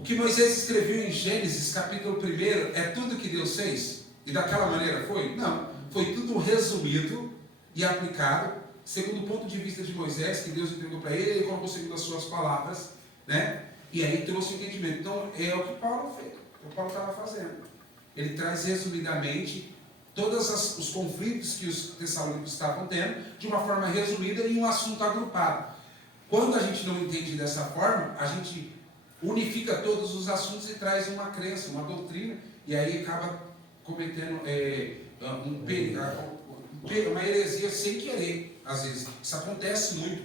O que Moisés escreveu em Gênesis, capítulo 1, é tudo que Deus fez? E daquela maneira foi? Não. Foi tudo resumido e aplicado, segundo o ponto de vista de Moisés, que Deus entregou para ele, ele colocou segundo as suas palavras, né? E aí trouxe o entendimento. Então, é o que Paulo fez, o que Paulo estava fazendo. Ele traz resumidamente todos os conflitos que os tessalônicos estavam tendo, de uma forma resumida em um assunto agrupado. Quando a gente não entende dessa forma, a gente unifica todos os assuntos e traz uma crença, uma doutrina, e aí acaba cometendo uma heresia sem querer, às vezes. Isso acontece muito,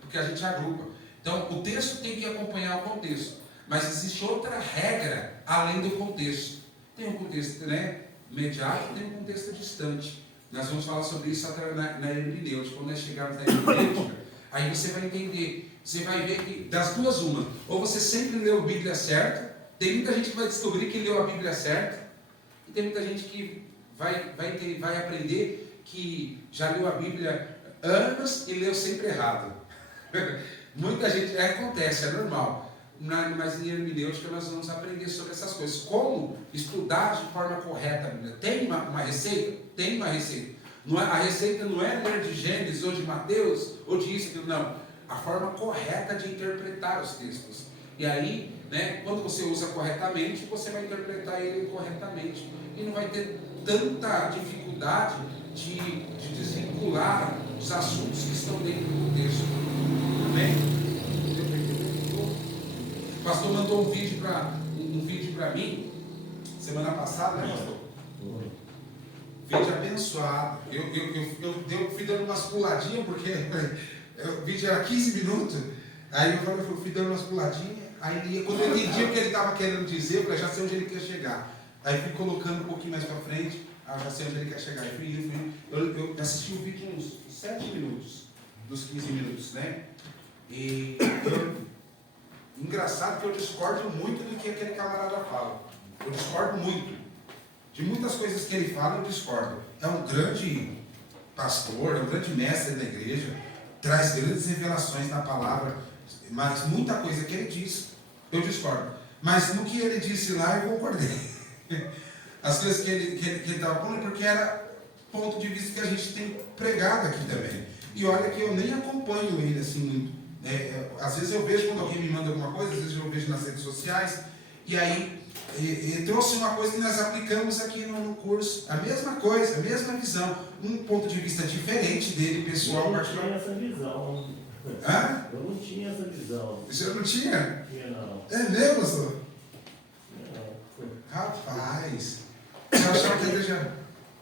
porque a gente agrupa. Então, o texto tem que acompanhar o contexto, mas existe outra regra além do contexto. Tem um contexto, né, imediato, tem um contexto distante. Nós vamos falar sobre isso até na hermenêutica. Quando nós chegarmos na hermenêutica, aí você vai entender, você vai ver que das duas uma, ou você sempre leu a Bíblia certa, tem muita gente que vai descobrir que leu a Bíblia certa, e tem muita gente que vai aprender que já leu a Bíblia anos e leu sempre errado. Muita gente, acontece, é normal. Mas em hermenêutica nós vamos aprender sobre essas coisas. Como estudar de forma correta a Bíblia. Tem uma receita? Tem uma receita. A receita não é ler de Gênesis ou de Mateus ou de isso, não. A forma correta de interpretar os textos. E aí, né, quando você usa corretamente, você vai interpretar ele corretamente. E não vai ter tanta dificuldade de desvincular os assuntos que estão dentro do texto. Amém? O pastor mandou um vídeo para mim semana passada, né, pastor? Vídeo abençoado. Eu fui dando umas puladinhas, porque o vídeo era 15 minutos. Aí eu fui dando umas puladinhas. Aí quando eu entendi o que ele estava querendo dizer, eu falei, já sei onde ele quer chegar. Aí fui colocando um pouquinho mais para frente, já sei onde ele quer chegar. Eu assisti o vídeo uns 7 minutos, dos 15 minutos, né? E engraçado que eu discordo muito do que aquele camarada fala. Eu discordo muito. De muitas coisas que ele fala, eu discordo. É um grande pastor, é um grande mestre da igreja, traz grandes revelações na palavra, mas muita coisa que ele diz, eu discordo. Mas no que ele disse lá, eu concordei. As coisas que ele estava falando, porque era ponto de vista que a gente tem pregado aqui também. E olha que eu nem acompanho ele assim muito. Às vezes eu vejo quando alguém me manda alguma coisa, às vezes eu vejo nas redes sociais, e aí trouxe uma coisa que nós aplicamos aqui no curso, a mesma coisa, a mesma visão, um ponto de vista diferente dele, pessoal. Eu não tinha essa visão. Hã? Eu não tinha essa visão. O senhor não tinha? Tinha não. É mesmo, senhor? Não. Rapaz, você achava que a igreja...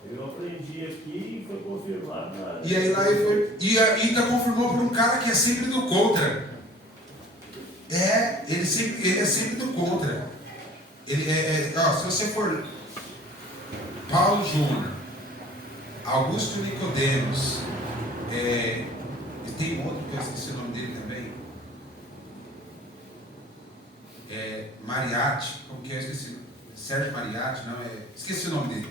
Eu aprendi aqui e foi confirmado na... E aí lá ele foi... E ainda confirmou por um cara que é sempre do contra. Ele é sempre do contra. Se você for Paulo Júnior, Augusto Nicodemos, e tem outro que eu esqueci o nome dele também, Mariatti, como que é? Esqueci, Sérgio Mariatti, esqueci o nome dele.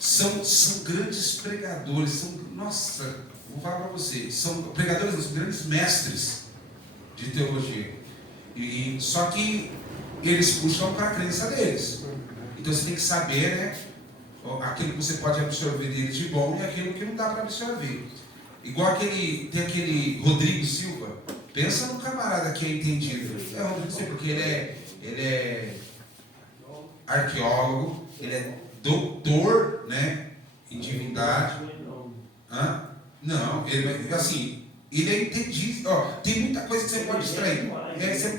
São grandes pregadores, nossa, vou falar para você, são pregadores, são grandes mestres de teologia. Só que eles puxam para a crença deles. Então você tem que saber, né, aquilo que você pode absorver deles de bom e aquilo que não dá para absorver. Igual tem aquele Rodrigo Silva. Pensa num camarada que é entendido. Rodrigo Silva, porque ele é arqueólogo, ele é doutor, né, em divindade. Não, ele é entendido. Tem muita coisa que você pode extrair.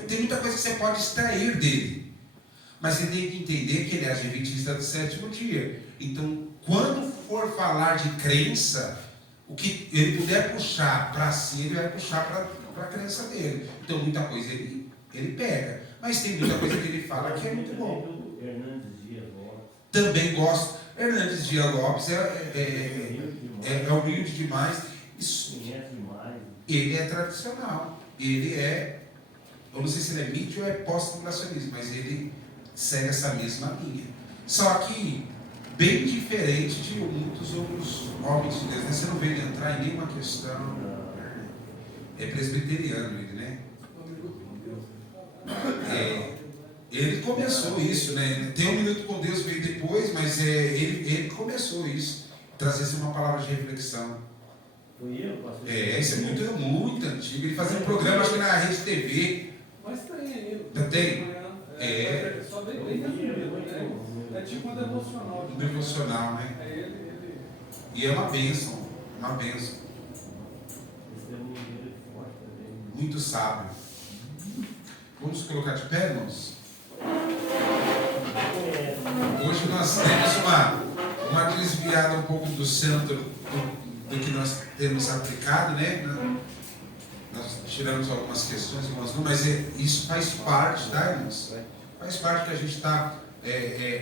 Tem muita coisa que você pode extrair dele. Mas você tem que entender que ele é adventista do sétimo dia. Então, quando for falar de crença, o que ele puder puxar para si, ele vai puxar para a crença dele. Então, muita coisa ele pega. Mas tem muita coisa que ele fala que é muito bom. Também gosto. Hernandes Dias Lopes é humilde demais. Ele é tradicional. Eu não sei se ele é mídia ou é pós-tribulacionismo, mas ele segue essa mesma linha. Só que bem diferente de muitos outros homens de Deus. Você não vê ele entrar em nenhuma questão. É presbiteriano ele, né? Ele começou isso, né? Tem um minuto com Deus, veio depois, mas ele começou isso. Trazer uma palavra de reflexão. Foi eu, pastor? Isso é muito antigo. Ele fazia um programa, acho que na Rede TV. Mas tem ainda. Não tem? Só bem resumido, né? É tipo um devocional. Um devocional, né? E é uma bênção. Uma bênção. Esse demonheiro é forte também. Muito sábio. Vamos colocar de pé, irmãos? Hoje nós temos uma desviada um pouco do centro do que nós temos aplicado, né? Nós tiramos algumas questões, algumas não, mas isso faz parte, tá, irmãos? Faz parte que a gente está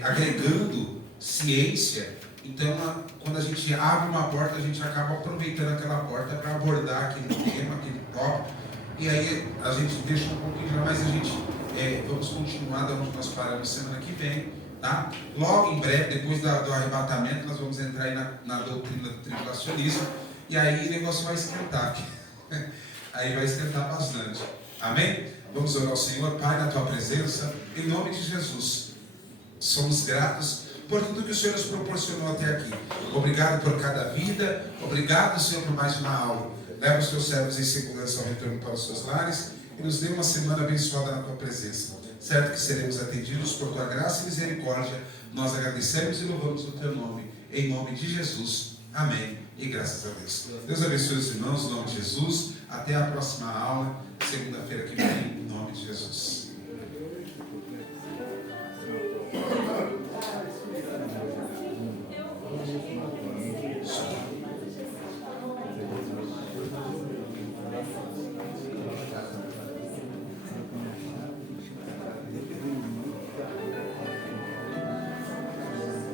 agregando ciência. Então, quando a gente abre uma porta, a gente acaba aproveitando aquela porta para abordar aquele tema, aquele tópico. E aí a gente deixa um pouquinho de lá, mas a gente vamos continuar da onde nós paramos semana que vem, tá? Logo em breve, depois do arrebatamento, nós vamos entrar aí na doutrina do tribulacionismo, e aí o negócio vai esquentar. Aí vai esquentar bastante. Amém? Vamos orar ao Senhor. Pai, na tua presença, em nome de Jesus, somos gratos por tudo que o Senhor nos proporcionou até aqui. Obrigado por cada vida. Obrigado, Senhor, por mais uma aula. Leva os teus servos em segurança ao retorno para os seus lares e nos dê uma semana abençoada na tua presença. Certo que seremos atendidos por tua graça e misericórdia. Nós agradecemos e louvamos o teu nome. Em nome de Jesus. Amém. E graças a Deus. Deus abençoe os irmãos, em nome de Jesus. Até a próxima aula, segunda-feira que vem, em nome de Jesus.